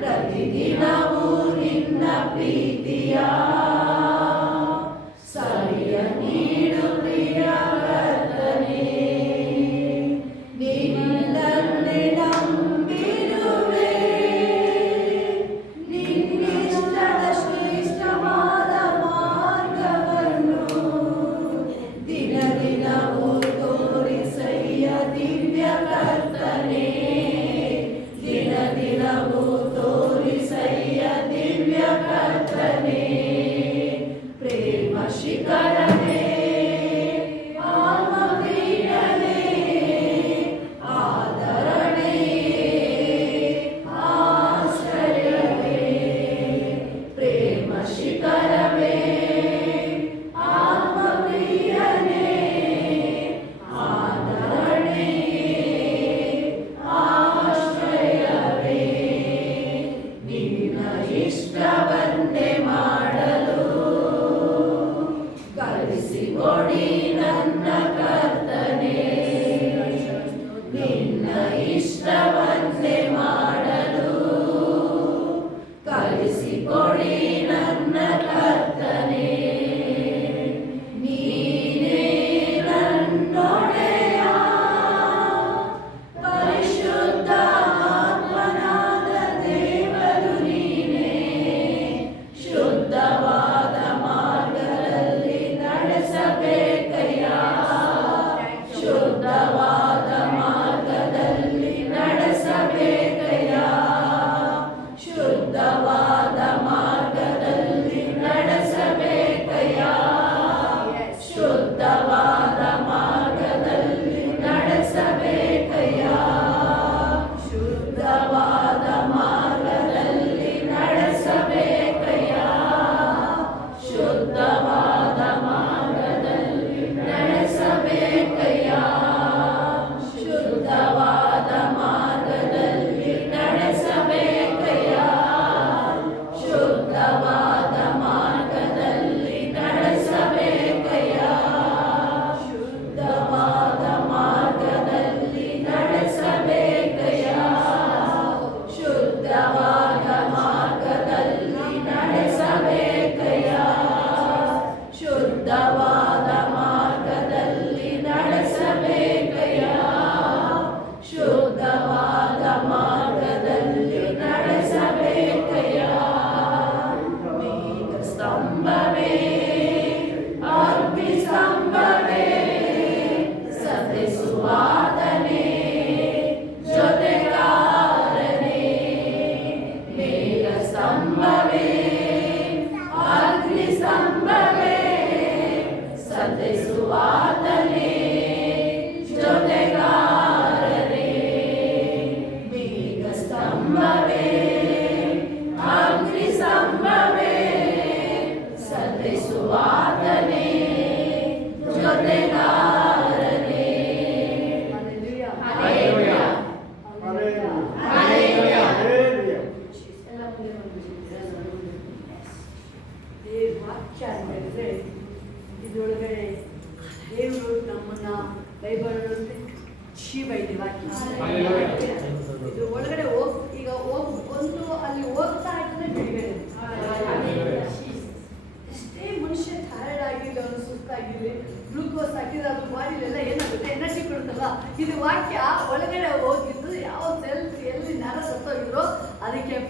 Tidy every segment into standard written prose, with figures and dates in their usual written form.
ಪ್ರತಿದಿನವೂ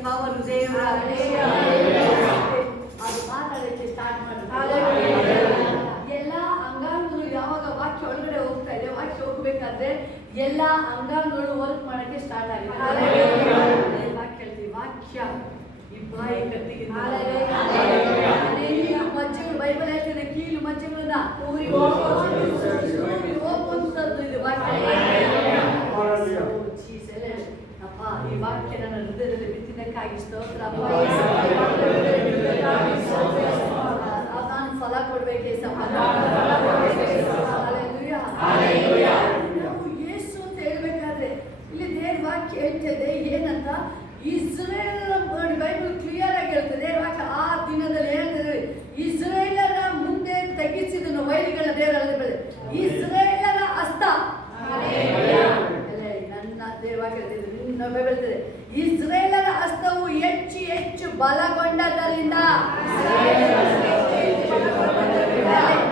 ಪವರ್ ದೇವರ ಅದು ಮಾತಾಡಲಿಕ್ಕೆ ಸ್ಟಾರ್ಟ್ ಮಾಡಿ ಎಲ್ಲ ಅಂಗಾಂಗಗಳು ಯಾವಾಗ ವಾಕ್ಯ ಒಳಗಡೆ ಹೋಗ್ತಾ ಇದೆ, ವಾಕ್ಯ ಹೋಗ್ಬೇಕಾದ್ರೆ ಎಲ್ಲ ಅಂಗಾಂಗಗಳು ವರ್ಕ್ ಮಾಡಕ್ಕೆ ಸ್ಟಾರ್ಟ್ ಆಗಿದೆ. ವಾಕ್ಯ ಹೇಳ್ತೀವಿ, ವಾಕ್ಯ ಈ ಬಾಯಿ ಕತ್ತಿಗೆ ಮಜ್ಜೆಗಳು ಬೈಬಲ್ ಹೇಳ್ತಿದೆ, ಕೀಲು ಮಜ್ಜೆಗಳನ್ನ ಊರಿ ಹೋಗುವಂಥದ್ದು ಇದು ವಾಕ್ಯ. ಅಪ್ಪ ಈ ವಾಕ್ಯ ನನ್ನ ಹೃದಯದಲ್ಲಿ ಬಿತ್ತಿದ್ದಕ್ಕಾಗಿ ಸ್ತೋತ್ರ. ನಾನು ಫಲ ಕೊಡ್ಬೇಕೆ ನಾವು ಯೇಸು ಅಂತ ಹೇಳ್ಬೇಕಾದ್ರೆ ಇಲ್ಲಿ ದೇವ್ರ ವಾಕ್ಯ ಹೇಳ್ತಿದೆ ಏನಂತ, ಇಸ್ರೇಲ್ ಬೈಬಲ್ ಕ್ಲಿಯರ್ ಆಗಿ ಹೇಳ್ತದೆ ವಾಕ್ಯ. ಆ ದಿನದಲ್ಲಿ ಹೇಳ್ತದೆ ಇಸ್ರೇಲರ ಮುಂದೆ ತೆಗಿಸಿದನು ವೈರಿಗಳ ದೇವರಲ್ಲಿ ಇಸ್ರೇಲರ ಹಸ್ತ. ನನ್ನ ದೇವಾಕ್ಯ ಹೇಳ್ತದೆ ಇಸ್ರೇಲರ ಹಸ್ತವು ಹೆಚ್ಚು ಹೆಚ್ಚು ಬಲಗೊಂಡದರಿಂದ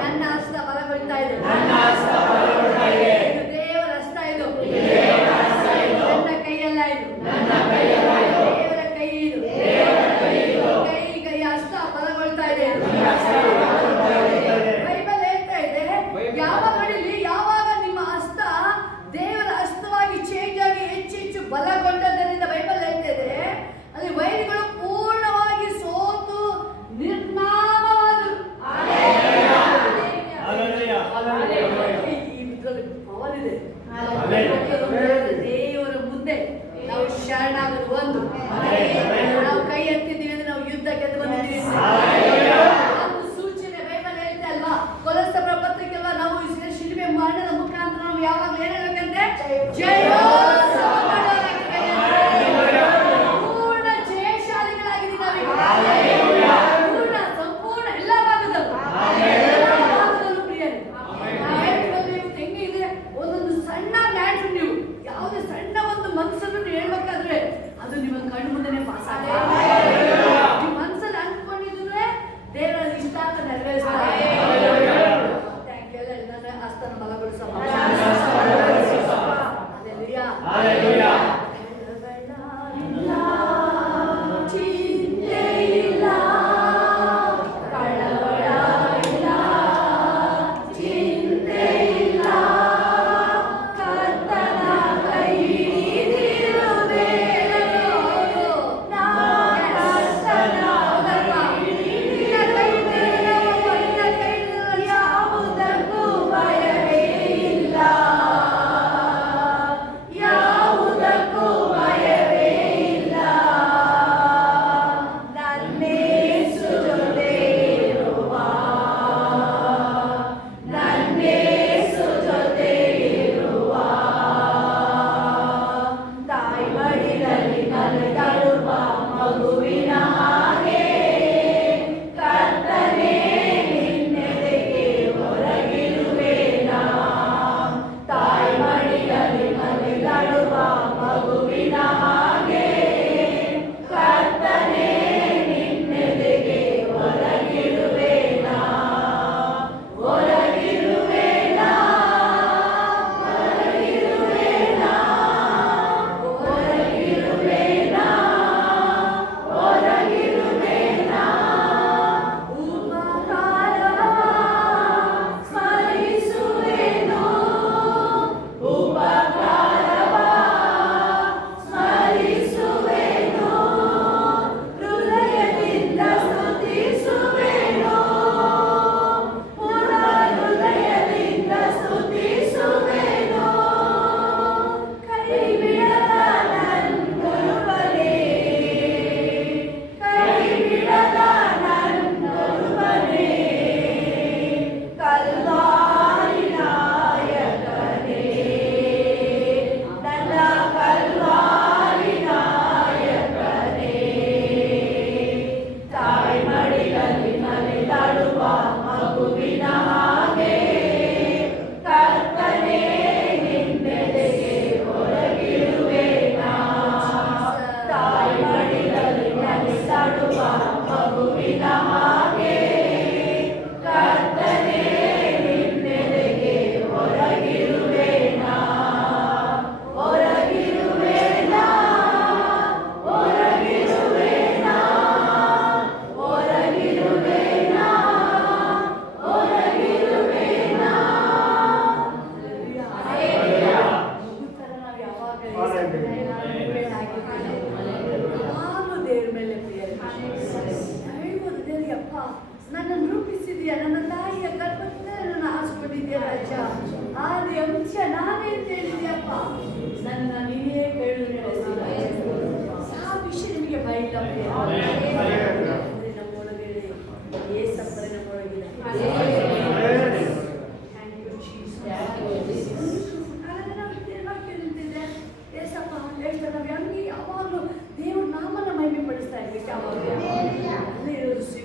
ನನ್ನ ಹಸ್ತ ಬಲಗೊಳ್ತಾ ಇದೆ. ಇದು ದೇವರ ಹಸ್ತ, ಇದು ನನ್ನ ಕೈಯಲ್ಲ, ಇದು ದೇವರ ಕೈ, ಇದು ಕೈ ಹಸ್ತ ಬಲಗೊಳ್ತಾ ಇದೆ. ಬೈಬಲ್ ಹೇಳ್ತಾ ಇದೆ ಯಾವಾಗ ನಿಮ್ಮ ಹಸ್ತ ದೇವರ ಹಸ್ತವಾಗಿ ಚೇಂಜ್ ಆಗಿ ಹೆಚ್ಚು ಬಲಗೊಂಡದರಿಂದ ಬೈಬಲ್ ಹೇಳ್ತಾ ಇದೆ ಅಲ್ಲಿ ವೈರಿಗಳು ಪೂರ್ಣವಾಗಿ ಸೋತು ನಿರ್ನಾಮವಾದರು. ಪವರ್ ಇದೆ. ದೇವರ ಮುಂದೆ ನಾವು ಶರಣಾಗೋದು ಒಂದು. ನಾವು ಕೈ ಎತ್ತಿದ್ದೀವಿ ಅಂದ್ರೆ ನಾವು ಯುದ್ಧ ಗೆದ್ದು ಬಂದಿದ್ದೀವಿ. ಸೂಚನೆ ಬೈಬಲ್ ಹೇಳ್ತಾ ಅಲ್ವಾ, ಕೊಲೊಸ್ಸೆಯವರ ಪತ್ರಿಕೆ ಅಲ್ವಾ, ನಾವು ಶಿಲುಬೆ ಮರಣದ ಮುಖಾಂತರ ನಾವು ಯಾವಾಗ ಏನ್ ಹೇಳ್ಬೇಕಂದ್ರೆ ಜಯೋತ್ಸವ ಪೂರ್ಣ ಜಯಶಾಲಿಗಳಾಗಿದ್ದೀವಿ ನಾವು. ಸಂಪೂರ್ಣ ಎಲ್ಲ ಭಾಗದಲ್ಲೂ ಪ್ರಿಯರೇ. ಹೆಂಗಿದೆ ಒಂದೊಂದು ಸಣ್ಣ ಮ್ಯಾಟ್ರ್, ನೀವು ಯಾವುದೇ ಸಣ್ಣ ಒಂದು ಮನಸ್ಸನ್ನು ಹೇಳ್ಬೇಕಾದ್ರೆ ಅದು ನಿಮ್ಮ ಕಣ್ಣು ಮುಂದೆನೆ ಪಾಸ್ ಆಗಿದೆ. ನಿಮ್ಮ ಮನಸ್ಸಲ್ಲಿ ಅಂದ್ಕೊಂಡಿದ್ರೆ ದೇವರ ಇಷ್ಟ ಅಂತ ನೆರವೇರಿಸ್ತಾರೆ. ನನ್ನ ಹಸ್ತನ ಬಲಗೊಳಿಸ.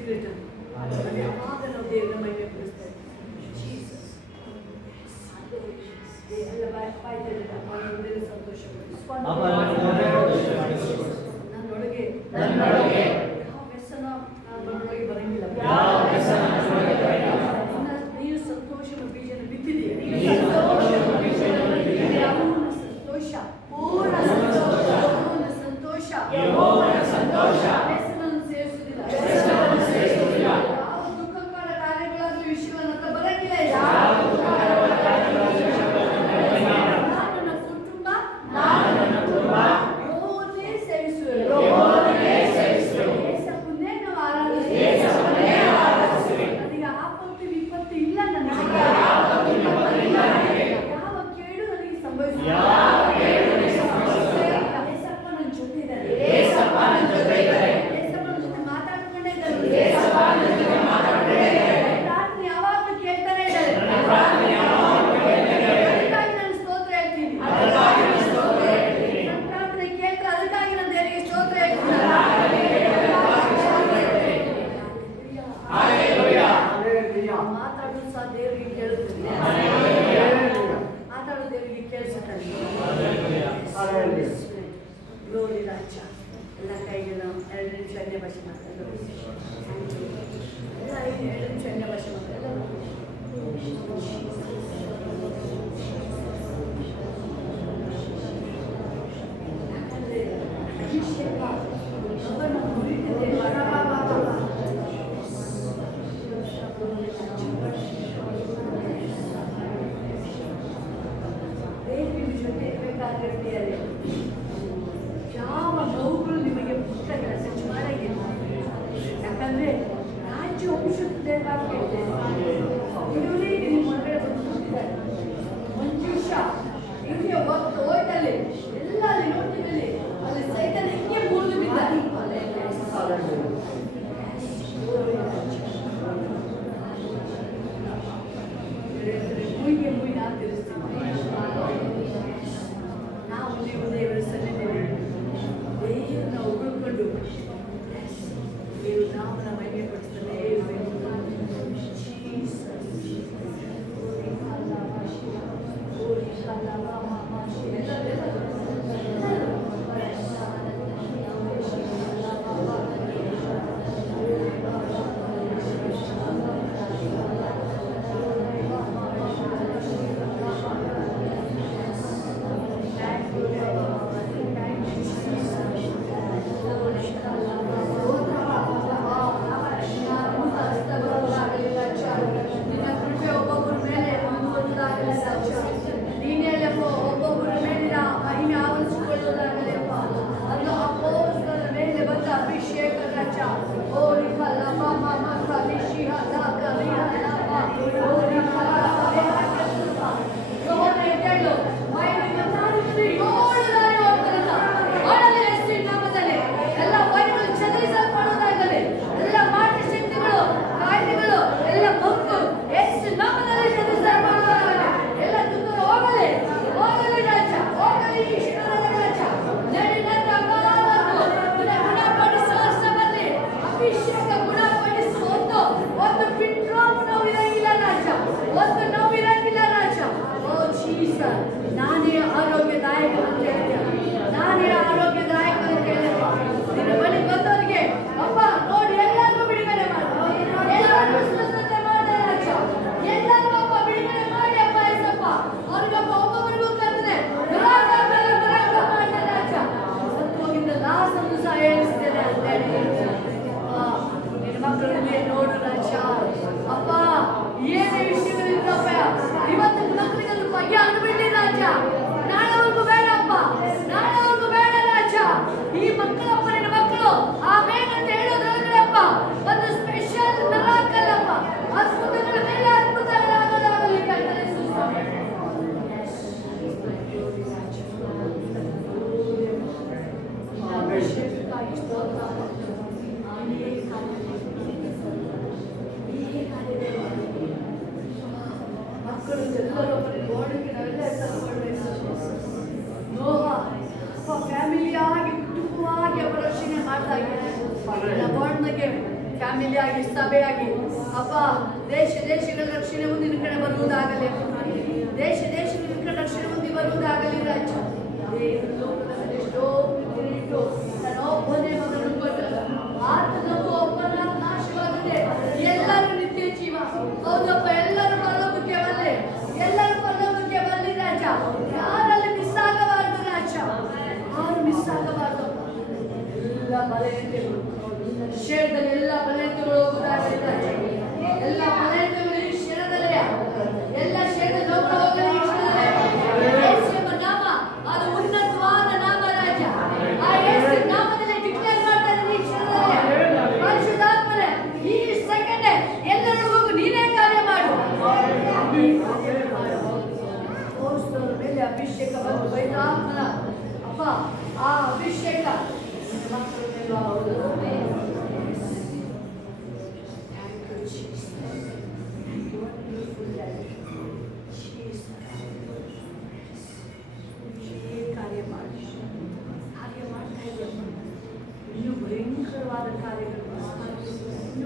ಸ್ಪಿರಿಟ್ ಅದು ಯಾವಾಗ ನಾವು ದೇವರ ಮಹಿಮೆ ಪಡಿಸ್ತೇವೆ. ಜೀಸಸ್ ಎಲ್ಲ ಬಾಯ್ತೇನೆ ಸಂತೋಷ ನನ್ನೊಳಗೆ ಯಾವ ವ್ಯಸನ ನನ್ನೊಳಗೆ ಬರಂಗಿಲ್ಲ. ನೀನು ಸಂತೋಷದ ಬೀಜನ ಬಿತ್ತಿದೆಯಾ? ಪೂರ್ಣ ಸಂತೋಷ ವ್ಯಸನವನ್ನು ಸೇರಿಸುವುದಿಲ್ಲ. ಯಾವ ದುಃಖಕರ ಕಾರ್ಯಗಳಾದ್ರೂ ವಿಷಯವನ್ನು ಹತ್ರ ಬರಂಗಿಲ್ಲ. ನನ್ನ ಕುಟುಂಬ ಯೆಹೋವನ್ನೇ ಸೇವಿಸುವೆವು. ಯೇಸಪ್ಪನ್ನೇ ನಾವು ಆರಾಧಿಸುವೆವು. ನನಗೆ ಆಪತ್ತು ವಿಪತ್ತು ಇಲ್ಲ. ನನಗೆ ಯಾವ ಕೇಡು ನನಗೆ ಸಂಭವಿಸಿಲ್ಲ. ಯೇಸಪ್ಪ ನನ್ನ ಜೊತೆ ಇದ್ದಾರೆ. ಯೇಸಪ್ಪನ ಜೊತೆ ಮಾತಾಡ್ಕೊಂಡೇ ಇದ್ದಾರೆ. ಪ್ರಾರ್ಥನೆ ಯಾವಾಗಲೂ ಕೇಳ್ತಾನೆ ಇದ್ದಾರೆ. ಅದಕ್ಕಾಗಿ ನಾನು ಸ್ತೋತ್ರ ಹೇಳ್ತೀನಿ. ನನ್ನ ಪ್ರಾರ್ಥನೆ ಕೇಳ್ತಾರೆ, ಅದಕ್ಕಾಗಿ ನಾನು ದೇವರಿಗೆ ಸ್ತೋತ್ರ ಹೇಳ್ತೀನಿ. ಮಾತಾಡೋದು ಸಹ ದೇವರಿಗೆ ಕೇಳುತ್ತದೆ. ಮಾತಾಡೋ ದೇವರಿಗೆ ಕೇಳಿಸುತ್ತಾನೆ. ಗ್ಲೋರಿ ರಾಜ. ಎಲ್ಲ ಕೈಗಳು 2 ನಿಮಿಷ ಅನ್ಯ ಭಾಷೆ ಮಾತಾಡೋದು. ಎಲ್ಲ 2 ನಿಮಿಷ ಅನ್ಯ ಭಾಷೆ ಮಾತಾಡೋದು. ಯಾಕಂದ್ರೆ ಅಭಿಷೇಕ ಅವನ ಮುರಿದಿದೆ. ದೇವರ ಜೊತೆ ಇರಬೇಕಾದ್ರೆ ಯಾವ ನೋವುಗಳು ನಿಮಗೆ ಪುಸ್ತಕಗಳ ಸಚ್ಚು ಮಾಡಾಗಿಲ್ಲ. ಯಾಕಂದ್ರೆ ರಾಜ್ಯ ಔಷಧಿ ಇವರೇ ನಿಮ್ಮ ಹೊರಗಡೆ ಬಂದು ಕೂತಿದ್ದಾರೆ. ಮಂಜುಷ ಹಿಂಗೆ ಹೋಯ್ತಲ್ಲಿ ಎಲ್ಲ ಅಲ್ಲಿ ನೋಡ್ತಿದ್ದಲ್ಲಿ ಅಲ್ಲಿ ಸೈತಾನ ಹಿಂಗೆ ಮುರಿದು ಬಿದ್ದಾರೆ. ಫ್ಯಾಮಿಲಿ ಆಗಿ ಸಭೆಯಾಗಿ ಅಪ್ಪ ದೇಶಗಳ ರಕ್ಷಣೆ ಹೊಂದಿ ನಿನ್ನ ಕಡೆ ಬರುವುದಾಗಲಿ ದೇಶಗಳ ಕಡೆ ರಕ್ಷಣೆ ಹೊಂದಿ ಬರುವುದಾಗಲಿ ರಾಜ ಲೋಕದಲ್ಲಿ ಎಷ್ಟೋ ಪ್ರೀತಿಯಿಟ್ಟು ನನ್ನ ಒಬ್ಬನೇ ಮಗನನ್ನು ಕೊಟ್ಟು ಆತನನ್ನು ಒಬ್ಬನ ನಾಶವಾಗದೆ ಎಲ್ಲರೂ ನಿತ್ಯ ಜೀವ ಹೌದಪ್ಪ ಎಲ್ಲರೂ ಪರಲೋಕಕ್ಕೆ ಬರಲಿ ಎಲ್ಲರೂ ಪರಲೋಕಕ್ಕೆ ಬರಲಿ ರಾಜ ಯಾರಲ್ಲಿ ಮಿಸ್ ಆಗಬಾರ್ದು ರಾಜ ಯಾರು ಮಿಸ್ ಆಗಬಾರ್ದು ಎಲ್ಲ ಬಲಹೀನತೆಗಳು ಶರೀರದಲ್ಲಿ ಎಲ್ಲ ಬಲಹೀನತೆಗಳು ಹೋಗುವುದಾಗಲಿ ರಾಜ ಎಲ್ಲ ಬಲಹೀನತೆಗಳು ಈ ಕ್ಷಣದಲ್ಲೇ ಎಲ್ಲ ಶರೀರದ ಲೋಕ ಹೋಗಲಿ ಈ ಕ್ಷಣದಲ್ಲೇ ಯೇಸುವಿನ ನಾಮ ಅದು ಉನ್ನತವಾದ ನಾಮ ರಾಜ ಆ ಯೇಸು ನಾಮದಲ್ಲಿ ಡಿಕ್ಲೇರ್ ಮಾಡ್ತಾ ಇದ್ದೀನಿ ಈ ಕ್ಷಣದಲ್ಲೇ ಪರಿಶುದ್ಧಾತ್ಮನೇ ಈ ಸೆಕೆಂಡ್ ಎಲ್ಲರೂ ಹೋಗು ನೀನೇ ಕಾರ್ಯ ಮಾಡು ಪೌಲನ ಮೇಲೆ ಅಭಿಷೇಕ ಬಂದು ಪವಿತ್ರಾತ್ಮನ ಅಪ್ಪ ಆ ಅಭಿಷೇಕ ಮಕ್ಕಳ ಮೇಲೆ ಹೌದು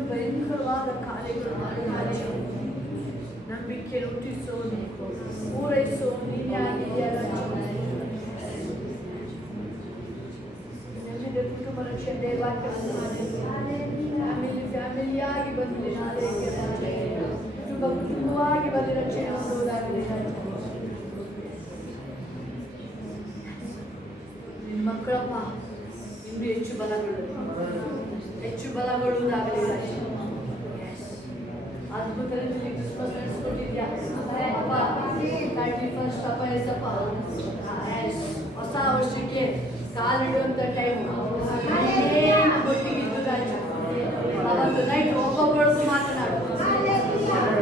ಭಯಂಕರವಾದ ಕಾರ್ಯಗಳು ಮಾಡಿ ನಂಬಿಕೆ ಹುಟ್ಟಿಸೋದು ಪೂರೈಸೋ ನೀನೇ ಆಗಿದೆಯಾ ನೆಮ್ಮದಿ ಕುಟುಂಬ ರಕ್ಷಣೆ ವಾಕ್ಯ ಫ್ಯಾಮಿಲಿಯಾಗಿ ಬಂದಿದೆ ಕುಟುಂಬವಾಗಿ ಬಂದು ರಕ್ಷಣೆ ಹೊಂದುವುದಾಗಲಿ ನಿಮ್ಮ ಮಕ್ಕಳಪ್ಪ ಇನ್ನೂ ಹೆಚ್ಚು ಬಲಗೊಳ್ಳುವುದಾಗಲಿ ಅದ್ಭುತ ರೀತಿಯಲ್ಲಿ ಕ್ರಿಸ್ಮಸ್ ನಡೆಸ್ಕೊಟ್ಟಿದ್ಯಾ ಅಪ್ಪ 31st ಅಪ್ಪ ಎಸಪ್ಪ ಹೊಸ ವರ್ಷಕ್ಕೆ ಕಾಲಿಡುವಂಥ ಟೈಮ್ ಒಟ್ಟಿಗಿದ್ದು ರಾಜ ಅವತ್ತು ನೈಟ್ ಒಬ್ಬೊಬ್ಬರದ್ದು ಮಾತನಾಡು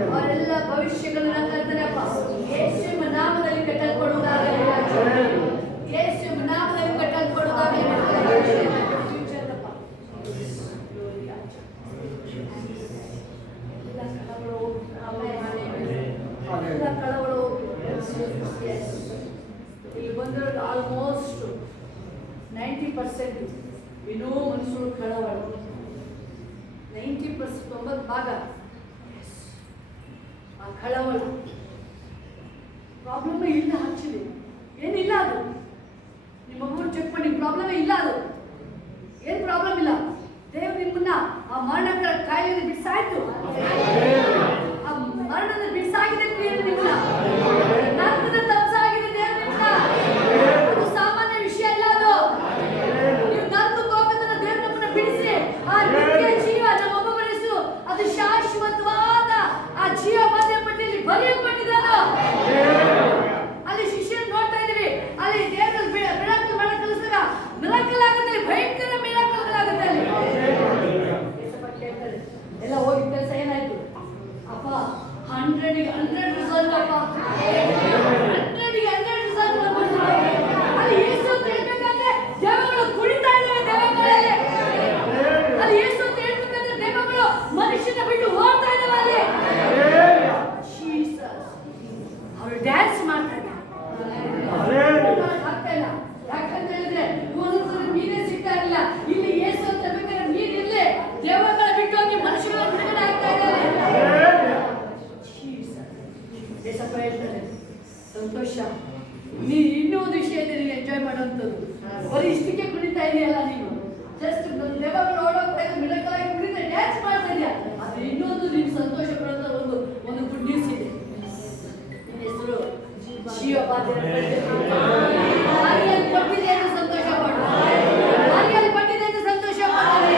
ಅವರೆಲ್ಲ ಭವಿಷ್ಯಗಳನ್ನ ಕಲ್ತಾರೆ ಅಪ್ಪ ಯೇಸುವಿನ ನಾಮದಲ್ಲಿ ಕಟ್ಟಲ್ಪಡುವುದಾಗಲಿ ರಾಜ ಯೇಸುವಿನ ನಾಮದಲ್ಲಿ ಕಟ್ಟಲ್ಪಡುವುದಾಗಲಿ ಇಲ್ಲಿ ಬಂದಿರೋದು ಆಲ್ಮೋಸ್ಟ್ 90% ಇನ್ನೂ ಮನುಷ್ಯರು ಕಳವಳ 90% 90% ಆ ಕಳವಳ ಪ್ರಾಬ್ಲಮ್ ಇಲ್ಲ ಆಕ್ಚುಲಿ ಏನಿಲ್ಲ ಅದು ನಿಮ್ಮ ಮಗು ಚೆಕ್ ಮಾಡಿ ಪ್ರಾಬ್ಲಮ್ ಇಲ್ಲ ಅದು ಏನು ಪ್ರಾಬ್ಲಮ್ ಇಲ್ಲ ದೇವ್ರು ನಿಮ್ಮನ್ನ ಆ ಮರಣಗಳ ಕಾಯಿಲೆ ಬಿಡಿಸಾಯ್ತು ಆ ಮರಣದ ಬಿಡಿಸಾಗಿದೆ ನಿಮ್ಮನ್ನ ನರಕದ ತಪ್ಸಾಗಿದೆ ದೇವ್ರು ನಿಮ್ಮನ್ನ ಅದು ಸಾಮಾನ್ಯ ವಿಷಯ ಇಲ್ಲ ಅದು ನೀವು ನರಕಕ್ಕೆ ಹೋಗೋದನ್ನ ದೇವ್ರು ನಮ್ಮನ್ನ ಬಿಡಿಸಿ ಆ ನಿತ್ಯ ಜೀವ ನಮ್ಮ ಒಬ್ಬೊಬ್ಬರಿಸು ಅದು ಶಾಶ್ವತವಾದ ಆ ಜೀವ ಮಧ್ಯ ಪಟ್ಟಿಯಲ್ಲಿ ಬರೆಯಲ್ಪಟ್ಟಿದ್ದಾನೋ ಅಲ್ಲಿ ಶಿಷ್ಯರು ನೋಡ್ತಾ ಇದ್ದೀವಿ ಅಲ್ಲಿ ದೇವರು ಮಿರಾಕಲ್ ಮಾಡಕ್ಕೆ ಕಲಿಸಿದಾಗ ಮಿರಾಕಲ್ ಆಗುತ್ತೆ ಭಯಂಕರ ಮಿರಾಕಲ್ಗಳಾಗುತ್ತೆ ಅಲ್ಲಿ ಎಲ್ಲ ಹೋಗಿ ಕೆಲಸ ಏನಾಯ್ತು ಅಪ್ಪ 100ಗೆ 100 ರಿಸಲ್ಟ್ ಅಪ್ಪ 100ಗೆ 100 ರಿಸಲ್ಟ್ ಅಲ್ಲಿ ಯೇಸು ಅಂತ ಹೇಳ್ಬೇಕಂದ್ರೆ ದೇವಗಳು ಕುಣಿತಾ ಇದ್ದಾವೆ ದೇವಗಳಲ್ಲಿ ಅಲ್ಲಿ ಯೇಸು ಅಂತ ಹೇಳ್ಬೇಕಂದ್ರೆ ದೇವಗಳು ಮನುಷ್ಯನ ಬಿಟ್ಟು ಹೋಗ್ತಾ ಇದ್ದಾವೆ ಅಲ್ಲಿ ಜೀಸಸ್ ಅವರು ಡ್ಯಾನ್ಸ್ ಮಾಡ್ತಾ ಇದ್ದಾರೆ ಯಾಕಂತ ಹೇಳಿದ್ರೆ ಒಂದೊಂದ್ಸರಿ ಮೀನೇ ಸಿಗ್ತಾ ಇರಲಿಲ್ಲ ಇಲ್ಲಿ ಯೇಸು ಅಂತ ಹೇಳ್ಬೇಕಾದ್ರೆ ಮೀನಿರ್ಲಿ ದೇವಗಳ ಬಿಟ್ಟು ಹೋಗಿ ಮನುಷ್ಯಗಳ ಬಿಡುಗಡೆ ಆಗ್ತಾ ಇದ್ದಾರೆ ಏಸಪ್ಪ ಹೇಳ್ತಾರೆ ಸಂತೋಷ ನೀನು ಇನ್ನೂ ಒಂದು ವಿಷಯ ಇದೆ ನೀನು ಎಂಜಾಯ್ ಮಾಡುವಂಥದ್ದು ಬರೀ ಇಷ್ಟಕ್ಕೆ ಕುಣಿತಾ ಇದೆಯಲ್ಲ ನೀನು ಜಸ್ಟ್ ದೇವಗಳು ಓಡೋಗ್ತಾ ಇದ್ದ ಮಿಡಕಲಾಗಿ ಕುಣಿತ ಡ್ಯಾನ್ಸ್ ಮಾಡ್ತಾ ಇದೆಯಾ ಅದು ಇನ್ನೊಂದು ನೀನು ಸಂತೋಷ ಪಡುವಂಥ ಒಂದು ಗುಡ್ ನ್ಯೂಸ್ ಇದೆ ನಿನ್ನ ಹೆಸರು ಆರಿಯಲ್ಲಿ ಪಟ್ಟಿದೆ ಅಂತ ಸಂತೋಷ ಪಡು ಆರಿಯಲ್ಲಿ ಪಟ್ಟಿದೆ ಅಂತ ಸಂತೋಷ ಪಡು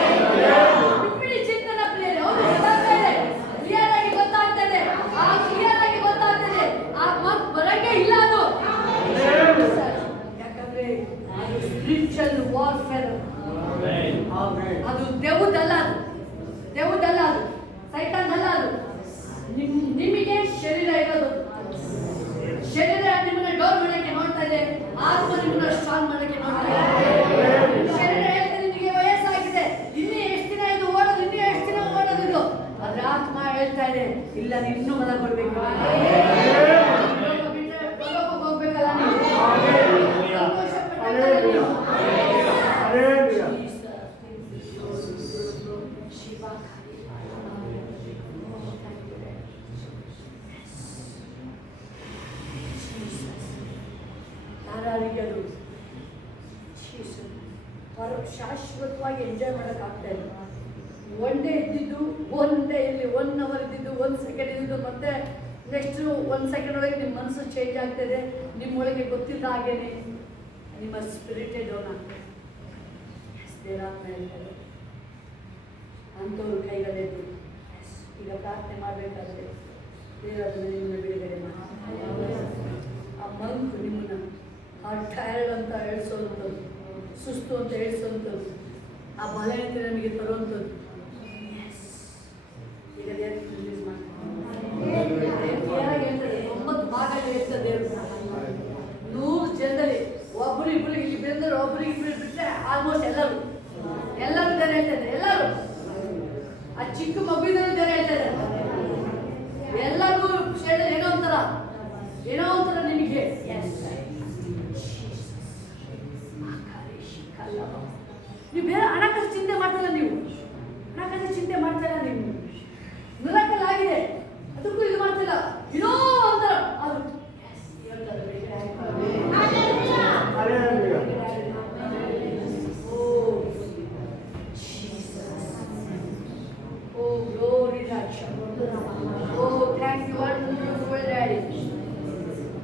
ಚಿಂತನ ಪ್ಲೇಯರ್ ಹೌದು ಗೊತ್ತಾಗ್ತಾ ಇದೆ ಕ್ಲಿಯರ್ ಆಗಿ ಗೊತ್ತಾಗ್ತಾ ಇದೆ ಆ ಕ್ಲಿಯರ್ ಆಗಿ ಗೊತ್ತಾಗ್ತದೆ ಆ ಮತ್ ಬರಕ್ಕೆ ಇಲ್ಲ ಅದು ಯಾಕಂದ್ರೆ ಅದು ಸ್ಪಿರಿಚುವಲ್ ವಾರ್ಫೇರ್ ಅದು ದೇವದಲ್ಲ ಅದು ಸೈತಾನ್ ಅಲ್ಲ ಅದು ನಿಮಗೆ ಶರೀರ ಇರೋದು ಶರೀರ ನಿಮ್ಮನ್ನ ಡೋರ್ ಮಾಡಕ್ಕೆ ನೋಡ್ತಾ ಇದೆ ಆತ್ಮ ನಿಮ್ಮನ್ನ ಸ್ಟ್ರಾಂಗ್ ಮಾಡಕ್ಕೆ ನೋಡ್ತಾ ಇದೆ ಶರೀರ ಹೇಳ್ತಾ ನಿಮಗೆ ವಯಸ್ಸಾಗಿದೆ ಇನ್ನೂ ಎಷ್ಟು ದಿನ ಇದು ಓಡೋದು ಇನ್ನೂ ಎಷ್ಟು ದಿನ ಓಡೋದು ಆದ್ರೆ ಆತ್ಮ ಹೇಳ್ತಾ ಇದೆ ಇಲ್ಲ ಇನ್ನೂ ಬಲ ಕೊಡ್ಬೇಕು ಹೋಗ್ಬೇಕಲ್ಲ ಶಾಶ್ವತವಾಗಿ ಎಂಜಾಯ್ ಮಾಡೋಕ್ಕಾಗ್ತಾ ಇಲ್ಲ. ಒನ್ ಡೇ ಇದ್ದಿದ್ದು, ಒನ್ ಡೇ ಇಲ್ಲಿ 1 ಅವರ್ ಇದ್ದಿದ್ದು, 1 ಸೆಕೆಂಡ್ ಇದ್ದಿದ್ದು, ಮತ್ತೆ ನೆಕ್ಸ್ಟು 1 ಸೆಕೆಂಡ್ ಒಳಗೆ ನಿಮ್ಮ ಮನಸ್ಸು ಚೇಂಜ್ ಆಗ್ತದೆ. ನಿಮ್ಮೊಳಗೆ ಗೊತ್ತಿದ್ದ ಹಾಗೇನೆ ನಿಮ್ಮ ಸ್ಪಿರಿಟೇ ಡೌನ್ ಆಗ್ತದೆ. ದೇವರಾತ್ಮ ಹೇಳ್ತಾರೆ ಅಂಥವ್ರು ಕೈಗಳೆದ್ದು ಈಗ ಪ್ರಾರ್ಥನೆ ಮಾಡಬೇಕಾದ್ರೆ ದೇವರನ್ನು ನಿಮ್ಮನ್ನು ಬಿಡುಗಡೆ ಮಾಡಿ. ಆ ಮಂಕು ನಿಮ್ಮನ್ನು ಆ ಟಯರ್ಡ್ ಅಂತ ಹೇಳ್ಸೋವಂಥದ್ದು, ಸುಸ್ತು ಅಂತ ಹೇಳ್ಸೋವಂಥದ್ದು, ಆ ಬಲಹೀನತೆ ನಮಗೆ ತರುವಂಥದ್ದು ಈಗ ದೇವರು ರಿಲೀಸ್ ಮಾಡ್ತಾರೆ. ಹೇಳ್ತಾರೆ 9 ಭಾಗಗಳು ಹೇಳ್ತಾರೆ ದೇವರು. 100 ಜನದಲ್ಲಿ ಒಬ್ಬರು ಇಬ್ಬರು ಇಲ್ಲಿ ಬಂದರೆ ಒಬ್ಬರಿಗೆ ಇಬ್ಬರು ಬಿಟ್ಟರೆ ಆಲ್ಮೋಸ್ಟ್ ಎಲ್ಲರೂ ಜನ ಹೇಳ್ತಾರೆ. ಎಲ್ಲರೂ ಆ ಚಿಕ್ಕ ಮಗುವಿನಲ್ಲಿ ಜನ ಹೇಳ್ತಾರೆ. ಎಲ್ಲರಿಗೂ ಶೇಡ ಏನೋ ಒಂಥರ ನಿಮಗೆ ನೀವು ಬೇರೆ ಹಣಕಾಸು ಚಿಂತೆ ಮಾಡ್ತಾರ, ನೀವು ಹಣಕಾಸು ಚಿಂತೆ ಮಾಡ್ತಾರ, ನೀವು ಮಿರಾಕಲ್ ಆಗಿದೆ ಅದಕ್ಕೂ ಇದು ಮಾಡ್ತಿಲ್ಲ ಏನೋ ಒಂಥರ ಅದು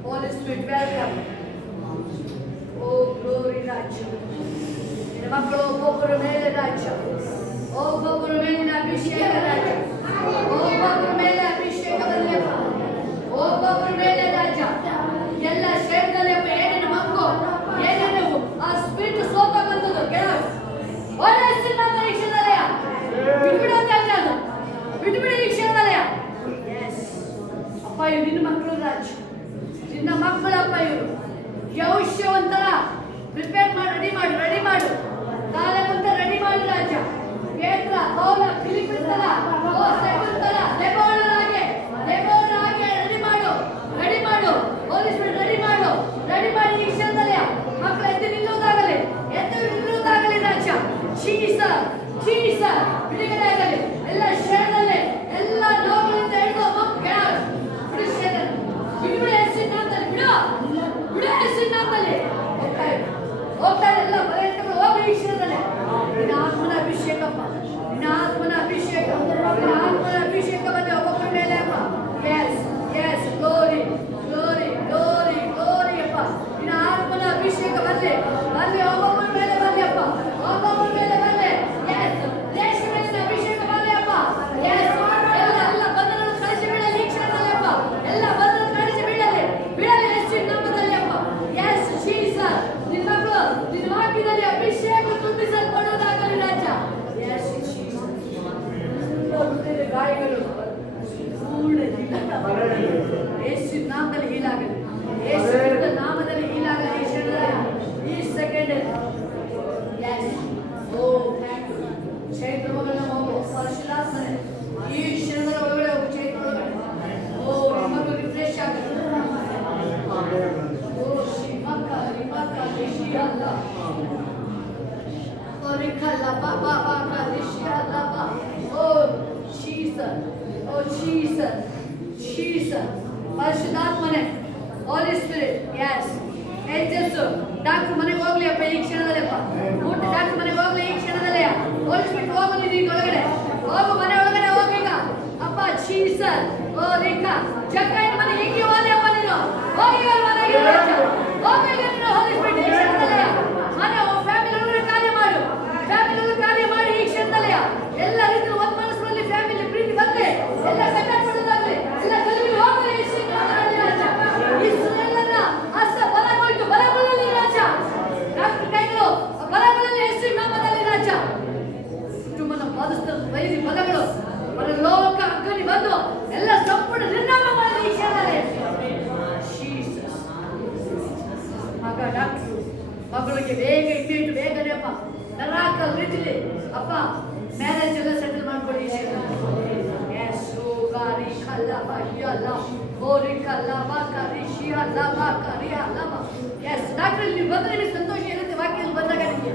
Holy Spirit, welcome. Oh, glory, Raja. ಮಕ್ಕಳು ಒಬ್ಬೊಬ್ಬರ ಮೇಲೆ ರಾಜ್ಯ, ಒಬ್ಬೊಬ್ಬರ ಮೇಲಿನ ಅಭಿಷೇಕ ರಾಜ್ಯ, ಒಬ್ಬೊಬ್ಬರ ಮೇಲೆ ಅಭಿಷೇಕ ಬರಲಿಪ್ಪ, ಒಬ್ಬೊಬ್ಬರ ಮೇಲೆ ರಾಜ್ಯ. ಎಲ್ಲ ಶೇರ್ದಲ್ಲಿಪ್ಪ ಏನೇನು ಮಕ್ಕಳು ಏನೇನು ಆ ಸ್ಪಿರಿಟ್ ಸೋತ ಬಂದದ್ದು ಕೆಲವು ಒಳ್ಳೆಯ ಈ ಕ್ಷಣದಲ್ಲಯ ಬಿಟ್ಬಿಡು ಅಂತ ಹೇಳ್ತಾ ಅದು ಬಿಟ್ಬಿಡಿ ಈ ಕ್ಷಣದಲ್ಲಯ. ಅಪ್ಪ ಇವ್ರು ನಿನ್ನ ಮಕ್ಕಳು ರಾಜ್ಯ, ನಿನ್ನ ಮಕ್ಕಳಪ್ಪ ಇವರು ಯೌಶ್ಯವಂತರ ಪ್ರಿಪೇರ್ ಮಾಡಿ ರೆಡಿ ಮಾಡು ಕಾಲ ಬಂತ ರೆಡಿ ಮಾಡಿ ರಾಜ. ಪೇತ್ರ ಪೌಲ ಫಿಲಿಪ್ಪರ ಓ ಸೆಗುಂತರ ಲೆಬೋನರಾಗೆ ರೆಡಿ ಮಾಡು ಹೋಲಿ ಸ್ಪಿರಿಟ್ ರೆಡಿ ಮಾಡಿ ಈ ಕ್ಷಣದಲ್ಲಿ ಮಕ್ಕಳು ಎದ್ದು ನಿಲ್ಲುವುದಾಗಲಿ ರಾಜ. ಜೀಸಸ್ ಬಿಡುಗಡೆ ಆಗಲಿ ಎಲ್ಲ ಕ್ಷಣದಲ್ಲಿ ಎಲ್ಲ ನೋವುಗಳಿಂದ ಹಿಡಿದು ಬಿಡು ಹೆಸರಿನಲ್ಲಿ ಹೋಗ್ತಾರೆ ಎಲ್ಲ ಬಲಹೀನತೆಗಳು ಹೋಗಿ ಈ ಕ್ಷಣದಲ್ಲಿ ನಿನ್ನ ಆತ್ಮನ ಅಭಿಷೇಕಪ್ಪ, ನಿನ್ನ ಆತ್ಮನ ಅಭಿಷೇಕ ಬಂದೆ ಒಬ್ಬೊಬ್ಬರ ಮೇಲೆ ಅಪ್ಪ. ಎಸ್ ಗ್ಲೋರಿ ಅಪ್ಪ, ನಿನ್ನ ಆತ್ಮನ ಅಭಿಷೇಕ ಬಂದೆ ಒಬ್ಬೊಬ್ಬರ ಮೇಲೆ ಬರಲಿ ಅಪ್ಪ, ಒಬ್ಬೊಬ್ಬರ ಮೇಲೆ ಬರಲಿ. ಎಸ್ ದೇಶ ಮೇಲಿನ ಅಭಿಷೇಕ ಬರಲಿ ಅಪ್ಪ. ಎಸ್ ಎಲ್ಲ ಬಂಧನಗಳು ಕಳಿಸಿ ಬೀಳಲಿ ಈ ಕ್ಷಣದಲ್ಲಿ ಅಪ್ಪ, ಎಲ್ಲ ಬಂಧನ ಕಳಿಸಿ ಬೀಳಲಿ ಯೇಸುವಿನ ನಾಮದಲ್ಲಿ ಅಪ್ಪ. ಎಸ್ ಜೀಸಸ್ ನಿನ್ನ ವಾಕ್ಯದಲ್ಲಿ ಅಭಿಷೇಕ ತುಂಬಿಸಲ್ಪಡುವುದಾಗಲಿ ರಾಜ. ಎಸ್ ಗಾಯಗಳು ಪೂರ್ಣ ಯೇಸುವಿನ ನಾಮದಲ್ಲಿ ಹೀಲಾಗಲಿ, ಯೇಸುವಿನ ನಾಮದಲ್ಲಿ ಹೀಲಾಗಲಿ ಈ second. Yes oh thank you ಚೈತ್ರ ಮಗನ ಪರಿಶುದ್ಧಾತ್ಮನೆ ಈ ಕ್ಷಣದ ಒಳಗಡೆ ಚೈತ್ರ ಒಳಗಡೆ ಓ ನಿಮಗೂ ರಿಫ್ರೆಶ್ ಆಗಲಿ. ಪರಿಶುದ್ಧಾತ್ಮನೆ ಹೋಲಿ ಸ್ಪಿರಿಟ್ ಎಸ್ ಏಂಜಲ್ಸ್ ಡಾಕ್ಟರ್ ಮನೆಗೆ ಹೋಗ್ಲಿ ಅಪ್ಪ ಈ ಕ್ಷಣದಲ್ಲಿ ಅಪ್ಪ, ಡಾಕ್ಟರ್ ಮನೆಗೆ ಹೋಗ್ಲಿ ಈ ಕ್ಷಣದಲ್ಲಿ. ಹೋಲಿ ಸ್ಪಿರಿಟ್ ಹೋಗಲಿ ನೀನು ಒಳಗಡೆ ಹೋಗು, ಮನೆ ಒಳಗಡೆ ಹೋಗಿ ಈಗ ಅಪ್ಪ. ಜೀಸಸ್ ಓ ರೇಖಾ ಜಕ್ಕೈನ ಮನೆ ಹೆಂಗೆ ಹೋದೆ ಅಪ್ಪ ನೀನು ಹೋಗಿ ಮನೆಗೆ ಹೋಗಿ ನೀನು ಹೋಲಿ ಸ್ಪಿರಿಟ್ ಈ ಕ್ಷಣದಲ್ಲಿ ಮನೆ ಫ್ಯಾಮಿಲಿ ಒಳಗಡೆ ಕಾರ್ಯ ಮಾಡಿ ಈ ಕ್ಷಣದಲ್ಲಿ ಎಲ್ಲ ರೀತಿಯ ಒಂದು ಮನಸ್ಸಿನಲ್ಲಿ ಫ್ಯಾಮಿಲಿ ಪ್ರೀತಿ ಬಂದೆ ಎಲ್ಲ ಸೆಟಪ್ ಮಾಡೋದಾಗಲಿ ಎಲ್ಲ ಗಲಿಬಿಲಿ ಹೋಗಲಿ ಎಲ್ಲರ ಹಸ್ತ ಬಲಗೊಳ್ಳಲಿ ರಾಜ. ಡಾಕ್ಟರ್ ಕೈಗಳು ಬಲಗೊಳ್ಳಲಿ ಯೇಸುವಿನ ನಾಮದಲ್ಲಿ ರಾಜ. ಕುಟುಂಬನ ಬಾಧಿಸಿದ ವೈರಿ ಬಲಗಳು ಪರಲೋಕ ಅಗ್ನಿ ಬಂದು ಎಲ್ಲ ಸಂಪೂರ್ಣ ನಿರ್ನಾಮ ಮಾಡಲಿ ಈ ಕ್ಷಣದಲ್ಲಿ. ಮಗ ಡಾಕ್ಟರ್ ಮಗಳಿಗೆ ಬೇಗನೆ ಅಪ್ಪ ನರಾಕಲ್ ರೀತಿಲಿ ಅಪ್ಪ ಮ್ಯಾರೇಜ್ ಎಲ್ಲ ಸೆಟಲ್ ಮಾಡ್ಕೊಳ್ಳಿ. ಡಾಕ್ಟರ್ ನೀವು ಬಂದ್ರೆ ನಿಮಗೆ ಸಂತೋಷ ಇರುತ್ತೆ ವಾಕ್ಯದಲ್ಲಿ ಬಂದಾಗ ನಿಮಗೆ,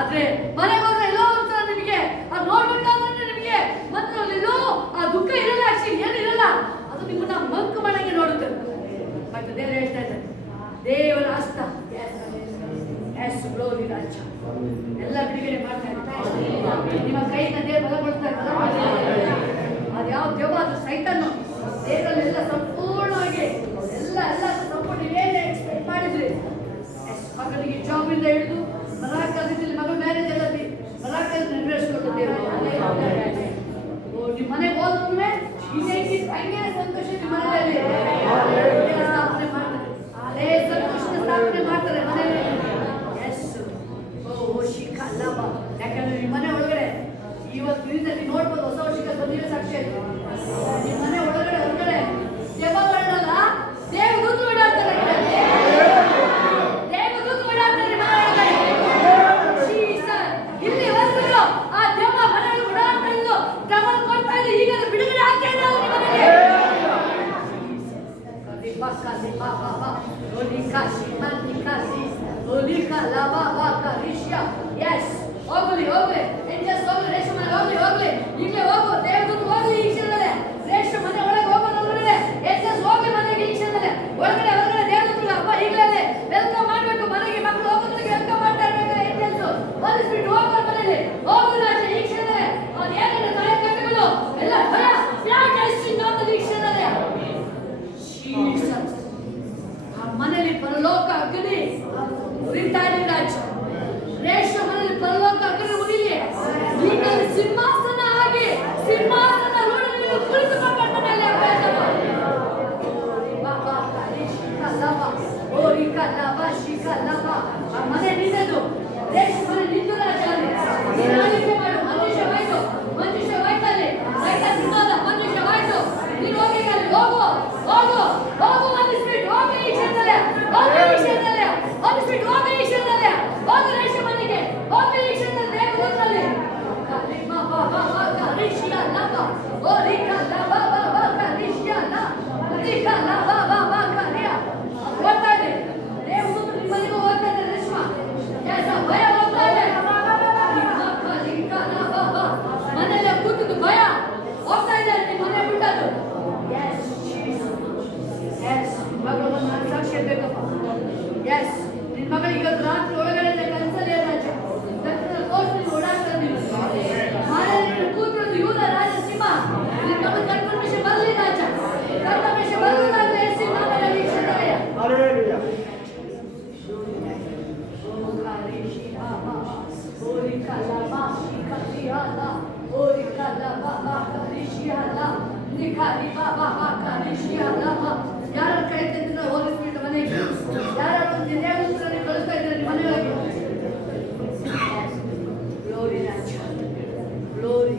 ಆದ್ರೆ ಮನೆಗೆ ಹೋದ್ರೆ ಎಲ್ಲೋ ಒಂಥರ ನಿಮಗೆ ಅದು ನೋಡ್ಬೇಕಾದ್ರೆ ನಿಮಗೆ ಮನಸ್ಸಲ್ಲಿರೋ ಆ ದುಃಖ ಇರಲ್ಲ, ಆಕ್ಚುಲಿ ಏನು ಇರಲ್ಲ, ಅದು ನಿಮ್ಮನ್ನ ಮಂಕು ಮನೆಗೆ ನೋಡುತ್ತೆ. ಮತ್ತೆ ದೇವರು ಹೇಳ್ತಾ ಇದ್ದಾರೆ ದೇವರ ಹಸ್ತ ಎಸ್ ಗ್ಲೋರಿ ರಾಜ ಎಲ್ಲ ಬಿಡುಗಡೆ ಮಾಡ್ತಾರೆ. ನಿಮ್ಮ ಕೈಯಿಂದ ದೇವರು ಬಲಗೊಳ್ತಾರೆ. ಅದು ಯಾವ ದೇವ ಅದು ಸೈತಾನು ದೇವರಲ್ಲೆಲ್ಲ ಸಂಪೂರ್ಣವಾಗಿ ಎಲ್ಲ ಸಂಪೂರ್ಣ ಏನೇ ಎಕ್ಸ್ಪೆಕ್ಟ್ ಮಾಡಿದ್ರಿ ಮಗನಿಗೆ ಜಾಬ್ ಇಂದ ಹಿಡಿದು ಮರಾಕಲ್ಲಿ ಮಗ ಮ್ಯಾರೇಜ್ ಎಲ್ಲ ಮರಾಕಲ್ಲಿ ನೆರವೇರಿಸ್ಕೊಟ್ಟು ದೇವರು ನಿಮ್ಮ ಮನೆಗೆ ಹೋದ್ರೆ ಹಂಗೆ ಸಂತೋಷ ನಿಮ್ಮ ಮನೆಯಲ್ಲಿ ಸ್ಥಾಪನೆ ಮಾಡ್ತಾರೆ. ಅದೇ ಸಂತೋಷದ ಸ್ಥಾಪನೆ ಮಾಡ್ತಾರೆ ಮನೆಯಲ್ಲಿ. ಎಸ್ ಓ ಶಿಖ ಲಾಭ. ಯಾಕಂದ್ರೆ ನಿಮ್ಮ ಮನೆ ಒಳಗಡೆ ಇವತ್ತು ಇದರಲ್ಲಿ ನೋಡ್ಬೋದು ಹೊಸ ವರ್ಷಕ್ಕೆ ಬಂದಿರೋ ಸಾಕ್ಷಿ ನಿಮ್ಮ ಮನೆ ಒಳಗಡೆ ಹೊರಗಡೆ ದೆವ್ವಗಳಲ್ಲ ದೇವದೂತರು ಓಡಾಡ್ತಾರೆ. ದೇವದೂತರು ಓಡಾಡ್ತಾರೆ ಇಲ್ಲಿ ಹೊರಗಡೆ ಆ ದೆವ್ವ ಮನೆಯಲ್ಲಿ ಓಡಾಡ್ತಾ ಇದ್ದು ಡಬಲ್ ಕೊಡ್ತಾ ಇದ್ದು ಈಗ ಬಿಡುಗಡೆ ಆಗ್ತಾ ಇದೆ ನಿಮ್ಮ ಮನೆಗೆ. ಹೋಗ್ಲಿ ರೇಷ್ಮೆ ಮನೆ ಹೋಗ್ಲಿ ಈಗಲೇ ಹೋಗು ದೇವದೂತ ಹೋಗ್ಲಿ ಈ ಕ್ಷಣದಲ್ಲೇ ರೇಷ್ಮೆ ಮನೆ ಒಳಗೆ ಹೋಗೋದೊಳಗಡೆ ಹೋಗ್ಲಿ ಮನೆಗೆ ಈ ಕ್ಷಣದಲ್ಲೇ ಒಳಗಡೆ ದೇವದೂತರು ಹಬ್ಬ ಈಗಲೇ ವೆಲ್ಕಮ್ ಮಾಡ್ಬೇಕು ಮನೆಗೆ ಮಕ್ಕಳು ಹೋಗೋದ್ರಿಗೆ ವೆಲ್ಕಮ್ ಮಾಡ್ತಾ ಇರ್ಬೇಕು. ಏಂಜಲ್ಸ್ ಹೋಲಿಸ್ಬಿಟ್ಟು ಹೋಗೋ ಮನೆಯಲ್ಲಿ ಹೋಗುದು ಆಚೆ ಈ ಕ್ಷಣದಲ್ಲೇ ಅದೇನಿದೆ ತಾಯಿ ಕಟ್ಟುಗಳು ಎಲ್ಲ ಭಯ ಈ ಕ್ಷಣದಲ್ಲೇ ಆ ಮನೆಯಲ್ಲಿ ಪರಲೋಕ ಅಗ್ನಿ ಉರಿತಾ ಇದೆ ರಾಜ. ರೇಷ್ಮೆ ಮನೆಯಲ್ಲಿ ಪರಲೋಕ ಅಗ್ನಿ ಉರಿಲಿ ಈಗ ಸಿಂಹಾಸನ ಆಗಿ ಸಿಂಹಾಸನ ರೂಢದಲ್ಲಿ ಕುಳಿತುಕೊಂಡ್ಬರ್ತಾನೆ ಅಲ್ಲಿ ಆ ಮನೆ ನಿನ್ನದು ರೇಷ್ಮೆ ಮನೆ ನಿಂದು ರಾಜ ಮಾಡು ಮನುಷ್ಯವಾಯ್ತಲ್ಲಿ ಮನುಷ್ಯವಾಯ್ತು ನೀನು ಹೋಗಿ ಅಲ್ಲಿ ಹೋಗು ಹೋಗು ಹೋಗು ಅನ್ನಿಸ್ಬಿಟ್ಟು ಹೋಗಿ ಈ ಕ್ಷಣದಲ್ಲೇ ಹೋಗಿ ಈ ಕ್ಷಣದಲ್ಲೇ ಅನ್ನಿಸ್ಬಿಟ್ಟು ಹೋಗಿ ಈ ಕ್ಷಣದಲ್ಲೇ ಹೋಗಿ ರೇಷ್ಮೆ ಮನೆಗೆ ಹೋಗಿ ಈ ಕ್ಷಣದಲ್ಲಿ ದೇವದೂತರಲ್ಲಿ ಹೋಗ್ತಾ ಇದೆ ದೇವದೂತರು ನಿಮ್ಮ ಮನೆಗೂ ಹೋಗ್ತಾ ಇದೆ ರೇಷ್ಮೆ ಭಯ ಹೋಗ್ತಾ ಇದೆ ಮನೆಯಲ್ಲೇ ಕೂತಿದ್ದು ಭಯ ಹೋಗ್ತಾ ಇದ್ದಾರೆ ನಿಮ್ಮ ಮನೆ ಬಿಟ್ಟದ್ದು. ಮಗಳು ಒಂದು ನನ್ನ ಸಾಕ್ಷಿ ಬೇಕಪ್ಪ. ಎಸ್ ನಿನ್ನ ಮಗಳಿಗೆ ಇವತ್ತು ರಾತ್ರಿ ಒಳಗಡೆ ಕನಸಲ್ಲಿ ಏನಾಚೆ ಕೋರ್ಸ್ ಓಡಾಡ್ತಾರೆ ನೀವು ಮನೆಯಲ್ಲಿ ಕೂತಿರೋದು ಯೂದ ರಾಜ ಸಿಂಹ ನಿನ್ನ ಮಗಳು ಕನ್ಫರ್ಮೇಶನ್ ಬರಲಿಲ್ಲ ಆಚ ಕನ್ಫರ್ಮೇಶನ್ ಬರಲಿಲ್ಲ ಎಸಿ ನಾಮದಲ್ಲಿ ವೀಕ್ಷಣೆಯ ಯಾರು ಕೈ ತೆಗೆದ ಹೋಲಿಸ್ಬಿಟ್ಟು ಮನೆಗೆ ಯಾರು ದೇವದೂತರನ್ನು ಕಳಿಸ್ತಾ ಇದ್ದಾರೆ ಮನೆಯೊಳಗೆ. ಗ್ಲೋರಿ ರಾಜ ಗ್ಲೋರಿ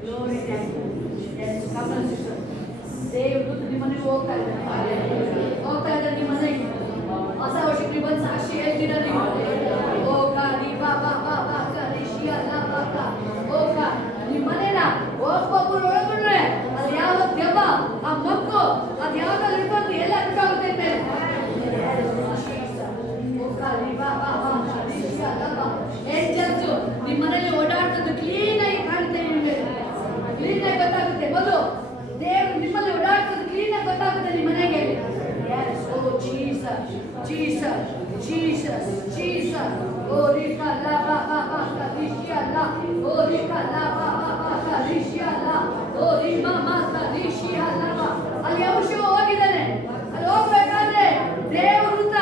ಗ್ಲೋರಿ ದೇವದೂತ ನಿಮ್ಮ ಮನೆಗೆ ಹೋಗ್ತಾ ಇದ್ದಾರೆ ನಿಮ್ಮ ಮನೆಗೆ ಹೊಸ ವರ್ಷಕ್ಕೆ ಬಂದು ಸಾಕ್ಷಿ ಹೇಳ್ತೀರ ನೀವು. ನಿಮ್ಮ ಮನೇನ ಒಬ್ಬೊಬ್ಬರು ಒಳಗೊಂಡ್ರೆ ಅದು ಯಾವ ದೆವ್ವ ಆ ಮಕ್ಕು ಅದು ಯಾವ್ದಾದ್ರು ಇಟ್ಕೊಂಡು ಎಲ್ಲ ಬಿಟ್ಟಾಗುತ್ತೆ ಮೇಲೆ ನಿಮ್ಮ ಮನೇಲಿ ಓಡಾಡ್ತದ್ದು ಕ್ಲೀನ್ ಆಗಿ ಕಾಣುತ್ತೆ. ನಿಮಗೆ ಕ್ಲೀನ್ ಆಗಿ ಗೊತ್ತಾಗುತ್ತೆ. ಮೊದಲು ದೇವರು ನಿಮ್ಮಲ್ಲಿ ಓಡಾಡ್ತದ್ದು ಕ್ಲೀನ್ ಆಗಿ ಗೊತ್ತಾಗುತ್ತೆ ನಿಮ್ಮ ಮನೆಗೆ. Jesus, Jesus, Jesus. Oh, Rika la ba ba ba ka Rishya la. Oh, Rika la ba ba ba ka Rishya la. Oh, Rima ma ka Rishya la ba. ಅಲ್ಲಿ ಔಷಧ ಹೋಗಿದ್ದಾನೆ. ಅಲ್ಲಿ ಹೋಗ್ಬೇಕಾದ್ರೆ ದೇವದೂತ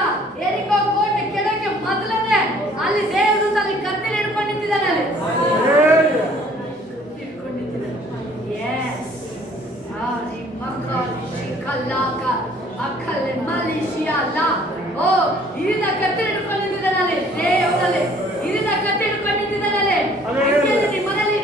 ಎರಿಕೋ ಕೋಟೆ ಕೆಳಗೆ ಮೊದಲನೇ ಅಲ್ಲಿ ದೇವದೂತ ಅಲ್ಲಿ ಕತ್ತಿಲಿ ಹಿಡ್ಕೊಂಡು ನಿಂತಿದ್ದಾನೆ. ಅಲ್ಲಿ ಹಿಡ್ಕೊಂಡು ನಿಂತಿದ್ದಾನೆ. ಎಸ್ ಮಕ್ಕಳ ಅಕ್ಕಲೆ ಮಲೇಷಿಯಾ ಲಾ. ಓ ಇದನ್ನ ಕತ್ತಿ ಹಿಡ್ಕೊಂಡು ನಿಂತಿದ್ದಾನೆ. ದೇವರಲ್ಲಿ ಇದನ್ನ ಕತ್ತಿ ಹಿಡ್ಕೊಂಡು ನಿಂತಿದ್ದಾನೆ. ನಿಮ್ಮ ಮನೆಯಲ್ಲಿ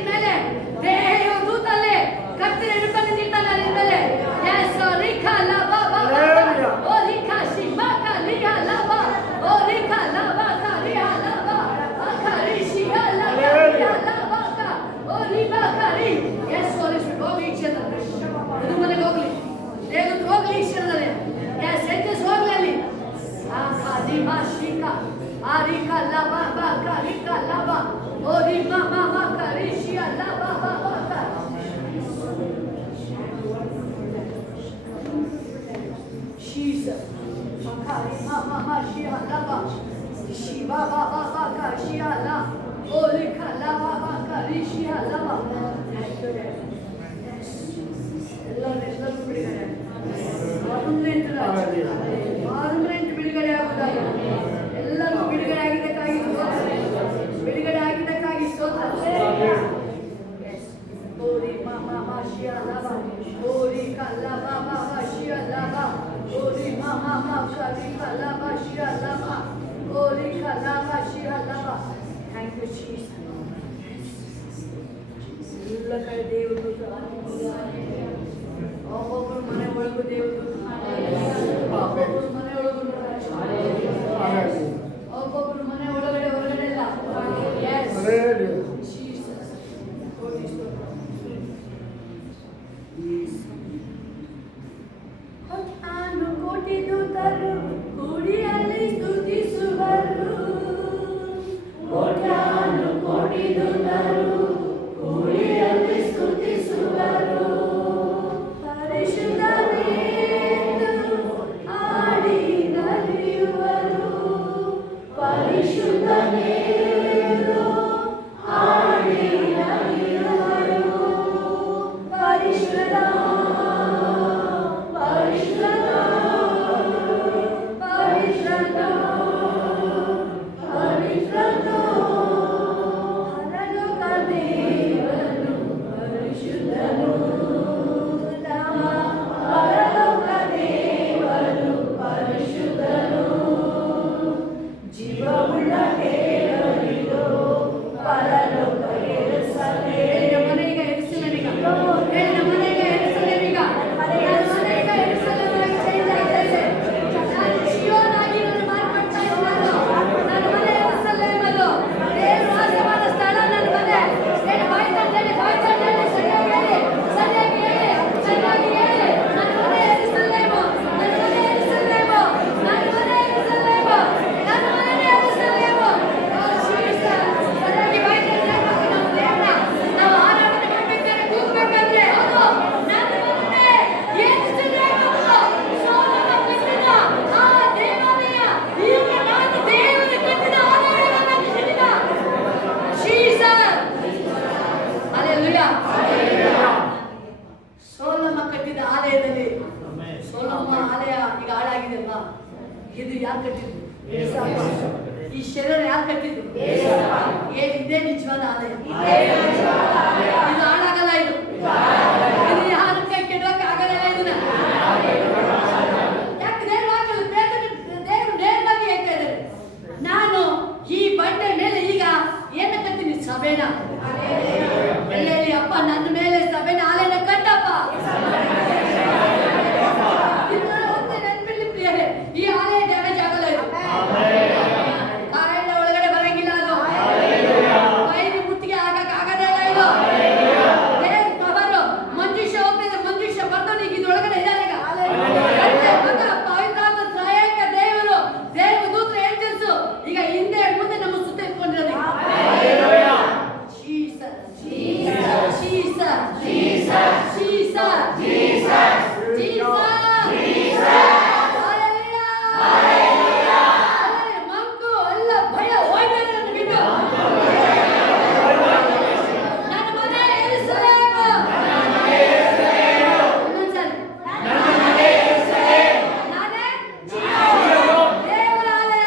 ಎಲ್ಲರೂ ಬಿಡುಗಡೆ ಪರ್ಮನೆಂಟ್ ಬಿಡುಗಡೆ ಆಗುವುದಾಗಿ ಎಲ್ಲರೂ ಬಿಡುಗಡೆ ಆಗಿದ್ದಕ್ಕಾಗಿ ಬಿಡುಗಡೆ ಆಗಿದ್ದಕ್ಕಾಗಿ ಸ್ತೋತ್ರ. Holy Mama Mashia Lava, Holy Kalava Mashia Lava, Holy Mama Mashia Lava, Shia Lava, Holy Kalava Shia Lava. Thank you, Jesus. ಎಲ್ಲ ಕಡೆ ದೇವರು ಒಬ್ಬೊಬ್ಬರು ಮನೆ ಒಳಗೂ ದೇವರು ಒಬ್ಬೊಬ್ಬರು ಮನೆ ಒಳಗೂ ಒಬ್ಬೊಬ್ಬರು ಮನೆ ಒಳಗಡೆ ಹೊರಗಡೆ ಇಲ್ಲ. ಕೋಟಿ ದೂತರು ಕೂಡಿಯಲ್ಲಿ ಸ್ತುತಿಸುವರು, ಕೋಟ್ಯಾನು ಕೋಟಿ ದೂತರು ಕೂಡಿಯಲ್ಲಿ ಸ್ತುತಿಸುವರು, ಪರಿಶುದ್ಧನೆಂದು ಆಡಿ ನಲಿಯುವರು, ಪರಿಶುದ್ಧನೆಂದು ಆಡಿ ನಲಿಯುವರು, ಪರಿಶುದ್ಧ ಸೋಲಮ್ಮ ಕಟ್ಟಿದ ಆಲಯದಲ್ಲಿ ಸೋಲಮ್ಮ ಆಲಯ ಈಗ ಹಾಳಾಗಿದೆ ಅಲ್ವಾ? ಇದು ಯಾರು ಕಟ್ಟಿದ್ರು? ಈ ಶರೀರ ಯಾರು ಕಟ್ಟಿದ್ರು? ಇದೇ ನಿಜವಾದ ಆಲಯ. ಇದು ಹಾಳಾಗಲ್ಲ. ಇದು ಯಾರ ಕೈ ಕೆಡಕ್ಕೆ ಆಗಲ್ಲ. ಇದನ್ನ ಯಾಕೆ ದೇವರು ನೇರವಾಗಿ ಹೇಳ್ತಾ ಇದ್ದಾರೆ, ನಾನು ಈ ಬಂಡೆ ಮೇಲೆ ಈಗ ಏನ ಕತ್ತೀನಿ? ಸಭೆನ. ಎಲ್ಲೆಲ್ಲಿ ಅಪ್ಪ ನನ್ನ ಮೇಲೆ ಸಭೆನ ಆಲಯನ ಕಟ್ಟಪ್ಪ. ನೆನಪಿರ್ಲಿ ಪ್ರಿಯರೇ, ಈ ಆಲಯ ಡ್ಯಾಮೇಜ್ ಆಗಲ್ಲ. ಇದು ಕಾಯಿನ ಒಳಗಡೆ ಬರಂಗಿಲ್ಲ. ಅದು ಕೈಗೆ ಮುತ್ತಿಗೆ ಆಗದೇ ಇಲ್ಲ. ಇದು ಮಂಜುಷ ಹೋಗ್ತಿದೆ. ಮಂಜುಷ ಬಂದು ಈಗ ಇದ್ರೊಳಗಡೆ ಇದ್ದಾರೆ. ಪವಿತ್ರಾತ್ಮ ತ್ರಯೇಕ ದೇವರು ದೇವದೂತರ ಏಂಜಲ್ಸ್ ಈಗ ಹಿಂದೆ ಮುಂದೆ ನಮ್ಮ ಸುತ್ತ ಇಟ್ಕೊಂಡಿರೋದು. ಮಂಕು ಅಲ್ಲ, ಭಯ ಹೋಯ್ತು ಬಿಟ್ಟು ನನ್ನ ಮನೆ ಯೆರೂಸಲೇಮ್. ನಾನೇ ದೇವರ ಆಲಯ.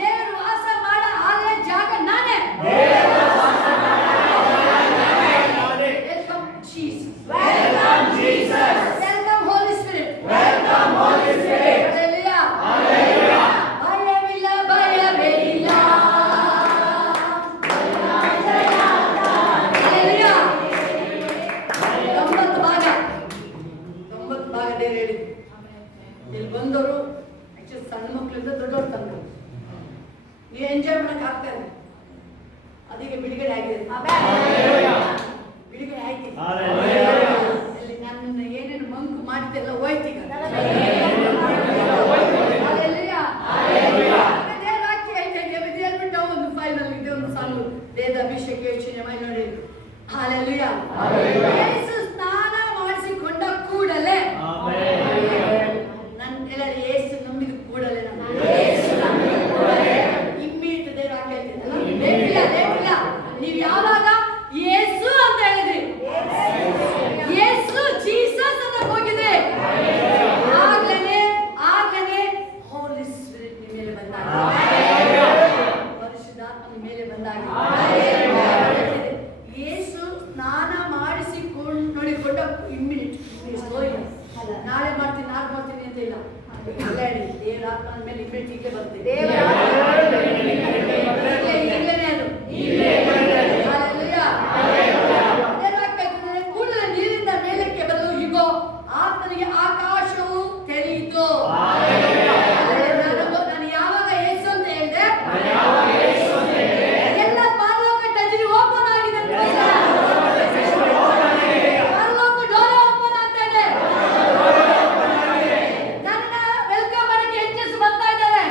ದೇವರು ವಾಸ ಮಾಡ ಆಲಯ ಜಾಗ ನಾನೇ. Welcome Jesus. Welcome Holy Spirit. Welcome Holy Spirit. Hallelujah. Hallelujah. Bayavilla bayavilla. Hallelujah. 90 ಭಾಗ ದೇವರು ಹೇಳಿದ್ರು. ಇಲ್ಲಿ ಬಂದವರು ಆಕ್ಚುಲಿ ಸಣ್ಣ ಮಕ್ಕಳಿಂದ ದೊಡ್ಡವರು ತಂದರು. ನೀವು ಎಂಜಾಯ್ ಮಾಡಕ್ಕೆ ಆಗ್ತಾ ಇದೆ. ಅದೀಗ ಬಿಡುಗಡೆ ಆಗಿದೆ. ಬಿಡುಗಡೆ ಆಯ್ತು. ನನ್ನ ಏನೇನು ಮಂಕು ಮಾಡ್ತಿಲ್ಲ ಹೋಯ್ತೀಗ. ಹೇಳ್ಬಿಟ್ಟು ಒಂದು ಫೈನಲ್ ಇದೆ, ಒಂದು ಸಾಂಗ್ ವೇದ ಅಭಿಷೇಕ ಯೋಚನೆ ಮಾಡಿ ನೋಡಿ. ಹಾಲೆಲೂಯಾ. ಯೇಸು ಸ್ನಾನ ಮಾಡಿಸಿಕೊಂಡ ಕೂಡಲೇ ನನ್ನ ಎಲ್ಲರೂ ಯೇಸು ನಂಬಿದ ಕೂಡಲೇ ಇಮ್ಮಿಡಿಯೇಟ್ ದೇವರು ಹಾಕಿ ಹೇಳ್ತಿದ್ದಲ್ಲ, ನಿಮ್ಮ ಮೇಲೆ ಬಂದಾಗಿದೆ. ಯೇಸು ಸ್ನಾನ ಮಾಡಿಸಿಕೊಂಡು ನೋಡಿಕೊಂಡ ಇಮ್ಮಿಡಿಯೇಟ್ ನಾಳೆ ಮಾಡ್ತೀನಿ ನಾಳೆ ಮಾಡ್ತೀನಿ ಅಂತ ಇಲ್ಲ. ದೇವರ ಆತ್ಮ ಮೇಲೆ ಇಮ್ಮಿಡಿಯೇಟ್ ಹೀಗೆ ಬರ್ತದೆ. ಕೂಡಲೇ ನೀರಿಂದ ಮೇಲಕ್ಕೆ ಬರಲು ಹೀಗೋ ಆತನಿಗೆ ಆಕಾಶವು ತೆರೆಯಿತು. ನಾನು ಯಾವಾಗ ಯೇಸು ಅಂತ ಹೇಳಿದೆ ಎಲ್ಲ ಪರಲೋಕ ಟಚ್ ಓಪನ್ ಆಗಿದೆ. ಪರಲೋಕ ಡೋರ್ ಓಪನ್ ಆಗ್ತಾ ಇದೆ. ನನ್ನ ವೆಲ್ಕಮ್ ಮಾಡಕ್ಕೆ ಹೆಂಗಸು ಬರ್ತಾ ಇದ್ದಾರೆ.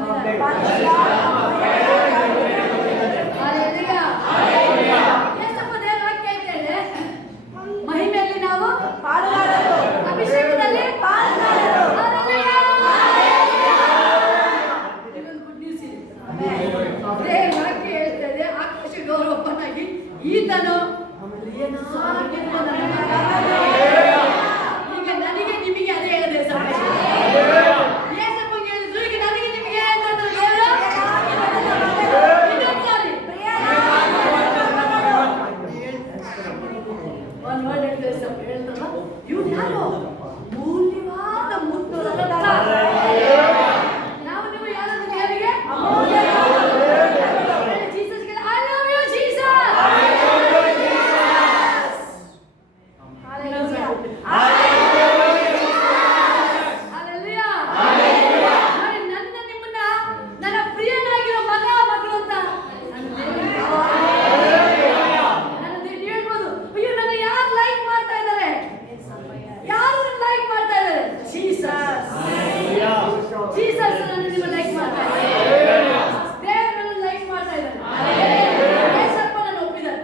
ಬಂದಿದ್ದಾರೆ. Hallelujah. ಯೇಸಪ್ಪ ದೇವರ ವಾಕ್ಯ ಹೇಳ್ತಾ ಇದೆ, ಮಹಿಮೆಯಲ್ಲಿ ನಾವು ಪಾಲುಗಾರರು, ಅಭಿಷೇಕದಲ್ಲಿ ಪಾಲುಗಾರರು. ಇದೊಂದು ಗುಡ್ ನ್ಯೂಸ್ ಇದೆ. ದೇವರ ವಾಕ್ಯ ಹೇಳ್ತಾ ಇದೆ, ಆಕಾಶ ಗೌರವಪ್ಪನಾಗಿ ಈತನು ಈಗ ನನಗೆ ನಿಮಗೆ ಅದೇ ಹೇಳಿದೆ ಸರ್. ಇವ್ರು ಯಾರು? ಮೂಲ್ಯವಾದ ಮುತ್ತು ರತ್ನ. ನಾವು ನೀವು ಯಾರು ದೇವರಿಗೆ? ಜೀಸಸ್ಗೆ ಐ ಲವ್ ಯು ಜೀಸಸ್. ಹalleluya. ನೋಡಿ, ನನ್ನ ನಿಮ್ಮನ್ನ ನನ್ನ ಪ್ರಿಯನಾಗಿರೋ ಮಗ ಮಗಳು ಅಂತ ಹೇಳ್ಬೋದು. ಅಯ್ಯೋ, ನನ್ನ ಯಾರು ಲೈಕ್ ಮಾಡ್ತಾ ಇದ್ದಾರೆ? ಯಾರು ಲೈಕ್ ಮಾಡ್ತಾ ಇದ್ದಾರೆ? ಜೀಸಸ್. ಜೀಸಸ್ ನನ್ನ ನಿಮ್ಮ ಲೈಕ್ ಮಾಡ್ತಾ ಇದ್ದಾರೆ. ದೇವರು ಲೈಕ್ ಮಾಡ್ತಾ ಇದ್ದಾರೆ. ಯೇಸಪ್ಪ ನನ್ನ ಒಪ್ಪಿದ್ದಾರೆ.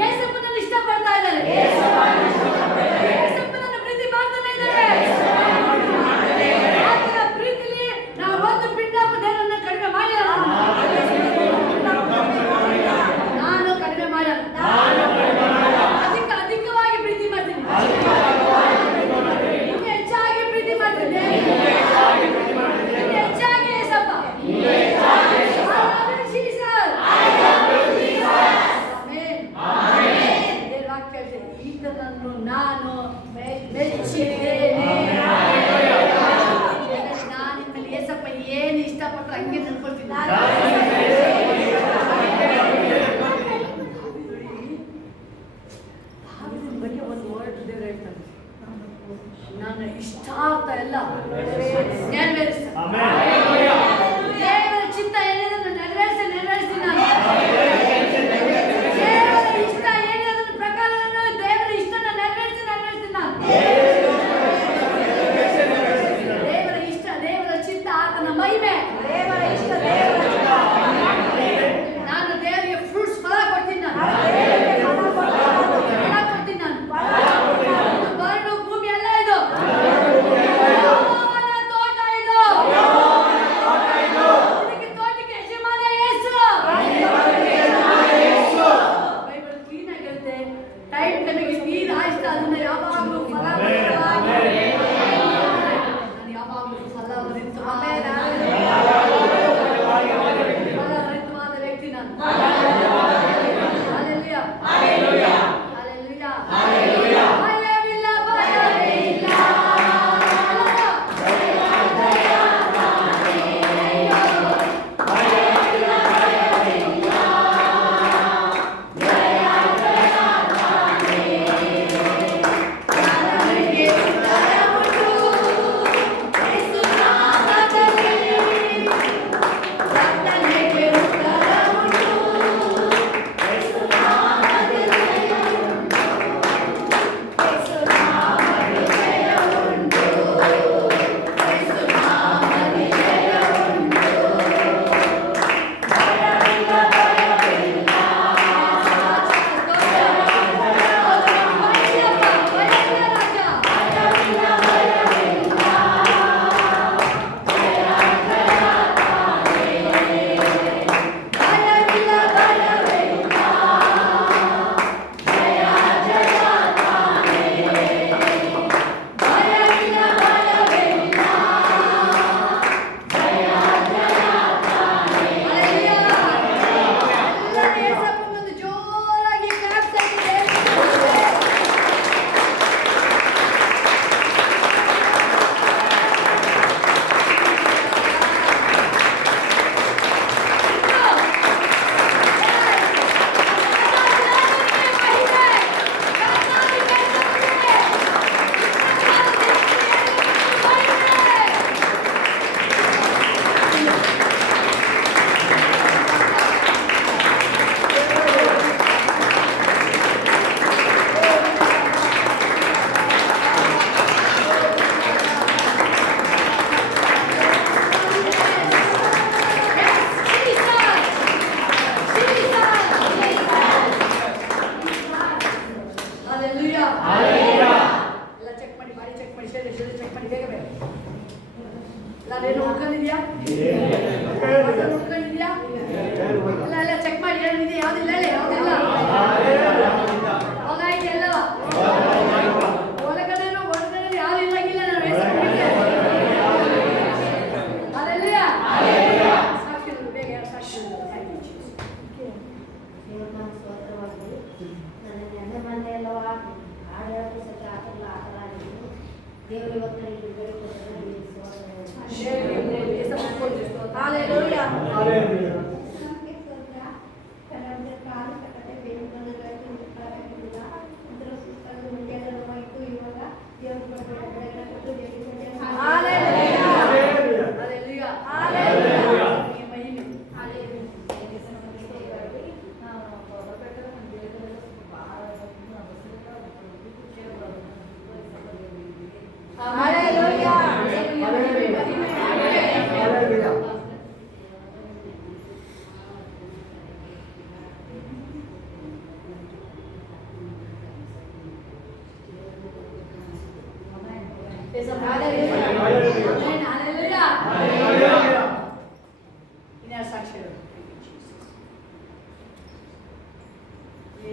ಯೇಸಪ್ಪ ನನ್ನ ಇಷ್ಟಪಡ್ತಾ ಇದ್ದಾರೆ. ಯೇಸಪ್ಪ ನನ್ನ ಪ್ರೀತಿ ಮಾಡ್ತಾನೆ ಇದ್ದಾರೆ. ಆತನ ಪ್ರೀತಿಲಿ ನಾವು ಒಂದು ಪಿಂಡಾಪ ದೇವರನ್ನ ಕಡಿಮೆ ಮಾಡಿಲ್ಲ. ನಾನು ಕಡಿಮೆ ಮಾಡಲ್ಲ. ಅಧಿಕವಾಗಿ ಪ್ರೀತಿ ಮಾಡ್ತೀನಿ. ಇನ್ನು ಹೆಚ್ಚಾಗಿ ಪ್ರೀತಿ ಮಾಡ್ತೀನಿ. ಇನ್ನು ಹೆಚ್ಚಾಗಿ ಯೇಸಪ್ಪ. ಈತನನ್ನು ನಾನು ಮೆಚ್ಚಿದ್ದೇನೆ. ನಾನು ಇನ್ಮೇಲೆ ಯೇಸಪ್ಪ ಏನು ಇಷ್ಟಪಟ್ಟರು ಹಂಗೆ ನಡ್ಕೊಳ್ತೀನಿ. ಬಗ್ಗೆ ಒಂದು ವರ್ಡ್ ದೇವರು ಹೇಳ್ತಾನೆ, ನನ್ನ ಇಷ್ಟಾರ್ಥ ಎಲ್ಲ ನೆರವೇರಿಸ್ತಾನೆ. ದೇವರ ಚಿತ್ತ ಏನಿದೆ ನೆರವೇರಿಸ್ತೀನಿ ನಾನು. ದೇವರ ಇಷ್ಟ ಏನಿದೆ ಅದರ ಪ್ರಕಾರ ದೇವರ ಇಷ್ಟನ ನೆರವೇರಿಸ್ತೀನಿ ನಾನು. ದೇವರ ಇಷ್ಟ, ದೇವರ ಚಿತ್ತ, ಆತನ ಮಹಿಮೆ, ದೇವರ ಇಷ್ಟ, ದೇವರ ಚಿತ್ತ. ನಾನು ದೇವರಿಗೆ ಫ್ರೂಟ್ಸ್ ಫಲ ಕೊಡ್ತೀನಿ ನಾನು. ಬರಡು ಭೂಮಿ ಎಲ್ಲ ಇದು ತೋಟ ಇದು. ಇದಕ್ಕೆ ತೋಟಕ್ಕೆ ಯಜಮಾನ ಯೇಸು. ಬೈಬಲ್ ಕ್ಲೀನ್ ಆಗಿರುತ್ತೆ. ಟೈಮ್ ಟೈಮಿಗೆ ನೀರು ಹಾಯಿಸ್ತಾ ಅದನ್ನ ಯಾವಾಗಲೂ ಫಲ ನಾನು ಯಾವಾಗಲೂ ಫಲ ಬರೀತು.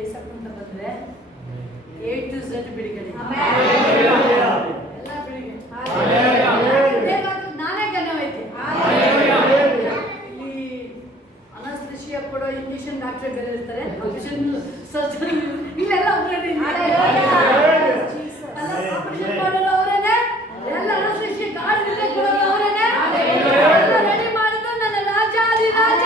ಏಸಕ್ಕಂತ ಬಂದ್ರೆ A to Z ಬಿಡುಗಡೆ ಎಲ್ಲ ಬಿಡುಗಡೆ ನಾನೇ ಗಣವೈತೆ ಇಲ್ಲಿ ಅನಸ್ತೇಶಿಯಾ ಕೊಡೋ ಇಂಜೆಕ್ಷನ್ ಡಾಕ್ಟರ್ ಬೇರೆ ಇರ್ತಾರೆ, ಆಪರೇಷನ್ ಸರ್ಜರಿ ಇಲ್ಲೆಲ್ಲ ಒಬ್ಬರೇ ಆಪರೇಷನ್ ಮಾಡೋರು ಅವರೇನೆ, ಎಲ್ಲ ಅನಸ್ತೇಶಿಯಾ ಗಾರ್ಡ್ ಕೊಡೋರು ಅವರೇನೆ, ಎಲ್ಲ ರೆಡಿ ಮಾಡಿದ್ದು ನನ್ನ ರಾಜಾದಿ ರಾಜ.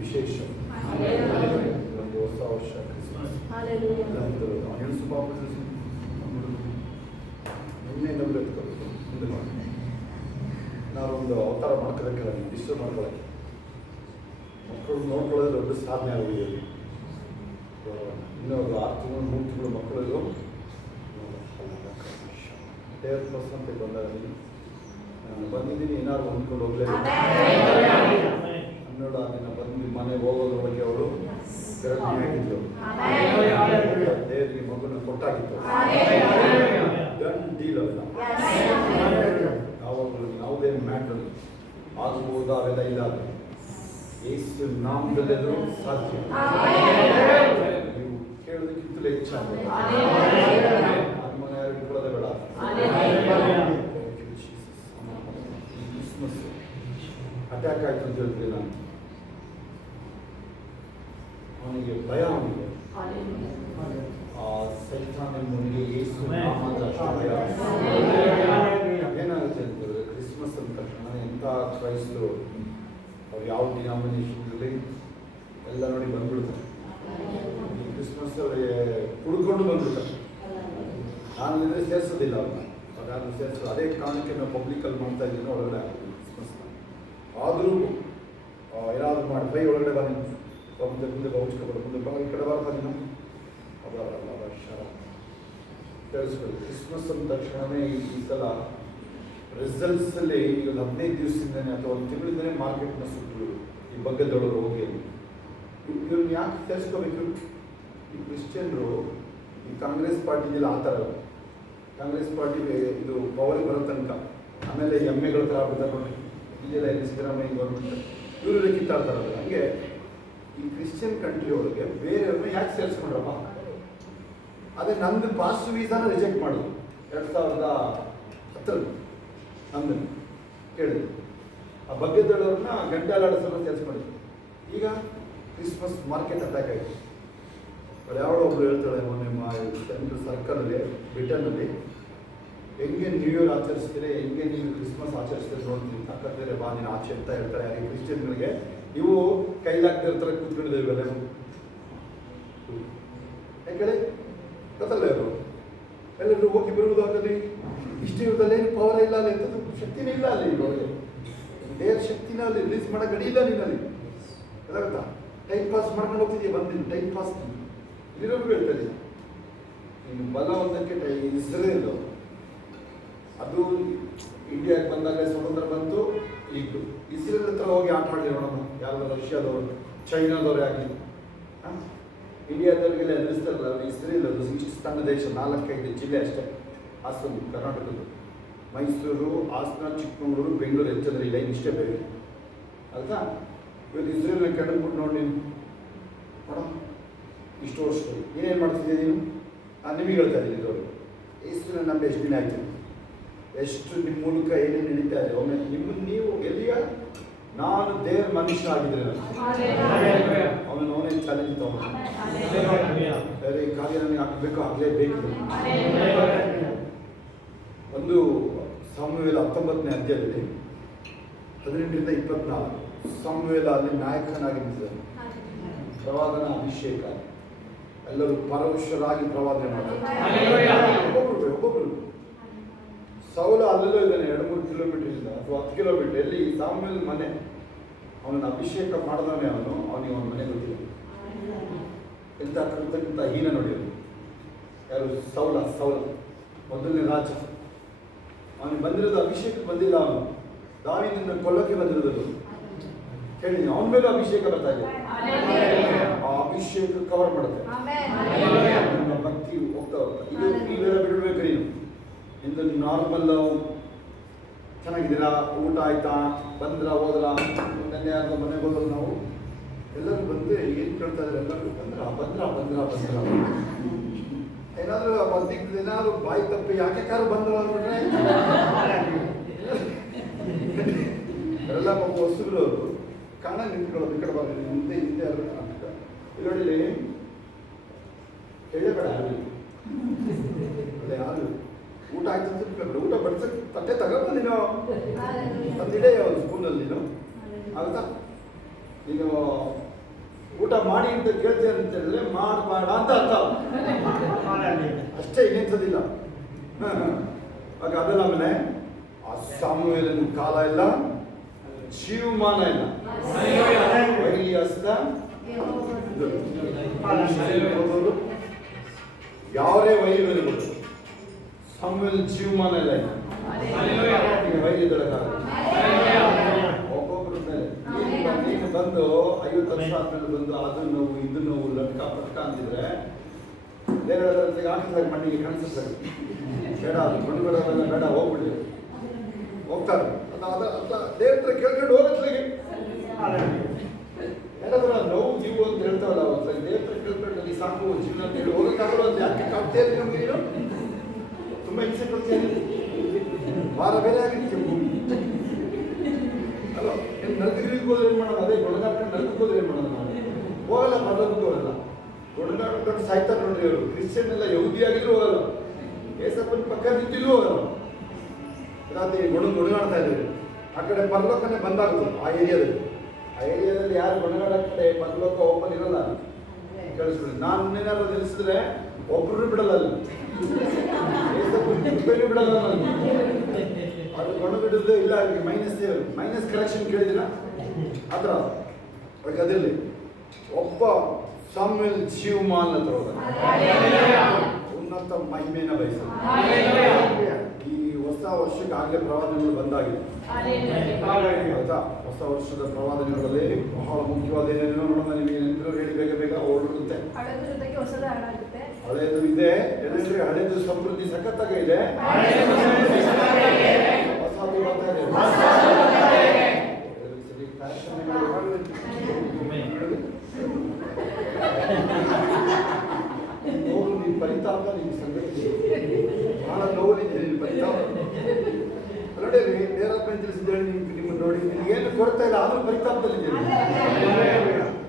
ವಿಶೇಷ ಒಂದು ಹೊಸ ವರ್ಷ ಕ್ರಿಸ್ಮಸ್ ನಿನ್ನೆ ಎತ್ಕೊಬೇಕು ಮುಂದೆ ಮಾಡಿ ನಾವು ಒಂದು ಅವತಾರ ಮಾಡ್ಕೋಬೇಕಲ್ಲ, ಇಷ್ಟು ಮಾಡ್ಕೊಳ್ಳೋಕ್ಕೆ ಮಕ್ಕಳು ನೋಡ್ಕೊಳ್ಳೋದು ದೊಡ್ಡ ಸಾಧನೆ ಆಗಿದೆ. ಇನ್ನೂ ಒಂದು 6 ತಿಂಗಳು 3 ತಿಂಗಳು ಮಕ್ಕಳಿಗೂ ದೇವ್ರ ಪರ್ಸಂತ ಬಂದಾಗ ನಾನು ಬಂದಿದ್ದೀನಿ, ಏನಾದ್ರು ಹೊಂದ್ಕೊಂಡು ಹೋಗ್ಲೇಬೇಕು. 12 ದಿನ ಬಂದು ಮನೆಗೆ ಹೋಗೋದ್ರೊಳಗೆ ಅವಳು ಗರ್ಭಿಣಿಯಾಗಿದ್ದರು, ದೇವರಿಗೆ ಮಗುನ ಕೊಟ್ಟಾಗಿತ್ತು. ಡನ್ ಡೀಲ್ ಅವೆಲ್ಲ, ಯಾವಾಗಲೂ ಯಾವುದೇ ಮ್ಯಾಟರ್ ಆಗ್ಬೋದು ಅವೆಲ್ಲ ಇಲ್ಲ. ಯೇಸು ನಾಮದಲ್ಲೆಲ್ಲರೂ ಸಾಧ್ಯ. ನೀವು ಕೇಳೋದಕ್ಕಿಂತಲೂ ಹೆಚ್ಚಾಗಿ ಮನೆ ಯಾರು ಇಟ್ಕೊಳ್ಳೋದೇ ಬೇಡ. ಕ್ರಿಸ್ಮಸ್ ಅಟ್ಯಾಕ್ ಆಯ್ತು ಅಂತ ಹೇಳ್ತೀನಿ ನಾನು, ಅವನಿಗೆ ಭಯ, ಅವನಿಗೆ ಆ ಸೈತಾನ ಮುನಿಗೆ ಯೇಸು ನಾಮದ ಭಯ. ಏನಾಗುತ್ತೆ ಅಂತಂದರೆ ಕ್ರಿಸ್ಮಸ್ ಅಂದ ತಕ್ಷಣ ಎಂಥ ಕ್ರೈಸ್ತರು ಅವ್ರು ಯಾವ ಡಿನಾಮಿನೇಷನ್ ಇರಲಿ ಎಲ್ಲ ನೋಡಿ ಬಂದ್ಬಿಡ್ತಾರೆ. ಈ ಕ್ರಿಸ್ಮಸ್ ಅವರಿಗೆ ಹುಡ್ಕೊಂಡು ಬಂದ್ಬಿಡ್ತಾರೆ. ನಾನು ಇದ್ರೆ ಸೇರಿಸೋದಿಲ್ಲ ಅವ್ರನ್ನ, ಅದಾದ್ರೂ ಸೇರಿಸೋದು. ಅದೇ ಕಾರಣಕ್ಕೆ ನಾವು ಪಬ್ಲಿಕಲ್ಲಿ ಮಾಡ್ತಾ ಇದ್ದೀನೋ ಒಳಗಡೆ ಕ್ರಿಸ್ಮಸ್ನ. ಆದರೂ ಏನಾದರೂ ಮಾಡಿ ಬೈ ಒಳಗಡೆ ಬನ್ನಿ, ಮುಂದೆ ಮುಂದೆ ಬೌಚ್ಕೊಬಿಡು, ಮುಂದೆ ಈ ಕಡೆ ಬರ್ತಾನೆ ನಾವು ಅವರ ಶರ ಕೇಳಿಸ್ಕೊಳ್ಳಿ. ಕ್ರಿಸ್ಮಸ್ ಅಂದ ತಕ್ಷಣವೇ ಈ ಸಲ ರಿಸಲ್ಟ್ಸಲ್ಲಿ ಈಗ 15 ದಿವಸದಿಂದನೇ ಅಥವಾ 1 ತಿಂಗಳಿಂದನೇ ಮಾರ್ಕೆಟ್ನ ಸುತ್ತಲು ಈ ಬಗ್ಗದೊಳಗೆ ಹೋಗಿ ಇವ್ರನ್ನ ಯಾಕೆ ಸೇರಿಸ್ಕೋಬೇಕು? ಈ ಕ್ರಿಶ್ಚಿಯನ್ರು ಈ ಕಾಂಗ್ರೆಸ್ ಪಾರ್ಟಿಗೆಲ್ಲ ಆ ಥರ, ಕಾಂಗ್ರೆಸ್ ಪಾರ್ಟಿಗೆ ಇದು ಪವರಿಗೆ ಬರೋ ತನಕ ಆಮೇಲೆ ಎಮ್ಮೆಗಳ ಥರ ಆಗ್ಬಿಡ್ತಾರೆ ನೋಡಿ, ಇಲ್ಲೆಲ್ಲ ಇಲ್ಲಿ ಸಿದ್ದರಾಮಯ್ಯ ಗೌರ್ಮೆಂಟ್ ಇವರೆಲ್ಲ ಕಿತ್ತಾಡ್ತಾರಲ್ಲ. ಹಂಗೆ ಈ ಕ್ರಿಶ್ಚಿಯನ್ ಕಂಟ್ರಿ ಒಳಗೆ ಬೇರೆಯವ್ರನ್ನ ಯಾಕೆ ಸೇರಿಸ್ಕೊಂಡ್ರಪ್ಪ? ಅದೇ ನಂದು ಪಾಸ್ ವೀಸಾನ ರಿಜೆಕ್ಟ್ ಮಾಡೋದು 2010 ನಂದು ಕೇಳಿದ್ರು. ಆ ಬಗ್ಗೆದಳವ್ರನ್ನ ಗಂಟಾಲಾಡಿಸೋನ್ನ ಸೇರಿಸ್ಕೊಂಡಿದ್ರು. ಈಗ ಕ್ರಿಸ್ಮಸ್ ಮಾರ್ಕೆಟ್ ಅಟ್ಯಾಕ್ ಆಯಿತು. ಯಾವಳೋ ಒಬ್ರು ಹೇಳ್ತಾಳೆ, ಮೊನ್ನೆ ಸೆಂಟ್ರಲ್ ಸರ್ಕಲಲ್ಲಿ ಬ್ರಿಟನ್ನಲ್ಲಿ ಹೆಂಗೆ ನ್ಯೂ ಇಯರ್ ಆಚರಿಸ್ತೀರಿ, ಹೆಂಗೆ ನೀವು ಕ್ರಿಸ್ಮಸ್ ಆಚರಿಸ್ತೀರಿ ನೋಡ್ತೀನಿ, ತಕ್ಕಂತಾರೆ ಬಾ ನೀನು ಆಚೆ ಅಂತ ಹೇಳ್ತಾರೆ. ಯಾರಿಗೆ ಕ್ರಿಶ್ಚಿಯನ್ಗಳಿಗೆ ಇವು ಕೈಲಾಗ್ತಿರ್ತಾರೆ ಕೂತ್ಕೊಂಡಿದ್ದೇವೆ ಇವೆಲ್ಲ. ಯಾಕೇಳಿ ಗೊತ್ತಲ್ಲ, ಇವರು ಎಲ್ಲರೂ ಹೋಗಿ ಬರುವುದಾಗಲಿ ಇಷ್ಟು ಇವ್ರದಲ್ಲಿ ಏನು ಪವರ್ ಇಲ್ಲ ಅಲ್ಲಿ, ಎಂಥದ್ದು ಶಕ್ತಿನೇ ಇಲ್ಲ ಅಲ್ಲಿ. ಇವಾಗ ದೇವ್ರ ಶಕ್ತಿನ ಅಲ್ಲಿ ರಿಲೀಸ್ ಮಾಡೋ ಗಡಿ ಇಲ್ಲ ನಿನ್ನಲ್ಲಿ. ಗೊತ್ತಾ? ಟೈಮ್ ಪಾಸ್ ಮಾಡ್ಕೊಂಡು ಹೋಗ್ತಿದ್ದೀಯ, ಬಂದಿದ್ದು ಟೈಮ್ ಪಾಸ್ ಇರೋರು ಹೇಳ್ತಾರೆ. ಇನ್ನು ಬಲವಂತಕ್ಕೆ ಇಸ್ರೇಲ್ ಅದು ಇಂಡಿಯಾಗೆ ಬಂದಾಗ ಸ್ವತಂತ್ರ ಬಂತು. ಈಗ ಇಸ್ರೇಲ್ ಹತ್ರ ಹೋಗಿ ಆಟ ಆಡಲಿ ನೋಡೋಣ, ಯಾರು ರಷ್ಯಾದವರು ಚೈನಾದವ್ರು ಆಗಲಿ. ಇಂಡಿಯಾದವ್ರಿಗೆಲ್ಲ ಎದುರಿಸ್ತಾರಲ್ಲ, ಅವ್ರು ಇಸ್ರೇಲ್ ಅದು ಇಷ್ಟು ಸಣ್ಣ ದೇಶ, 4-5 ಜಿಲ್ಲೆ ಅಷ್ಟೇ. ಹಾಸನ ಕರ್ನಾಟಕದ್ದು, ಮೈಸೂರು, ಹಾಸನ, ಚಿಕ್ಕಮಗಳೂರು, ಬೆಂಗಳೂರು ಹೆಚ್ಚಂದ್ರೆ ಇಲ್ಲ, ಇಷ್ಟೇ ಬೇರೆ ಅಲ್ವಾ? ಇವತ್ತು ಇಸ್ರೇಲ್ನ ಕೆಡದ್ಬಿಟ್ಟು ನೋಡಿ ನೀನು ನೋಡೋ, ಇಷ್ಟು ವರ್ಷದಲ್ಲಿ ಏನೇನು ಮಾಡ್ತಿದ್ದೆ ನೀನು? ನಿಮಗೆ ಹೇಳ್ತಾ ಇದ್ದೀನಿ ಇರೋರು. ಇಸ್ರೇಲ್ ನಮ್ಮ ಎಷ್ಟು ದಿನ ಆಯ್ತು, ಎಷ್ಟು ನಿಮ್ಮ ಮೂಲಕ ಏನೇನು ನಡೀತಾ ಇದೆ. ಒಮ್ಮೆ ನೀವು ಎಲ್ಲಿಯ ನಾನು ದೇವ್ರ ಮನುಷ್ಯ ಆಗಿದ್ರೆ ಅವನೇ ಚಾಲೆಂಜ್ ತಗೊಂಡು ಬೇರೆ ಕಾರ್ಯ ನನಗೆ ಆಗಬೇಕು, ಆಗಲೇಬೇಕು. ಒಂದು ಸಾಮುವೇಲ 19ನೇ ಅಧ್ಯಾಯದಲ್ಲಿ 18ರಿಂದ 24 ಸಾಮುವೇಲ ಅಲ್ಲಿ ನಾಯಕನಾಗಿ ನಿಂತಿದ್ದಾನೆ. ಪ್ರವಾದನ ಅಭಿಷೇಕ, ಎಲ್ಲರೂ ಪರವಶರಾಗಿ ಪ್ರವಾದನೆ ಮಾಡ್ತಾರೆ. ಒಬ್ಬೊಬ್ರು ಸೌಲ ಅಲ್ಲೆಲ್ಲೋ ಇದ್ದಾನೆ, 2-3 ಕಿಲೋಮೀಟರ್ ಇಂದ ಅಥವಾ 10 ಕಿಲೋಮೀಟರ್. ಎಲ್ಲಿ? ಸಾಮುವೇಲ್ ಮನೆ. ಅವನ ಅಭಿಷೇಕ ಮಾಡಿದವನೇ ಅವನಿಗೆ ಅವನ ಮನೆ ಗೊತ್ತಿಲ್ಲ. ಎಂಥ ಕೃತಕ್ಕಿಂತ ಹೀನ ನೋಡಿ ಅವನು. ಯಾರು? ಸೌಲ ಮೊದಲನೇ ರಾಜ. ಅವನಿಗೆ ಬಂದಿರೋದು ಅಭಿಷೇಕ ಬಂದಿಲ್ಲ, ಅವನು ದಾವೀದನನ್ನು ಕೊಲ್ಲಕ್ಕೆ ಬಂದಿರೋದು. ಹೇಳಿ, ಅವನ ಮೇಲೂ ಅಭಿಷೇಕ ಬರ್ತಾ ಇದೆ. ಆ ಅಭಿಷೇಕ ಕವರ್ ಮಾಡುತ್ತೆ, ನಮ್ಮ ಭಕ್ತಿ ಹೋಗ್ತಾ ಇದು ನೀವೆಲ್ಲ ಬಿಡಬೇಕು. ನೀನು ಇಂದು ನಾರ್ಮಲ್ ಚೆನ್ನಾಗಿದ್ದೀರಾ, ಊಟ ಆಯ್ತಾ, ಬಂದ್ರ ಹೋದ್ರ, ನೆನ್ನೆ ಯಾರು ಮನೆಗೆ ಹೋದ್ರು, ನಾವು ಎಲ್ಲರೂ ಬಂದು ಏನು ಕೇಳ್ತಾ ಇದ್ದಾರೆ, ಎಲ್ಲರೂ ಬಂದ್ರ ಏನಾದರೂ ಬಂದಿದ್ದು ಏನಾದ್ರು ಬಾಯಿ ತಪ್ಪಿ ಯಾಕೆ ಕಾರು ಬಂದ್ರು ಅಂದ್ಬಿಟ್ರೆ ಎಲ್ಲ ಪಾಪ ಹೊಸಬ್ರು ಅವರು ಕಾಣ ನಿಂತ್ಕೊಳ್ಳೋದು. ಈ ಕಡೆ ಬರ್ತೀನಿ, ಹಿಂದೆ ಯಾರು ಅಂತ ಇಲ್ಲಿ ನೋಡಿಲಿ, ಹೇಳಬೇಡ ಯಾರು ಊಟ ಆಯ್ತು ಅಂತ ಊಟ ಬಡ್ಸಕ್ಕೆ ತಟ್ಟೆ ತಗೊಂಡು ನೀನು ತಂದಿಡೆ ಒಂದು ಸ್ಪೂನಲ್ಲಿ ನೀನು ಆಗುತ್ತಾ? ನೀನು ಊಟ ಮಾಡಿ ಅಂತ ಕೇಳ್ತೀಯ ಅಂತ ಹೇಳಿದ್ರೆ ಮಾಡಬೇಡ ಅಂತ ಅರ್ಥ ಅಷ್ಟೇ, ಇನ್ನೇನ್ಸೋದಿಲ್ಲ. ಆಗ ಅದನ್ನ ಆಮೇಲೆ ಆ ಸಾಮುವೇಲನ ಕಾಲ ಇಲ್ಲ, ಜೀವಮಾನ ಇಲ್ಲ, ಯಾವರೇ ವೈರಿ ಬರಬಹುದು, ಸಾಮುವೇಲ್ ಜೀವಮಾನ ಇಲ್ಲ. ವೈರಿ ದೊಳಗಾಗ ಒಬ್ಬೊಬ್ಬರ ಮೇಲೆ ನೀನು ಬಂದು 50 ವರ್ಷ ಆದ್ಮೇಲೆ ಬಂದು ಅದು ನೋವು ಇದು ನೋವು ಲಟ್ಕ ಪಟ್ಕ ಅಂತಿದ್ರೆ ಬೇರೆ ಹಾಕಿದಾಗ ಮಣ್ಣಿಗೆ ಕಾಣಿಸ್ತಾರೆ. ಬೇಡ, ಅದು ಮಣ್ಣುಗಳೆಲ್ಲ ಬೇಡ, ಹೋಗ್ಬಿಡಿ ಹೋಗ್ತಾರೆ. ದೇವ್ರ ಕೇಳ್ಕೊಂಡು ಹೋಗತ್ಲಿಗೆ ಯಾರಾದ್ರೂ ನೋವು ಜೀವು ಅಂತ ಹೇಳ್ತಾವಲ್ಲ, ದೇವ್ರ ಕೇಳ್ಕೊಂಡು ನೀ ಸಾಕು ಜೀವನ ಅಂತ ಹೇಳಿ ಹೋಗಕ್ಕಾಗಲ್ಲ. ಅದು ಯಾಕೆ ಕಾಡ್ತೇ ಇರಲಿ ನಮ್ಗೆ? ನೀನು ತುಂಬ ಹಿಂಸೆ ಕೊಡ್ತೀನಿ, ವಾರ ಬೇರೆ ಆಗಿರ್ತೀವಿ ಅಲ್ಲ. ಏನು ನಲ್ಕಗಿರಿಗೆ ಹೋದ್ರೆ ಏನು ಮಾಡೋದು? ಅದೇ ಗೊಣಗಾಡ್ಕೊಂಡು ನಲ್ಕಕ್ಕೆ ಹೋದ್ರೆ ಏನು ಮಾಡೋದು? ನಾವು ಹೋಗಲ್ಲ, ಬರೋದಕ್ಕೆ ಹೋಗಲ್ಲ, ಗೊಣಗಾಡ್ಕೊಂಡು ಸಾಯ್ತಾರೆ ನೋಡ್ರಿ ಅವರು. ಕ್ರಿಶ್ಚಿಯನ್ ಎಲ್ಲ ಯಹೂದಿ ಆಗಿದ್ರು ಹೋಗಲ್ಲ, ಏಸಪ್ಪನ ಪಕ್ಕ ನಿಂತಿಲ್ಲೂ ಹೋಗಲ್ಲ. ರಾತ್ರಿ ಗೊಣಗಾಡ್ತಾ ಇದ್ದೀವಿ. ಆ ಕಡೆ ಪರಲೋಕನೇ ಬಂದಾಗುತ್ತೆ ಆ ಏರಿಯಾದಲ್ಲಿ ಯಾರು ಗೊಣಗಾಡ ಕಡೆ ಪರಲೋಕ ಓಪನ್ ಇರಲ್ಲ. ಕಳಿಸ್ಬಿಡಿ. ನಾನು ಏನಾದ್ರು ನಿಲ್ಲಿಸಿದ್ರೆ ಒಬ್ಬರು ಬಿಡಲ್ಲ, ಅಲ್ಲಿ ಬಿಡಲ್ಲ. ಅದು ಗೊಣಗಿಡೋದು ಇಲ್ಲ, ಮೈನಸ್ ಕರೆಕ್ಷನ್ ಕೇಳಿದಿರ ಆ ಥರ. ಅದರಲ್ಲಿ ಒಬ್ಬ ಸಾಮುವೇಲ್ ಜೀವಮಾನ ಉನ್ನತ ಮಹಿಮೆನ ಬಯಸಲು ಈ ಹೊಸ ವರ್ಷಕ್ಕೆ ಆಗಲೇ ಪ್ರವಾದನೆಗಳು ಬಂದಾಗಿದೆ. ಆಯ್ತಾ? ಹೊಸ ವರ್ಷದ ಪ್ರವಾದನೆಗಳಲ್ಲಿ ಬಹಳ ಮುಖ್ಯವಾದ ಏನೇನೋ ನೋಡೋಣ. ನಿಮಗೆ ಎಲ್ಲರೂ ಹೇಳಿ ಬೇಗ ಓಡುತ್ತೆ. ಹಳೆಯದು ಇದೆ, ಹೇಳಿದ್ರೆ ಹಳೆಯದು ಸಮೃದ್ಧಿ ಸಖತ್ತಾಗ ಇದೆ, ಹೊಸದು ಬರ್ತಾ ಇದೆ. ನೋವು ನೀನು ಪರಿತಾಪ, ನಿನ್ನ ಸಂಗತಿ ಬಹಳ ನೋವಿದೆ, ನೀನು ಪರಿತಾಪ ನೋಡಿ. ಬೇರಪ್ಪ ತಿಳಿಸಿದ್ದೇನೆ ನಿಮ್ಮ ನೋಡಿ, ನಿನಗೇನು ಕೊಡ್ತಾ ಇಲ್ಲ, ಆದ್ರೂ ಪರಿತಾಪದಲ್ಲಿದ್ದೇನೆ.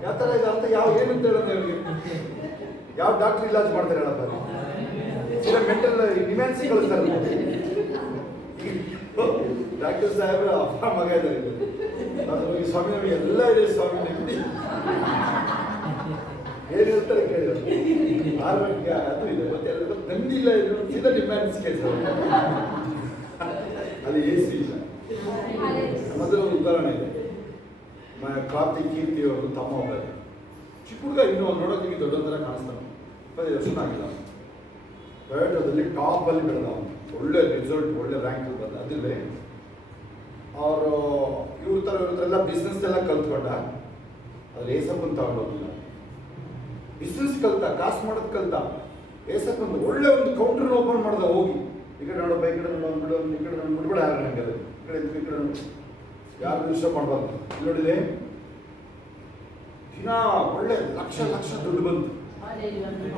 ಯಾವ ಥರ ಇದೆ ಅಂತ ಏನು ಅಂತ ಹೇಳೋದು ಅವ್ರಿಗೆ? ಯಾವ ಡಾಕ್ಟರ್ ಇಲಾಜ್ ಮಾಡ್ತಾರೆ ಹೇಳಪ್ಪ? ಸೀದಾ ಮೆಂಟಲ್ ಡಿಮ್ಯಾನ್ಸಿ ಕಳಿಸ್ತಾರೆ. ಡಾಕ್ಟರ್ ಸಾಹೇಬ್ರ ಅಪ್ಪ ಮಗ ಇದ್ದಾರೆ, ಈ ಸ್ವಾಮಿ ನಮಗೆ ಎಲ್ಲ ಇದೆ ಸ್ವಾಮಿ, ನೆಮ್ಮದಿ ಏನು ಹೇಳ್ತಾರೆ ಕೇಳಿದ್ರು. ಆರೋಗ್ಯ ಅದು ಇದೆ, ಮತ್ತೆ ಎಲ್ಲ ನೆಮ್ಮದಿ ಇಲ್ಲ, ಇದು ಸೀದಾ ಡಿಮ್ಯಾನ್ಸ್ ಕೇಸ್. ಅಲ್ಲಿ AC ಇಲ್ಲ. ಮೊದಲು ಒಂದು ಉದಾಹರಣೆ ಇದೆ. ಕಾರ್ತಿಕ್ ಕೀರ್ತಿ ಅವರು ತಮ್ಮ ಒಬ್ಬ ಚಿಕ್ಕ ಹುಡುಗ ಇನ್ನೂ ನೋಡೋಕೆ ನಿಮಗೆ ದೊಡ್ಡೊಂದರ ಕಾಣಿಸ್ತಾನೆ. 25 ವರ್ಷ ಆಗಿಲ್ಲ. ಟೊಯೋಟೋದಲ್ಲಿ ಟಾಪಲ್ಲಿ ಬೆಳೆದ ಅವನು, ಒಳ್ಳೆ ರಿಸಲ್ಟ್, ಒಳ್ಳೆ ರ್ಯಾಂಕ್ ಬಂದ. ಅದಿಲ್ಲೇ ಅವರು ಇವ್ರ ಥರ ಬಿಸ್ನೆಸ್ ಎಲ್ಲ ಕಲ್ತ್ಕೊಂಡ. ಅದ್ರ ಏಸಪ್ಪನ್ ತಗೊಂಡೋಗಿಲ್ಲ, ಬಿಸ್ನೆಸ್ ಕಲ್ತ, ಕಾಸು ಮಾಡೋದು ಕಲ್ತ. ಏಸಪ್ಪನ್ ಒಳ್ಳೆ ಒಂದು ಕೌಂಟರ್ ಓಪನ್ ಮಾಡ್ದ. ಹೋಗಿ ಈ ಕಡೆ ನೋಡಪ್ಪ, ಈ ಕಡೆ ನೋಡೋದು, ಈ ಕಡೆ ನೋಡಿ ಮುಡ್ಬೇಡ, ಯಾರು ನಂಗೆ ಈ ಕಡೆ ಯಾರು ಡಿಸ್ಟರ್ಬ್ ಮಾಡಬಾರ್ದು. ಇಲ್ಲಿ ನೋಡಿದೆ ದಿನ ಒಳ್ಳೆ ಲಕ್ಷ ದುಡ್ಡು ಬಂತು.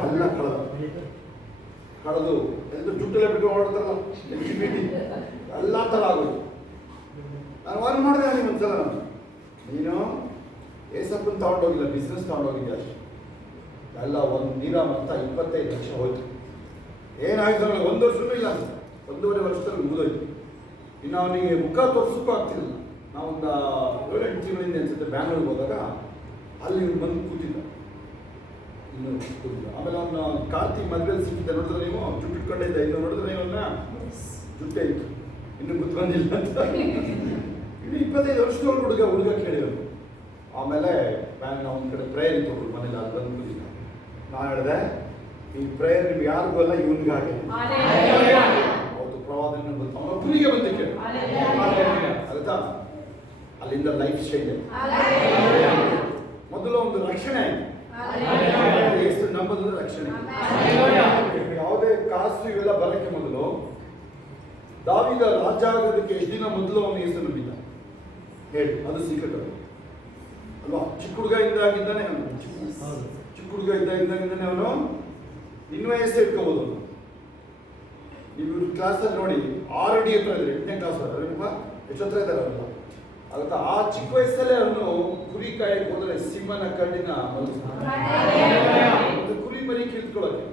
ಎಲ್ಲ ಕಳೆದು ದುಡ್ಡೆಲ್ಲ ಬಿಟ್ಟು ಹೊರಡ್ತಾರಲ್ಲ, ಎಲ್ಲ ಥರ ಆಗೋದು. ನಾನು ವಾರ ಮಾಡಿದೆ ಅಲ್ಲಿ ಒಂದ್ಸಲ, ನೀನು ಏಸಪ್ಪನ್ ತಗೊಂಡೋಗಿಲ್ಲ, ಬಿಸ್ನೆಸ್ ತಗೊಂಡೋಗಿದ್ದೆ ಅಷ್ಟೇ. ಎಲ್ಲ ಒಂದು ನೀರ ಮೊತ್ತ 25 ಲಕ್ಷ ಹೋಯ್ತು. ಏನಾಯ್ತು ನನಗೆ 1 ವರ್ಷನೂ ಇಲ್ಲ, 1.5 ವರ್ಷದಲ್ಲಿ ಮುಗಿದೋಯ್ತು. ಇನ್ನು ಅವನಿಗೆ ಮುಖ ತೋರಿಸೋಕ್ಕೂ ಆಗ್ತಿರಲಿಲ್ಲ. ನಾವೊಂದು 7-8 ತಿಂಗಳಿಂದ ಅನ್ಸುತ್ತೆ ಬ್ಯಾಂಗ್ಳೂರಿಗೆ ಹೋದಾಗ ಅಲ್ಲಿ ಬಂದು ಕೂತಿದ್ದ, ಇನ್ನು ಕೂತಿದ್ದ. ಆಮೇಲೆ ಅವನ ಕಾರ್ತಿಕ್ ಮದುವೆಯಲ್ಲಿ ಸಿಕ್ಕಿದ್ದ, ನೋಡಿದ್ರೆ ನೀವು ಜುಟ್ಟು ಇಟ್ಕೊಂಡಿದ್ದ. ಇನ್ನು ನೋಡಿದ್ರೆ ಇವನ್ನ ಜುಟ್ಟೆ ಇತ್ತು, ಇನ್ನು ಗುರ್ತು ಬಂದಿಲ್ಲ ಅಂತ. ಇನ್ನು 25 ವರ್ಷದ ಹುಡುಗ ಕೇಳಿರೋದು. ಆಮೇಲೆ ನಾವು ಒಂದು ಕಡೆ ಪ್ರೇಯರ್ ಇತ್ತು ಮನೇಲಿ, ಅಲ್ಲಿ ಬಂದು ಕೂತಿದ್ದ. ನಾನು ಹೇಳಿದೆ, ಈ ಪ್ರೇಯರ್ ನಿಮ್ಗೆ ಯಾರಿಗೂ ಅಲ್ಲ, ಇವನಿಗಾಗೆ. ಹೌದು, ಪ್ರವಾದನೆ ಬಂತು, ಅವನ ಗುರಿಗೆ ಬಂದು ಕೇಳಿ ಆಗುತ್ತಾ. ಅಲ್ಲಿಂದ ಲೈಫ್ ಸ್ಟೈಲ್ ಮೊದಲು ಒಂದು ರಕ್ಷಣೆ, ಎಷ್ಟು ನಂಬುದು ರಕ್ಷಣೆ. ಯಾವುದೇ ಕಾಸು ಇವೆಲ್ಲ ಬರಕ್ಕೆ ಮೊದಲು ದಾವೀದ ರಾಜ ಆಗೋದಕ್ಕೆ ಎಷ್ಟು ದಿನ ಮೊದಲು ಅವನು ಯೇಸು ನಂಬಿದ್ದ ಹೇಳಿ, ಅದು ಸೀಕ್ರೆಟ್ ಅಲ್ವಾ. ಚಿಕ್ಕ ಹುಡುಗ ಇದ್ದಾಗಿದ್ದಾನೆ ಅವನು, ಚಿಕ್ಕ ಹುಡುಗ ಇದ್ದಾಗಿದ್ದಾನೆ ಅವನು ಇನ್ನೂ ಯೇಸು ಇಟ್ಕೋಬಹುದು. ನೀವು ಕ್ಲಾಸಲ್ಲಿ ನೋಡಿ 6 ಅಡಿ ಹತ್ರ ಇದ್ದಾರೆ, 8ನೇ ಕ್ಲಾಸ್ ಅಲ್ವಾ, ಎಷ್ಟು ಹತ್ರ ಇದ್ದಾರೆ ಅವರೆಲ್ಲ. ಆಗುತ್ತಾ ಆ ಚಿಕ್ಕ ವಯಸ್ಸಲ್ಲೇ ಅವನು ಕುರಿ ಕಾಯಕ್ಕೆ ಹೋದರೆ ಸಿಂಹನ ಕಣ್ಣಿನ ಒಂದು ಕುರಿ ಮರಿ ಕಿಳ್ಕೊಳ್ಳೋಕೆ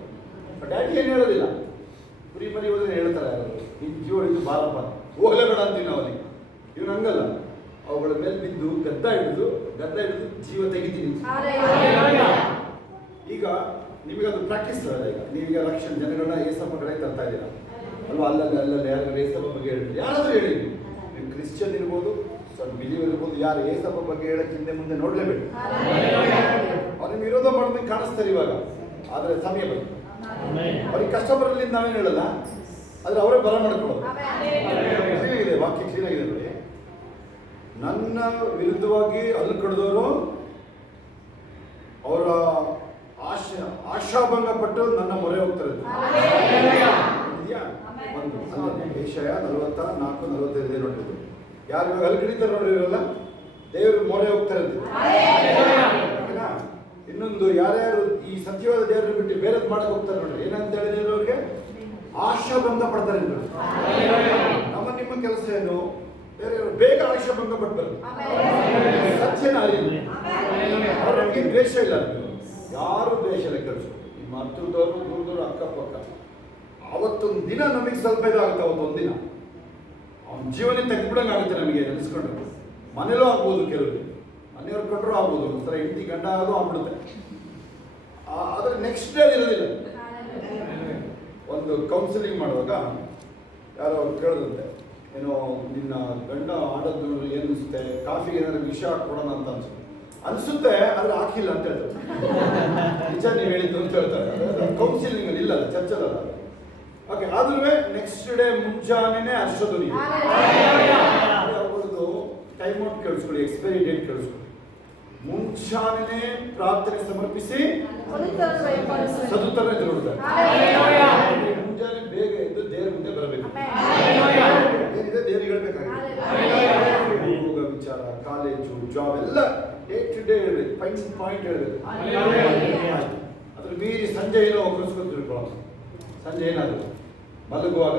ಡ್ಯಾಡಿ ಏನು ಹೇಳೋದಿಲ್ಲ. ಕುರಿ ಮರಿ ಹೋದ್ರೆ ಹೇಳ್ತಾರೆ ಯಾರು, ನಿನ್ ಜೀವ ಹಿಡಿದು ಬಾರಪ್ಪ, ಹೋಗಲೇಬೇಡ ಅಂತೀವಿ ನಾವು ಅಲ್ಲಿ. ಇವನು ಹಂಗಲ್ಲ, ಅವುಗಳ ಮೇಲೆ ಬಿದ್ದು ಗದ್ದ ಹಿಡಿದು ಜೀವ ತೆಗಿತೀನಿ. ಈಗ ನಿಮಗದು ಪ್ರಾಕ್ಟೀಸ್ ಅಲ್ಲ. ಈಗ ನೀವೀಗ ಲಕ್ಷ ಜನಗಳನ್ನ ಏಸಪ್ಪ ಕಡೆ ತರ್ತಾ ಇದ್ದೀರಾ ಅಲ್ವಾ, ಅಲ್ಲಲ್ಲಿ ಯಾರು ಏಸಪ್ಪ ಬಗ್ಗೆ ಹೇಳಿದ್ರು, ಯಾರಾದ್ರೂ ಹೇಳಿ. ನೀವು ಕ್ರಿಶ್ಚಿಯನ್ ಇರ್ಬೋದು, ಸ್ವಲ್ಪ ಬಿಲೀವರ್ ಇರ್ಬೋದು, ಯಾರು ಏಸಪ್ಪ ಬಗ್ಗೆ ಹೇಳಕ್ಕೆ ಹಿಂದೆ ಮುಂದೆ ನೋಡ್ಲೇಬೇಕು. ಅವ್ರಿಗೆ ವಿರೋಧ ಮಾಡೋದಕ್ಕೆ ಕಾಣಿಸ್ತಾರೆ ಇವಾಗ, ಆದರೆ ಸಮಯ ಬಂತು. ಅವ್ರಿಗೆ ಕಷ್ಟ ಬರಲಿ ನಾವೇನು ಹೇಳಲ್ಲ, ಆದ್ರೆ ಅವರೇ ಬರ ಮಾಡ್ಕೊಳ್ಳೋದು. ಕ್ಲೀನಾಗಿದೆ, ವಾಕ್ಯ ಕ್ಲೀನಾಗಿದೆ ನೋಡಿ. ನನ್ನ ವಿರುದ್ಧವಾಗಿ ಅಲ್ಲಿ ಕಡ್ದವರು ಅವರ ಆಶಾಭಂಗ ಪಟ್ಟು ನನ್ನ ಮೊರೆ ಹೋಗ್ತಾರೆ. ಏಷಯ 44-45 ನೋಡಿದ್ರು. ಯಾರು ಇವಾಗ ಅಲ್ಲಿ ಕಡಿತಾರೆ ನೋಡ್ರಿ, ಇವರೆಲ್ಲ ದೇವರು ಮೊರೆ ಹೋಗ್ತಾರೆ. ಇನ್ನೊಂದು ಯಾರ್ಯಾರು ಈ ಸತ್ಯವಾದ ದೇವರನ್ನು ಬಿಟ್ಟು ಬೇರೆದ್ ಮಾಡಕ್ ಹೋಗ್ತಾರೆ ನೋಡ್ರಿ, ಏನಂತ ಹೇಳಿದ್ರೆ ಅವ್ರಿಗೆ ಆಶಾಭಂಗ ಪಡ್ತಾರೆ. ನಮ್ಮ ನಿಮ್ಮ ಕೆಲಸ ಏನು, ಬೇರೆ ಬೇಗ ಆಶಾಭಂಗ ಪಡ್ತಾರೆ, ಸತ್ಯನ ಅರಿವು. ಅವ್ರಿಗೆ ದ್ವೇಷ ಇಲ್ಲ, ಯಾರು ದ್ವೇಷ ಇಲ್ಲ. ಕೆಲಸ ನಿಮ್ಮ ಹತ್ರದವರು ದೂರದವರು ಅಕ್ಕಪಕ್ಕ ಅವತ್ತೊಂದು ದಿನ ನಮಗೆ ಸ್ವಲ್ಪ ಇದಾಗುತ್ತೆ. ಅವತ್ತೊಂದು ದಿನ ಅವನ ಜೀವನ ತೆಗೆದ್ಬಿಡಂಗೆ ಆಗುತ್ತೆ ನಮಗೆ ನೆನೆಸ್ಕೊಂಡ್ರೆ. ಮನೇಲೂ ಆಗ್ಬೋದು, ಕೆಲವರು ಮನೆಯವ್ರು ಕೊಟ್ಟರು ಆಗ್ಬೋದು, ಒಂಥರ ಹೆಂಡತಿ ಗಂಡ ಆದರೂ ಆಗ್ಬಿಡುತ್ತೆ. ಆದರೆ ನೆಕ್ಸ್ಟ್ ಡೇ ಇರೋದಿಲ್ಲ. ಒಂದು ಕೌನ್ಸಿಲಿಂಗ್ ಮಾಡುವಾಗ ಯಾರೋ ಕೇಳಿದಂತೆ, ಏನೋ ನಿನ್ನ ಗಂಡ ಆಡೋದು ಏನು ಅನಿಸುತ್ತೆ, ಕಾಫಿಗೆ ಏನಾದ್ರು ವಿಷ ಹಾಕ್ಕೊಡೋಣ ಅಂತ ಅನಿಸುತ್ತೆ, ಆದರೆ ಹಾಕಿಲ್ಲ ಅಂತ ಹೇಳ್ತಾರೆ. ನಿಜ ನೀವು ಹೇಳಿದ್ದು ಅಂತ ಹೇಳ್ತಾರೆ. ಕೌನ್ಸಿಲಿಂಗ್ ಅಲ್ಲಿ ಇಲ್ಲ, ಚರ್ಚಲ್ಲ. ಓಕೆ, ಆದ್ರೂ ನೆಕ್ಸ್ಟ್ ಡೇ ಮುಂಜಾನೆ ಅರ್ಶಧ್ವನಿ ಅವ್ರದ್ದು ಟೈಮ್ ಔಟ್ ಕೇಳಿಸ್ಕೊಳ್ಳಿ, ಎಕ್ಸ್ಪೈರಿ ಡೇಟ್ ಕೇಳಿಸ್ಕೊಳ್ಳಿ. ಮುಂಜಾನೆ ಪ್ರಾರ್ಥನೆ ಸಮರ್ಪಿಸಿ ಸದುತ್ತರ ನೋಡ್ತಾರೆ. ಮುಂಜಾನೆ ಬೇಗ ಎದ್ದು ದೇವರ ಮುಂದೆ ಬರಬೇಕು. ಏನಿದೆ ದೇವರಿಗೆ ಹೇಳ್ಬೇಕಾಗಿದೆ. ಹೋಗ ವಿಚಾರ, ಕಾಲೇಜು, ಜಾಬ್ ಎಲ್ಲ ಡೇ ಟು ಡೇ ಹೇಳ್ಬೇಕು, ಪಾಯಿಂಟ್ ಹೇಳ್ಬೇಕು. ಅದ್ರ ಮೀರಿ ಸಂಜೆ ಏನೋ ಒಗ್ಗಿಸ್ಕೊಂಡು ತಿಳ್ಕೊಳ್ಳೋದು. ಸಂಜೆ ಏನಾದ್ರು ಮಲಗುವಾಗ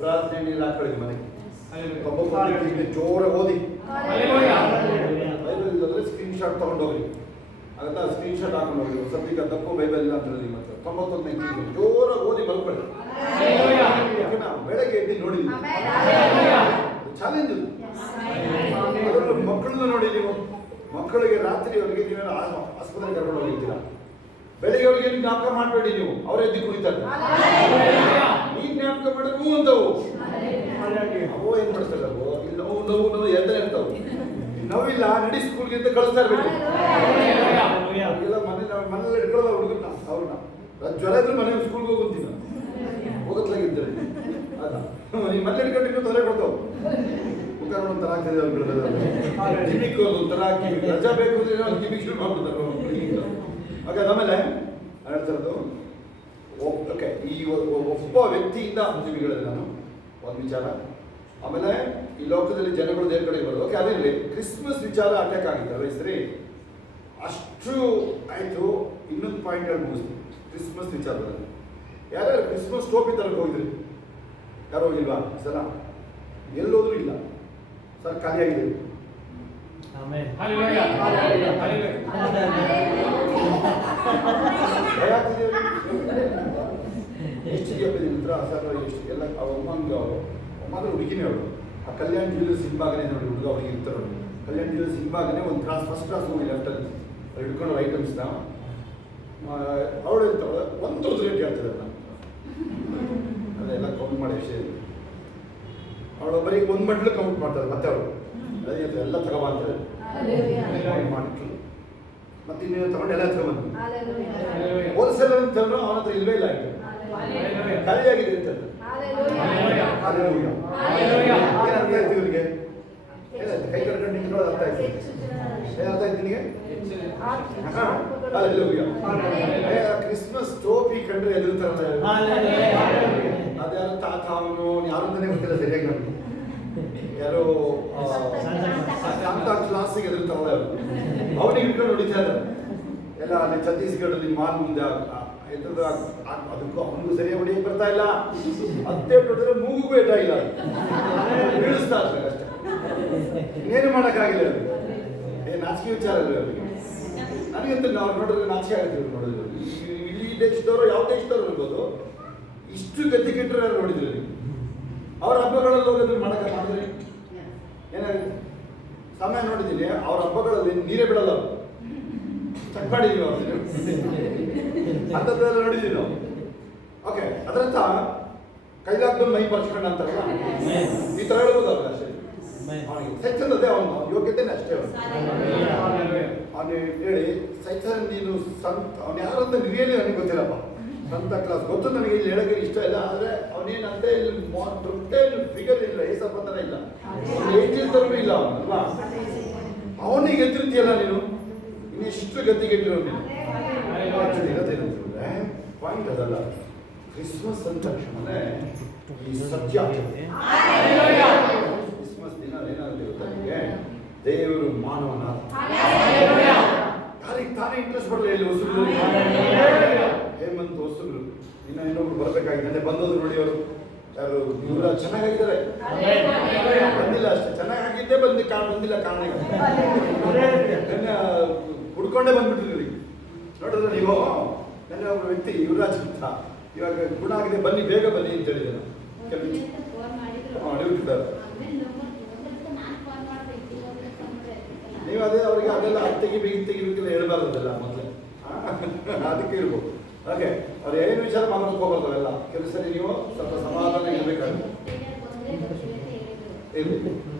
ಪ್ರಾರ್ಥನೆ ನೀರು ಹಾಕೊಳ್ಳಿ ಮನೆಗೆ. ಜೋರಾಗಿ ಓದಿ, ಬೈಬಲ್ ಇಲ್ಲದ್ರೆ ಸ್ಕ್ರೀನ್ ಶಾಟ್ ತಗೊಂಡೋಗ್ರಿ. ಆಗುತ್ತಾ, ಸ್ಕ್ರೀನ್ ಶಾಟ್ ಹಾಕೊಂಡು ಹೋಗ್ರಿ. ಸದ್ಯಕ್ಕೆ ತಪ್ಪು ಬೈಬಲ್ ಇಲ್ಲ ಅಂತ ಹೇಳಿ ಮತ್ತೆ 91ನೇ ಜೋರಾಗಿ ಓದಿ ಮಲ್ಕೊಳ್ಳಿ. ಬೆಳಗ್ಗೆ ಎದ್ದು ನೋಡಿ, ಚಾಲೆಂಜ್ ಇದು. ಅದರಲ್ಲೂ ಮಕ್ಕಳನ್ನ ನೋಡಿ ನೀವು. ಮಕ್ಕಳಿಗೆ ರಾತ್ರಿ ಅವರಿಗೆ ನೀವೇನು ಆಸ್ಪತ್ರೆಗೆ ಕರ್ಕೊಂಡು ಹೋಗಿರ್ತೀರಾ, ಬೆಳಿಗ್ಗೆ ಅವರಿಗೆ ಜ್ಞಾಪಕ ಮಾಡಬೇಡಿ. ನೀವು ಅವರೇ ಎದ್ದು ಕುಡಿತಾರೆ, ನೀನ್ ಜ್ಞಾಪಕ ಮಾಡಬೇಕು ಅಂತವು. ಅವು ಏನ್ ಮಾಡ್ತಾರೆ, ಇಲ್ಲ ನೋವು ಎದ್ದರೆ ಇರ್ತಾವೆ. ನೋವಿಲ್ಲ ನಡಿ ಸ್ಕೂಲ್ಗೆ ಅಂತ ಕಳಿಸ್ತಾ ಇರ್ಬೇಕು. ಅವ್ರಿಗೆಲ್ಲ ಮನೇಲಿ ಇಟ್ಕೊಳ್ಳೋದು ಹುಡುಗರನ್ನ ಅವ್ರನ್ನ ಜ್ವರ ಇದ್ರೆ ಮನೆ ಸ್ಕೂಲ್ಗೆ ಹೋಗುತ್ತೀನಿ ಹೋಗತ್ಲಾಗಿದ್ದಾರೆ ಅದ ಈ ಮನೇಲಿ ಇಟ್ಕೊಂಡು ತೊಂದರೆ ಕೊಡ್ತಾವ ಮುಖ ಒಂಥರ ಆಗ್ತದೆ ಅವ್ರು ಗಿಮಿಕ್ ಒಂಥರ ರಜಾ ಬೇಕು ಅಂದ್ರೆ ಒಂದು ಗಿಮಿಕ್ ಶುರು ಮಾಡ್ಬಿಡ್ತಾರೆ. ಓಕೆ ಆಮೇಲೆ ಹೇಳ್ತಾರದು ಓಕೆ ಈ ಒಬ್ಬ ವ್ಯಕ್ತಿಯಿಂದ ನಿಮಗೆ ಹೇಳಿದೆ ನಾನು ಒಂದು ವಿಚಾರ. ಆಮೇಲೆ ಈ ಲೋಕದಲ್ಲಿ ಜನಗಳು ದೇವ್ರ ಕಡೆ ಬರೋದು. ಓಕೆ ಅದೇ ಕ್ರಿಸ್ಮಸ್ ವಿಚಾರ ಅಟ್ಯಾಕ್ ಆಗಿತ್ತು ಸರಿ ಅಷ್ಟು ಆಯಿತು. ಇನ್ನೊಂದು ಪಾಯಿಂಟ್ ಹೇಳಿ ಮುಗಿಸ್ತೀನಿ ಕ್ರಿಸ್ಮಸ್ ವಿಚಾರದಲ್ಲಿ. ಯಾರ್ಯಾರು ಕ್ರಿಸ್ಮಸ್ ಟೋಪಿ ತರಕ್ಕೆ ಹೋಗಿದ್ರಿ? ಯಾರು ಹೋಗಿಲ್ವಾ ಸಲ? ಎಲ್ಲೋದ್ರೂ ಇಲ್ಲ ಸರ್, ಖಾಲಿಯಾಗಿದೆ. ಎಷ್ಟು ಹತ್ರ ಸರ್ ಎಷ್ಟು ಎಲ್ಲ ಅಮ್ಮಂದ್ರೆ ಹುಡುಗಿನೇ ಅವಳು. ಆ ಕಲ್ಯಾಣ ಜ್ಯುವೆಲ್ಲರ್ಸ್ ಹಿಂಭಾಗನೆ ನೋಡಿ ಹುಡುಗ ಹುಡುಗಿ ಇರ್ತಾರೆ ನೋಡಿ. ಕಲ್ಯಾಣ ಜ್ಯುವೆಲ್ಲರ್ಸ್ ಹಿಂಭಾಗನೆ ಒಂದು ಕ್ರಾಸ್ ಫಸ್ಟ್ ಕ್ರಾಸ್ ಹೋಗಿ ಲೆಫ್ಟಲ್ಲಿ ಹಿಡ್ಕೊಂಡು ಐಟಮ್ಸ್ನ ಅವಳು ಇರ್ತಾಳೆ. ಒಂದು ರೇಟ್ ಹೇಳ್ತಾರೆ ನಾನು ಅದೆಲ್ಲ ಕೌಂಟ್ ಮಾಡಿ ವಿಷಯ. ಅವಳು ಬರೀ ಒಂದು ಮಟ್ಲು ಕೌಂಟ್ ಮಾಡ್ತಾರೆ ಮತ್ತೆ ಅವಳು ಅದೇ ಎಲ್ಲ ತಗೊಬಂತಾರೆ ಮಾಡಿಟ್ರು ಮತ್ತೆ ಇನ್ನೇನು ತಗೊಂಡು ಎಲ್ಲ ತಗೊಂಡು ಹೋಲ್ಸೇಲ್ ಅಂತಂದ್ರು ಅವನ ಹತ್ರ ಇಲ್ವೇ ಇಲ್ಲ ಆಗಿದೆ ಖಾಲಿಯಾಗಿದೆ ಅಂತ ಏನರ್ಥ ಆಯ್ತು ಇವರಿಗೆ? ಕೈ ಕಟ್ಕೊಂಡು ನಿಂತ್ಕೊಳ್ಳೋದು ಅರ್ಥ ಆಯ್ತು. ಏನರ್ಥ ಆಯ್ತು ನಿನಗೆ? ಕ್ರಿಸ್ಮಸ್ ಟೋಪಿ ಕಂಡ್ರೆ ಎದುರ್ತಾರಲ್ಲ ಅದ್ಯಾರು ತಾತ ಅವನು ಯಾರು ಅಂತಾನೆ ಗೊತ್ತಿಲ್ಲ ಸರಿಯಾಗಿ ನಮ್ಗೆ. ಯಾರೋ ಶಾಂತ ಕ್ಲಾಸಿಗೆ ಎದುರ್ತಾರಲ್ಲ ಅವನಿಗೆ ಇಟ್ಕೊಂಡು ಹೊಡಿತಾ ಇದ್ದಾರೆ ಎಲ್ಲ ಅಲ್ಲಿ ಛತ್ತೀಸ್ಗಢಲ್ಲಿ ಮಾಲ್ ಮುಂದೆ ಎದುರು ಅದಕ್ಕೂ ಅವನಿಗೂ ಸರಿಯಾಗಿ ಹೊಡಿಯಕ್ಕೆ ಬರ್ತಾ ಇಲ್ಲ. ಹತ್ತೇ ಹೊಡೆದ್ರೆ ಮೂಗಿಗೂ ಏಟಾಗಿಲ್ಲ ಬೀಳಿಸ್ತಾ ಇರ್ತಾರೆ ಅಷ್ಟೇ. ಇನ್ನೇನು ಮಾಡೋಕ್ಕಾಗಿಲ್ಲ ಅವ್ರಿಗೆ. ನಾಚಿಕೆ ವಿಚಾರ ಅಲ್ಲ ಅವರಿಗೆ. ನನಗಂತೂ ನಾವು ನೋಡಿದ್ರೆ ನಾಚಿಕೆ ಆಗುತ್ತೆ ನೋಡಿದ್ರು. ಇಲ್ಲಿ ದೇಶದವರು ಯಾವ ದೇಶದವ್ರು ಇರ್ಬೋದು ಇಷ್ಟು ಗತಿ ಕೆಟ್ಟರು ಯಾರು ನೋಡಿದ್ರು ನೀವು? ಅವ್ರ ಹಬ್ಬಗಳಲ್ಲಿ ಹೋಗೋದನ್ನ ಮಾಡಿದ್ರೆ ಏನಾಗುತ್ತೆ? ಸಮಯ ನೋಡಿದ್ದೀನಿ ಅವ್ರ ಹಬ್ಬಗಳಲ್ಲಿ ನೀರೇ ಬಿಡಲ್ಲ ಅವರು. ಚೆಕ್ ಮಾಡಿದೀವಿ ಅವ್ರು ಅಂಥದ್ದೆಲ್ಲ ನೋಡಿದ್ದೀವಿ ನಾವು. ಓಕೆ ಅದರಂತ ಕೈಲಾಗ್ದವ್ರು ಮೈ ಬರ್ಸ್ಕೊಂಡು ಅಂತಾರಲ್ಲ ಈ ಥರ ಹೇಳ್ಬೋದು ಅವ್ರಿಗೆ ಅಷ್ಟೇ. ಅವನಿಗೆ ಸೈತಂದದೇ ಅವನು ಯೋಗ್ಯತೆನೇ ಅಷ್ಟೇ ಅವನು ಹೇಳಿ ಸೈತ ನೀನು ಸಂತ ಅವನು ಯಾರಂತ ರಿಯಲಿ ನನಗೆ ಗೊತ್ತಿಲ್ಲಪ್ಪ. ಸಂತ ಕ್ಲಾಸ್ ಗೊತ್ತು ನನಗೆ ಇಲ್ಲಿ ಹೇಳೋಕೆ ಇಷ್ಟ ಇಲ್ಲ. ಆದರೆ ಅವನೇನಂತೆ ಇಲ್ಲಿ ದೊಡ್ಡ ಫಿಗರ್ ಇಲ್ಲ, ಏಸಪ್ಪ ಥರ ಇಲ್ಲ, ಏಂಜಲ್ ಥರನೂ ಇಲ್ಲ ಅವನು ಅಲ್ವಾ? ಅವನಿಗೆ ಎತ್ತಿರ್ತೀಯಲ್ಲ ನೀನು ಇನ್ನೆಷ್ಟು ಗತಿಗೆಟ್ಟಿರೋ ನೀನು. ಇರೋದೇನಂತಂದ್ರೆ ಪಾಯಿಂಟ್ ಅದಲ್ಲ. ಕ್ರಿಸ್ಮಸ್ ಅಂದ ತಕ್ಷಣನೇ ಈ ಸತ್ಯ ಕ್ರಿಸ್ಮಸ್ ದಿನ ಏನಾಗುತ್ತೆ ಗೊತ್ತಾಗೆ ದೇವರು ಮಾನವನ ಯಾರಿಗೆ ತಾನೇ ಇಂಟ್ರೆಸ್ಟ್ ಬರಲ್ಲ. ಇಲ್ಲಿ ಹೊಸರು ಹೇಮಂತ್ ಹೊಸರು ಇನ್ನು ಇನ್ನೊಬ್ರು ಬರಬೇಕಾಗಿದೆ ಬಂದೋದ್ರು ನೋಡಿ. ಅವರು ಯಾರು ಇವರ ಚೆನ್ನಾಗಿದ್ದಾರೆ ಬಂದಿಲ್ಲ ಅಷ್ಟೇ, ಚೆನ್ನಾಗಿದ್ದೇ ಬಂದಿಲ್ಲ ಕಾರಣ ಹುಡ್ಕೊಂಡೇ ಬಂದ್ಬಿಟ್ಟಿರಿ. ನೋಡಿದ್ರೆ ನೀವು ನನ್ನ ಒಬ್ಬ ವ್ಯಕ್ತಿ ಯುವರಾಜ್ ಅಂತ ಇವಾಗ ಗುಣ ಆಗಿದೆ ಬನ್ನಿ ಬೇಗ ಬನ್ನಿ ಅಂತ ಹೇಳಿದ್ರು. ನೀವು ಅದೇ ಅವ್ರಿಗೆ ಅದೆಲ್ಲ ತೆಗಿಬೇಕಿಲ್ಲ ಹೇಳ್ಬಾರ್ದಲ್ಲ ಮೊದಲೇ ಅದಕ್ಕೆ ಇರ್ಬೋದು. ಓಕೆ ಅವ್ರು ಏನು ವಿಚಾರ ಮಾತಾಡ್ಕೋಬಾರ್ದು ಅವೆಲ್ಲ. ಕೆಲವು ಸರಿ ನೀವು ಸ್ವಲ್ಪ ಸಮಾಧಾನ ಇರಬೇಕಾಗುತ್ತೆ. ಇರಲಿ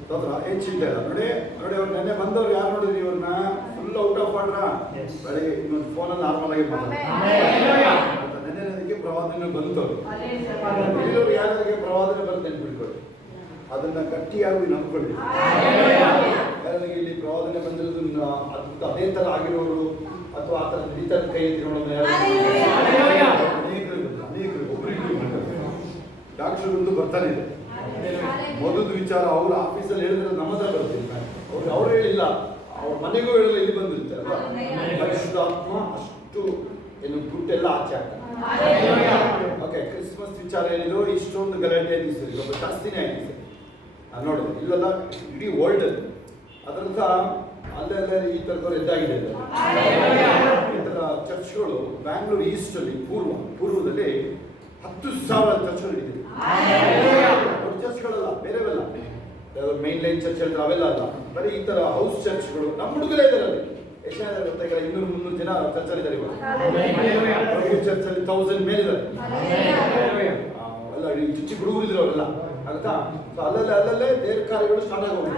ತೊಂದ್ರೆ ಏನು ಚಿಂತೆ ಇಲ್ಲ. ನೋಡಿ ಅವ್ರು ನೆನ್ನೆ ಬಂದವ್ರು ಯಾರು ನೋಡಿದ್ರಿ ಇವ್ರನ್ನ ಫುಲ್ ಔಟ್ ಆಫ್ ಆರ್ಡ್ರ ಬೆಳಗ್ಗೆ ಇನ್ನೊಂದು ಫೋನಲ್ಲಿ ನಾರ್ಮಲ್ ಆಗಿ ನೆನ್ನೆ ನನಗೆ ಪ್ರವಾದನೆ ಬಂತವ್ರು ಇರೋರು ಯಾರಿಗೆ ಪ್ರವಾದನೆ ಬಂದು ನೆನ್ಪಿಟ್ಕೊಳ್ಳಿ. ಅದನ್ನ ಗಟ್ಟಿಯಾಗಿ ನಂಬ್ಕೊಳ್ಳಿ. ಯಾರಿಗೆ ಇಲ್ಲಿ ಪ್ರವಾದನೆ ಬಂದಿರೋದನ್ನ ಅದೇ ಥರ ಆಗಿರೋರು ಅಥವಾ ಆ ಥರ ನಡೀತಾ ಕೈ ಎತ್ಕೊಳ್ಳೋದು ಅನೇಕರು ಒಬ್ಬರಿಗೂ ಡಾಕ್ಟರ್ಗೊಂದು ಬರ್ತಾನೆ ಇದೆ. ಮೊದಲು ವಿಚಾರ ಅವ್ರ ಆಫೀಸಲ್ಲಿ ಹೇಳಿದ್ರೆ ನಮ್ಮ ಹತ್ರ ಬರ್ತಿಲ್ಲ, ಅವ್ರು ಹೇಳಿಲ್ಲ, ಅವ್ರ ಮನೆಗೂ ಹೇಳಿಲ್ಲ, ಇಲ್ಲಿ ಬಂದಿರ್ತಾರೆ ಅಲ್ವಾ? ಪರಿಶುದ್ಧ ಆತ್ಮ ಅಷ್ಟು ಏನು ದುಡ್ಡೆಲ್ಲ ಆಚೆ ಆಗ್ತದೆ. ಓಕೆ ಕ್ರಿಸ್ಮಸ್ ವಿಚಾರ ಏನಿದ್ರು ಇಷ್ಟೊಂದು ಗಲಾಟೆ ಅನಿಸ್ತದೆ, ಒಬ್ಬ ಜಾಸ್ತಿನೇ ಆಗಿದೆ ನೋಡಿದೆ. ಇಲ್ಲೆಲ್ಲ ಇಡೀ ವರ್ಲ್ಡ್ ಅದರಂತ ಅಲ್ಲೇ ಈ ಥರದವ್ರು ಎದ್ದಾಗಿದೆ. ಈ ಥರ ಚರ್ಚ್ಗಳು ಬ್ಯಾಂಗ್ಳೂರು ಈಸ್ಟಲ್ಲಿ ಪೂರ್ವದಲ್ಲಿ 10,000 ಚರ್ಚ್ಗಳು ಹಿಡಿದಿದೆ. ದೊಡ್ಡ ಚರ್ಚ್ಗಳಲ್ಲ, ಬೇರೆವೆಲ್ಲ ಮೈನ್ ಲೈನ್ ಚರ್ಚ್ ಹೇಳ್ತಾರೆ ಅವೆಲ್ಲ ಅಲ್ಲ, ಬರೀ ಈ ಥರ ಹೌಸ್ ಚರ್ಚ್ಗಳು. ನಮ್ಮ ಹುಡುಗರೇ ಇದ್ದಾರೆ ಅಲ್ಲಿ ಎಷ್ಟು ಜನ ಇದ್ದಾರೆ ಗೊತ್ತಾಗಿಲ್ಲ, 200-300 ಜನ ಚರ್ಚಲ್ಲಿದ್ದಾರೆ ಇವಾಗ. ಚರ್ಚಲ್ಲಿ 1000 ಮೇಲಿದ್ದಾರೆ ಎಲ್ಲ ಚಿಕ್ಕ ಹುಡುಗರು ಇದ್ರು ಅವರೆಲ್ಲ ಆಗುತ್ತಾ. ಸೊ ಅಲ್ಲಲ್ಲೇ ದೇವ್ರ ಕಾರ್ಯಗಳು ಸ್ಟಾರ್ಟ್ ಆಗೋದು.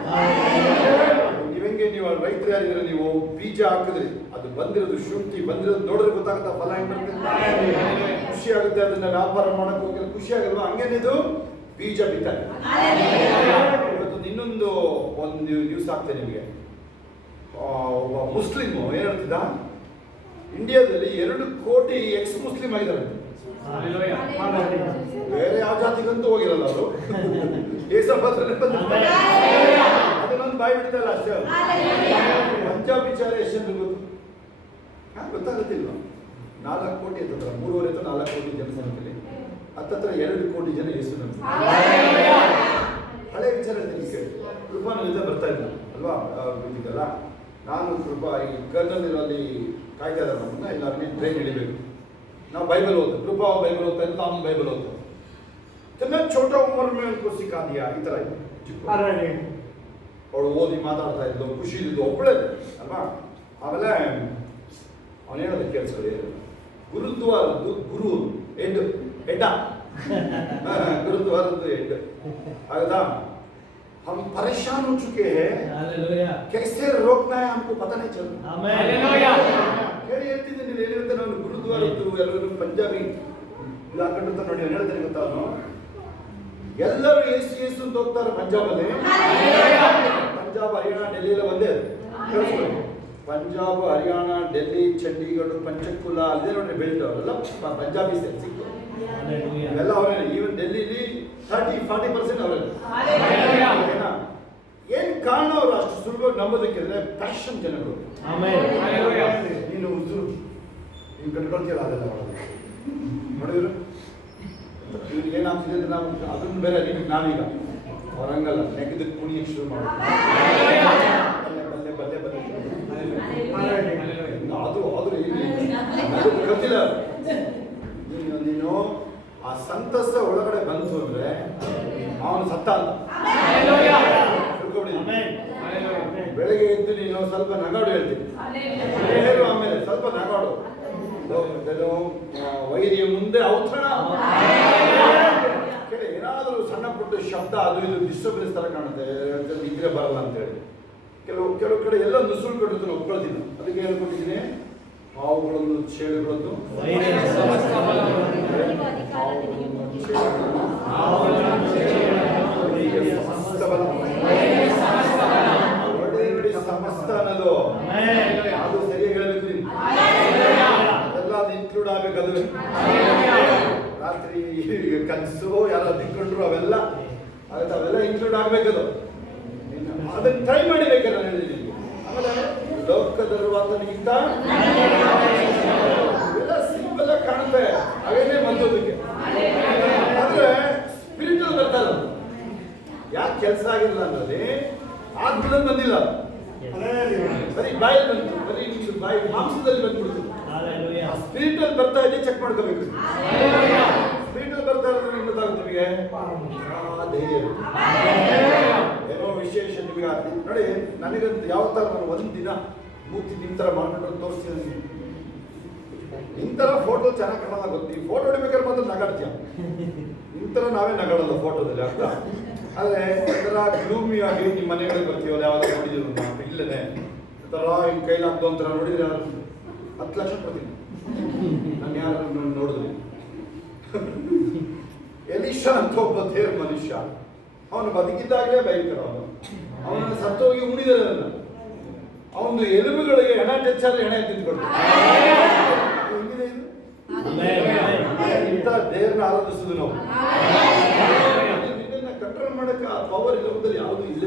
ನೀವೆಂಗೆ ನೀವು ರೈತರು ಯಾರಿದ್ರೆ ನೀವು ಬೀಜ ಹಾಕಿದ್ರಿ ಅದು ಬಂದಿರೋದು ಶುಂಠಿ ಬಂದಿರೋದು ನೋಡಿದ್ರೆ ಗೊತ್ತಾಗುತ್ತಾ ಫಲ ಹೆಂಗ್ ಬರ್ತದೆ, ಖುಷಿ ಆಗುತ್ತೆ. ಅದನ್ನ ವ್ಯಾಪಾರ ಮಾಡಕ್ ಹೋಗಿ ಖುಷಿ ಆಗಲ್ವಾ? ಹಂಗೇನಿದು ಬೀಜ ಬಿತ್ತಾರೆ. ಇವತ್ತು ಇನ್ನೊಂದು ಒಂದು ನ್ಯೂಸ್ ಆಗ್ತದೆ ನಿಮಗೆ. ಒಬ್ಬ ಮುಸ್ಲಿಂ ಏನ್ ಹೇಳ್ತಿದ್ದ, ಇಂಡಿಯಾದಲ್ಲಿ 2 ಕೋಟಿ ಎಕ್ಸ್ ಮುಸ್ಲಿಂ ಆಗಿದ್ದಾರೆ. ಬೇರೆ ಯಾವ ಜಾತಿಗಂತೂ ಹೋಗಿರಲ್ಲ ಅವರು. ಅದನ್ನೊಂದು ಬಾಯಿ ಬಿಡ್ತಲ್ಲ ಅಷ್ಟೇ. ಪಂಜಾಬ್ ವಿಚಾರ ಎಷ್ಟು ಗೊತ್ತು? ಗೊತ್ತಾಗುತ್ತಿಲ್ವ? 4 ಕೋಟಿ ಹತ್ತತ್ರ 3.5 to 4 ಕೋಟಿ ಜನಸಂಖ್ಯೆಯಲ್ಲಿ ಹತ್ತತ್ರ 2 ಕೋಟಿ ಜನ ಯೇಸು ನಂಬಿ. ಹಳೆ ವಿಚಾರ ಕೃಪಾನಲ್ಲಿಂದ ಬರ್ತಾ ಇದ್ದ ಅಲ್ವಾ ಇದೀಗಲ್ಲ. ನಾನು ಕೃಪಾ ಈ ಕರ್ನಲ್ಲಿರೋ ಕಾಯ್ತಾ ಇದ್ದಾರೆ ನಮ್ಮನ್ನ, ಇಲ್ಲ ಅವನಿಗೆ ಟ್ರೈನ್ ಹಿಡಿಬೇಕು. ನಾವು ಬಾइबल ಓದ್ತಾ, ಕೃಪಾ ಬಾइबल ಓದ್ತಾ ಇದ್ದು ನಾನು ಬಾइबल ಓದ್ತಾ. ತುಂಬಾ ಛೋಟ ಉಮರ್ ಮೇಲೆ ಉनको ಸಿಕ್ಕಾ ದಿಯಾ ಈ ತರ ಅವಳು ಓದಿ ಮಾತಾಡ್ತಾ ಇದ್ದು ಖುಷಿ ಇದ್ದು ಒಬ್ಬಳೇ ಅಲ್ವಾ. ಆಮೇಲೆ ಅವನು ಹೇಳೋದು ಕೇಳಿಸ್ಕೊಳ್ಳಿ, ಗುರುದ್ವಾರದ್ದು ಗುರು ಹೆಡ್ ಹೆಡ್ಡ गुरुद्वारा हेड आगदा हम परेशान हो चुके हैं, कैसे रोकना है हमको पता नहीं चल रहा। ಹೇಳಿ ಹೇಳ್ತಿದ್ದೀನಿ ನೀನು ಏನಿರುತ್ತೆ. ನಾನು ಗುರುದ್ವಾರದ್ದು ಎಲ್ಲರೂ ಪಂಜಾಬಿ ಹಾಕೊಂಡು ನೋಡಿ ಹೇಳ್ತೇನೆ ಗೊತ್ತಾ, ಅವನು ಎಲ್ಲರೂ ಯೇಸು ಯೇಸು ಅಂತ ಹೋಗ್ತಾರೆ ಪಂಜಾಬಲ್ಲಿ. ಪಂಜಾಬ್ ಹರಿಯಾಣ ಡೆಲ್ಲಿ ಎಲ್ಲ ಒಂದೇ ಕೇಳಿಸ್ಕೊಳ್ಳಿ. ಪಂಜಾಬ್ ಹರಿಯಾಣ ಡೆಲ್ಲಿ ಚಂಡೀಗಢ ಪಂಚಕುಲ ಅಲ್ಲೇ ನೋಡಿ ಬೆಲ್ಟ್ ಅವರೆಲ್ಲ ಪಂಜಾಬಿ ಸಿಕ್ಕು ಎಲ್ಲ ಅವರೇ. ಈವನ್ ಡೆಲ್ಲಿಲಿ 30-40% ಅವರೇ. ಏನ್ ಕಾರಣ ಅವರು ಅಷ್ಟು ಸುಲಭವಾಗಿ ನಂಬೋದಕ್ಕೆ ಅಂದ್ರೆ ಪ್ಯಾಷನ್ ಜನಗಳು. ನೀನು ಉಸಿರು ನೀವು ಕಟ್ಕೊಳ್ತೀರ ಅದೆಲ್ಲ ನೋಡಿದ್ರು ಇವ್ರಿಗೆ ಏನಾಗ್ತಿದೆ ಅಂದ್ರೆ ನಾವು ಅದನ್ನ ಬೇರೆ ನಿಮಗೆ ನಾವೀಗ ಹೊರಂಗಲ್ಲ ನೆಗೆದಕ್ಕೆ ಕುಣಿಯಕ್ಕೆ ಶುರು ಮಾಡೋದು. ಬಲ್ಲೆ ಬಲ್ಲೆ ಅದು ಗೊತ್ತಿಲ್ಲ. ನೀನು ಆ ಸಂತಸ ಒಳಗಡೆ ಬಂತು ಅಂದ್ರೆ ಅವನು ಸತ್ತ ಅಂತ ಬೆಳಗ್ಗೆ ಎದ್ದು ನೀನು ಸ್ವಲ್ಪ ನಗಾಡು ಹೇಳ್ತೀನಿ, ಆಮೇಲೆ ಸ್ವಲ್ಪ ನಗಾಡು ವೈರಿಯ ಮುಂದೆ ಔತಣ. ಏನಾದರೂ ಸಣ್ಣ ಪುಟ್ಟ ಶಬ್ದ ಅದು ಇದು ಡಿಸ್ಟರ್ಬೆನ್ಸ್ ತರ ಕಾಣುತ್ತೆ, ನಿದ್ರೆ ಬರಲ್ಲ ಅಂತ ಹೇಳಿ ಕೆಲವು ಕಡೆ ಎಲ್ಲ ನುಸುಳ್ಕೊಂಡಿದ್ದು ಒಪ್ಕೊಳ್ತೀನಿ. ಅದಕ್ಕೆ ಹೇಳ್ಕೊಟ್ಟಿದ್ದೀನಿ, ಹಾವುಗಳನ್ನು ಚೇಳುಗಳನ್ನು ಸಮಸ್ತ ಅನ್ನೋದು ಅದು ಸರಿಯಾಗಿ ಹೇಳಬೇಕು. ಎಲ್ಲ ಅದು ಇನ್ಕ್ಲೂಡ್ ಆಗ್ಬೇಕು. ಅದು ರಾತ್ರಿ ಕನಸು ಯಾರು ತಿಳ್ಕೊಂಡ್ರು ಅವೆಲ್ಲ ಆಗುತ್ತೆ, ಅವೆಲ್ಲ ಇನ್ಕ್ಲೂಡ್ ಆಗ್ಬೇಕದು. ಅದನ್ನ ಟ್ರೈ ಮಾಡಿಬೇಕಲ್ಲ ನಾನು ಹೇಳಿದ್ದೀನಿ. ಆಮೇಲೆ ಲೋಕದಲ್ಲಿಗಿಂತ ಇವೆಲ್ಲ ಸಿಂಪಲ್ ಆಗಿ ಕಾಣುತ್ತೆ, ಅವೇನೇ ಬಂದೋದಕ್ಕೆ. ಆದ್ರೆ ಸ್ಪಿರಿಚುವಲ್ ಬರ್ತಾರ ಯಾಕೆ ಕೆಲಸ ಆಗಿರಲ್ಲ ಅಂದ್ರೆ ಆತ್ಮದಲ್ಲಿ ಬಂದಿಲ್ಲ, ಬರೀ ಬಾಯಿ ಬಂತು, ಬರೀ ನಿಮ್ದು ಬಾಯಿ ಮಾಂಸದಲ್ಲಿ ಬಂದ್ಬಿಡ್ತು. ಸ್ಪಿರಿಟಲ್ ಬರ್ತಾ ಇದೆ, ಚೆಕ್ ಮಾಡ್ಕೋಬೇಕು. ಸ್ಪಿರಿಟಲ್ ಬರ್ತಾ ಇರೋದು ನಿಮ್ಗೆ ಗೊತ್ತಾಗುತ್ತೆ ನಿಮಗೆ. ಏನೋ ವಿಶೇಷ ನಿಮಗೆ ನೋಡಿ. ನನಗಂತ ಯಾವ ತರ ನಾನು ಒಂದ್ ದಿನ ಮೂರ್ತಿ ನಿಮ್ ತರ ಮಾಡ್ಕೊಂಡು ತೋರಿಸ್ತೀನಿ. ನಿಮ್ ತರ ಫೋಟೋ ಚೆನ್ನಾಗಿ ಕಾಣಲ್ಲ ಗೊತ್ತಿ, ಫೋಟೋ ಹೊಡಿಬೇಕಾದ್ರೆ ಮಾತ್ರ ನಗಾಡ್ತೀಯ. ನಿಮ್ ತರ ನಾವೇ ನಗಾಡಲ್ಲ ಫೋಟೋದಲ್ಲಿ ಅರ್ಥ. ಆದ್ರೆ ಒಂಥರ ಗ್ಲೂಮಿ ಆಗಿ ನಿಮ್ಮ ಮನೆಗಳಿಗೆ ಬರ್ತೀವಲ್ಲ, ಯಾವಾಗ ನೋಡಿದ್ರು ಇಲ್ಲದೆ ತರ ಹಿಂಗ್ ಕೈಲಾಗ್ದು ಒಂಥರ ನೋಡಿದ್ರೆ 10 ಲಕ್ಷ ಕೊಡ್ತೀನಿ ನಾನು ಯಾರು ನೋಡಿದ್ರಿ. ಎಲಿಶಾ ಅಂತ ಒಬ್ಬ ದೇವ್ರ ಮನುಷ್ಯ, ಅವನು ಬದುಕಿದ್ದಾಗಲೇ ಭಯಂಕರ. ಅವನನ್ನು ಸತ್ತೋಗಿ ಉಳಿದರೆ ಅವನು ಎಲುಬುಗಳಿಗೆ ಹೆಣ ಟೆಚ್ಚಾದ್ರೆ ಹೆಣ ತಿಂದ್ಕೊಡ್ತಾನೆ. ಇಂಥ ದೇವ್ರನ್ನ ಆರಾಧಿಸುದು ನಾವು. ಇದನ್ನ ಕಂಟ್ರೋಲ್ ಮಾಡಕ್ಕೆ ಆ ಪವರ್ ಇಲ್ಲದಲ್ಲಿ ಯಾವುದು ಇಲ್ಲ.